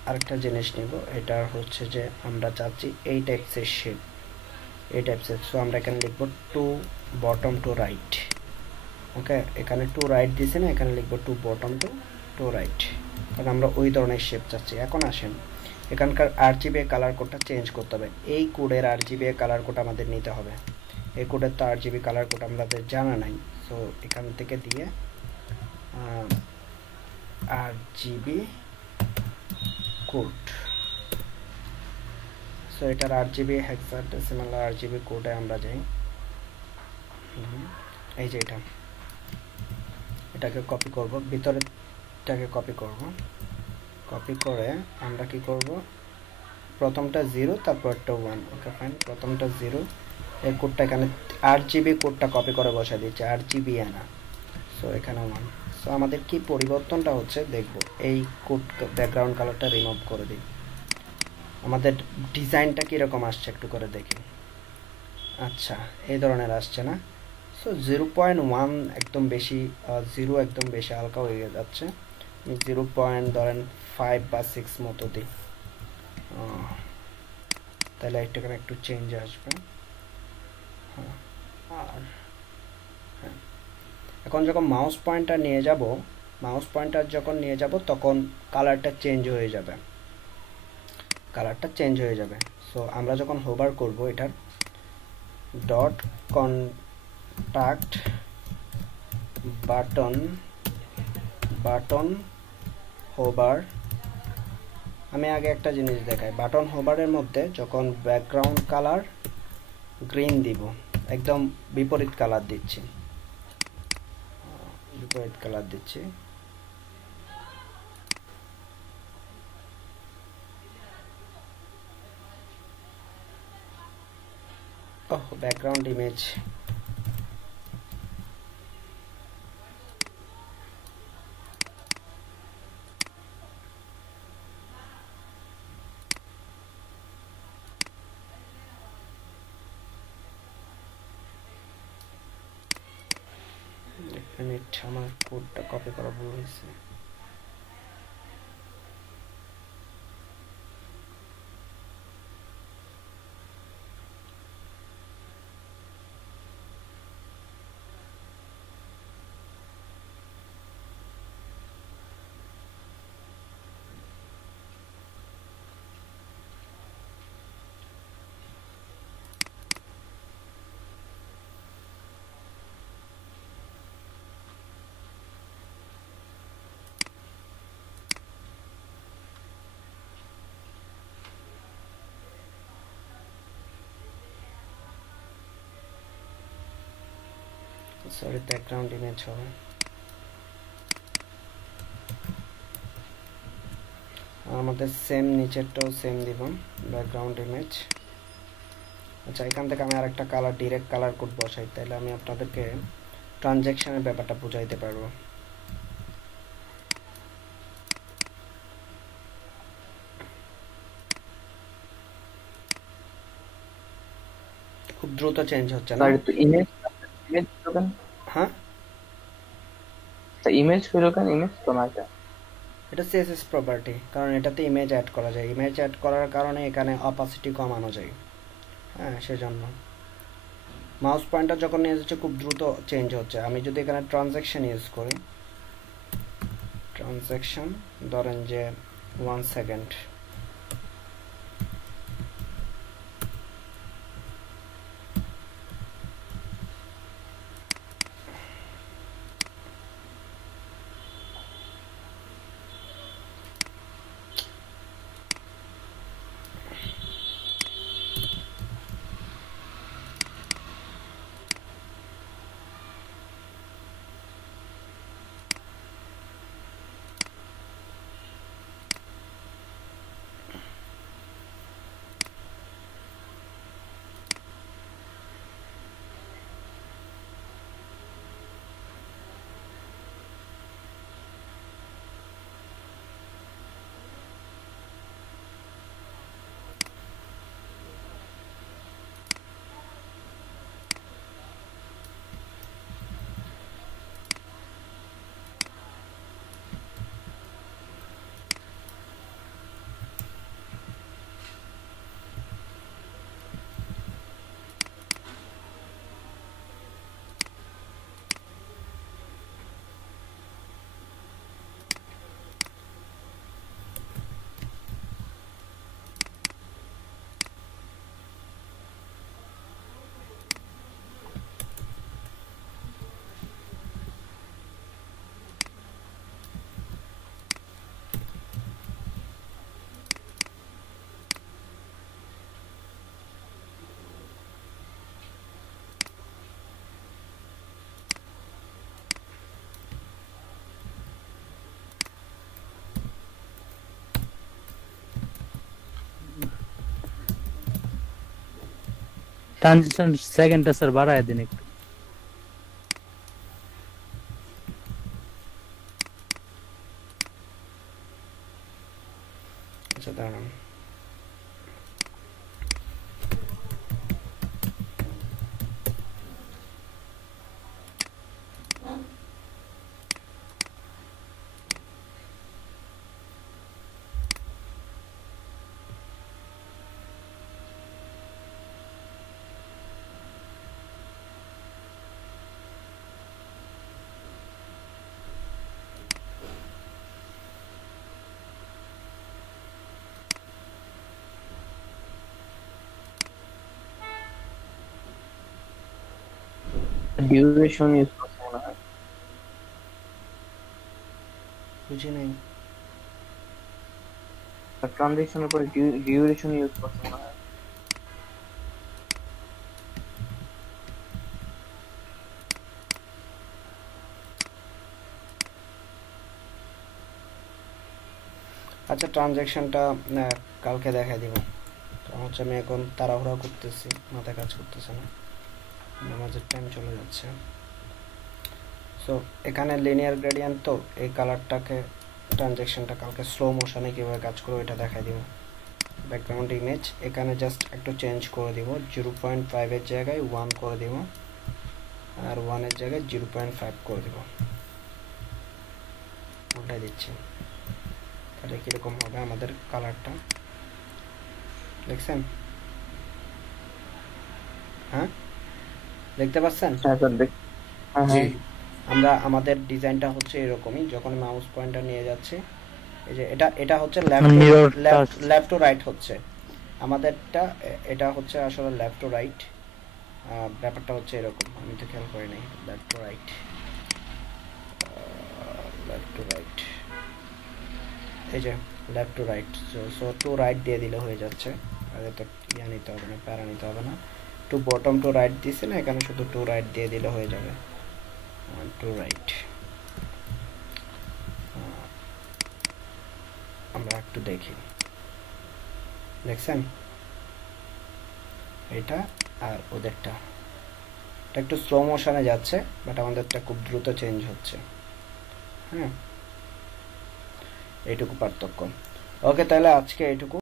আরেকটা জিনিস নিব, এটা হচ্ছে যে আমরা চাচ্ছি এই টাইপসের শেপ, এই টাইপসের। সো আমরা এখানে লিখব টু বটম টু রাইট, ওকে, এখানে টু রাইট দিয়েছি না, এখানে লিখবো টু বটম টু রাইট, কারণ আমরা ওই ধরনের শেপ চাচ্ছি। এখন আসেন এখানকার RGB কালার কোডটা চেঞ্জ করতে হবে। এই কোডের RGB কালার কোড আমাদের নিতে হবে। এই কোডের তো RGB কালার কোড আমাদের জানা নাই, সো এখান থেকে দিয়ে RGB কোড, সো এটার RGB হেক্সাডেসিমাল RGB কোডে আমরা যাই। এই যে এটাকে কপি করব, ভিতরেরটাকে কপি করব। কপি করে আমরা কি করব, প্রথমটা 0 তারপরটা 1। ওকে ফাইন, প্রথমটা 0, এই কোডটা এখানে RGB কোডটা কপি করে বসা দিচ্ছি, RGB না, সো এখানে 1। সো আমাদের কি পরিবর্তনটা হচ্ছে দেখব, এই কোড ব্যাকগ্রাউন্ড কালারটা রিমুভ করে দিই, আমাদের ডিজাইনটা কীরকম আসছে একটু করে দেখি। আচ্ছা, এই ধরনের আসছে না? সো 0.1 একদম বেশি, 0 একদম বেশি হালকা হয়ে যাচ্ছে। 0.5 বা 6 মতো দিই, তাহলে একটুখানি একটু চেঞ্জ আসবে। আর হ্যাঁ, এখন যখন মাউস পয়েন্টার নিয়ে যাব তখন কালারটা চেঞ্জ হয়ে যাবে। সো আমরা যখন হোভার করব, এটার ডট কন্টাক্ট বাটন হোভার, আমি আগে একটা জিনিস দেখাই। বাটন হোভারের মধ্যে যখন ব্যাকগ্রাউন্ড কালার গ্রিন দিব, একদম বিপরীত কালার দিচ্ছি, ব্যাকগ্রাউন্ড ইমেজ, আমার কোডটা কপি করা ভুল হয়েছে। সরি, ব্যাকগ্রাউন্ড ইমেজ হবে। আমাদের সেম নিচেরটাও সেম দিব, ব্যাকগ্রাউন্ড ইমেজ। আচ্ছা, এখান থেকে আমি আরেকটা কালার, ডিরেক্ট কালার কোড বসাই, তাহলে আমি আপনাদেরকে ট্রানজ্যাকশনের ব্যাপারটা বুঝাইতে পারবো। খুব দ্রুত চেঞ্জ হচ্ছে না? ইমেজ কেন? হ্যাঁ, ইমেজ হইলো কেন? ইমেজ তো না, এটা CSS প্রপার্টি, কারণ এটাতে ইমেজ অ্যাড করা যায়। ইমেজ অ্যাড করার কারণে এখানে অপাসিটি কমানো যায়, হ্যাঁ, সেজন্য। মাউস পয়েন্টার যখন নিয়ে যাচ্ছে খুব দ্রুত চেঞ্জ হচ্ছে। আমি যদি এখানে ট্রানজ্যাকশন ইউজ করি, ট্রানজ্যাকশন ধরেন যে 1 সেকেন্ড, ট্রানজিশন সেকেন্ডটা স্যার বাড়ায় দিন একটু। আচ্ছা দাঁড়ান, ডিউরেশন ইউজ করতে মনে হয়। বুঝি নাই। ট্রানজেকশনের পরে ডিউরেশন ইউজ করতে মনে হয়। আচ্ছা ট্রানজ্যাকশনটা কালকে দেখাই দিব। কারণ হচ্ছে আমি এখন তাড়াহুড়া করতেছি, মাথায় কাজ করতেছে না, নামাজের টাইম চলে যাচ্ছে। সো এখানে লিনিয়ার গ্রেডিয়েন্ট, তো এই কালারটাকে ট্রানজ্যাকশনটা কালকে স্লো মোশনে কীভাবে কাজ করবো এটা দেখাই দিব। ব্যাকগ্রাউন্ড ইমেজ এখানে জাস্ট একটু চেঞ্জ করে দিব, 0.5 জায়গায় 1 করে দিব, আর 1 জায়গায় 0.5 করে দিব, উল্টাই দিচ্ছি। তাহলে কীরকম হবে আমাদের কালারটা, দেখছেন? হ্যাঁ দেখতে পাচ্ছেন? হ্যাঁ স্যার দেখ। জি আমরা আমাদের ডিজাইনটা হচ্ছে এরকমই, যখন মাউস পয়েন্টার নিয়ে যাচ্ছি, এই যে এটা হচ্ছে Mirror লেফট টু রাইট হচ্ছে আমাদেরটা, এটা হচ্ছে আসলে লেফট টু রাইট। ব্যাপারটা হচ্ছে এরকম, আমি তো খেয়াল করি নাই। Left to right, left to right, এই যে left to right. So to right দিয়ে দিলে হয়ে যাচ্ছে, আগে তো ইয়া নিতে হবে না, প্যারা নিতে হবে না। টু বটম টু রাইট দিছে না, এখানে শুধু টু রাইট দিয়ে দিলে হয়ে যাবে। টু রাইট আমরা একটু দেখি, দেখছেন এটা আর ওদেরটা, এটা একটু স্লো মোশনে যাচ্ছে, বাট আমাদেরটা খুব দ্রুত চেঞ্জ হচ্ছে। হ্যাঁ এইটুকু পার্থক্য। ওকে তাহলে আজকে এইটুকু।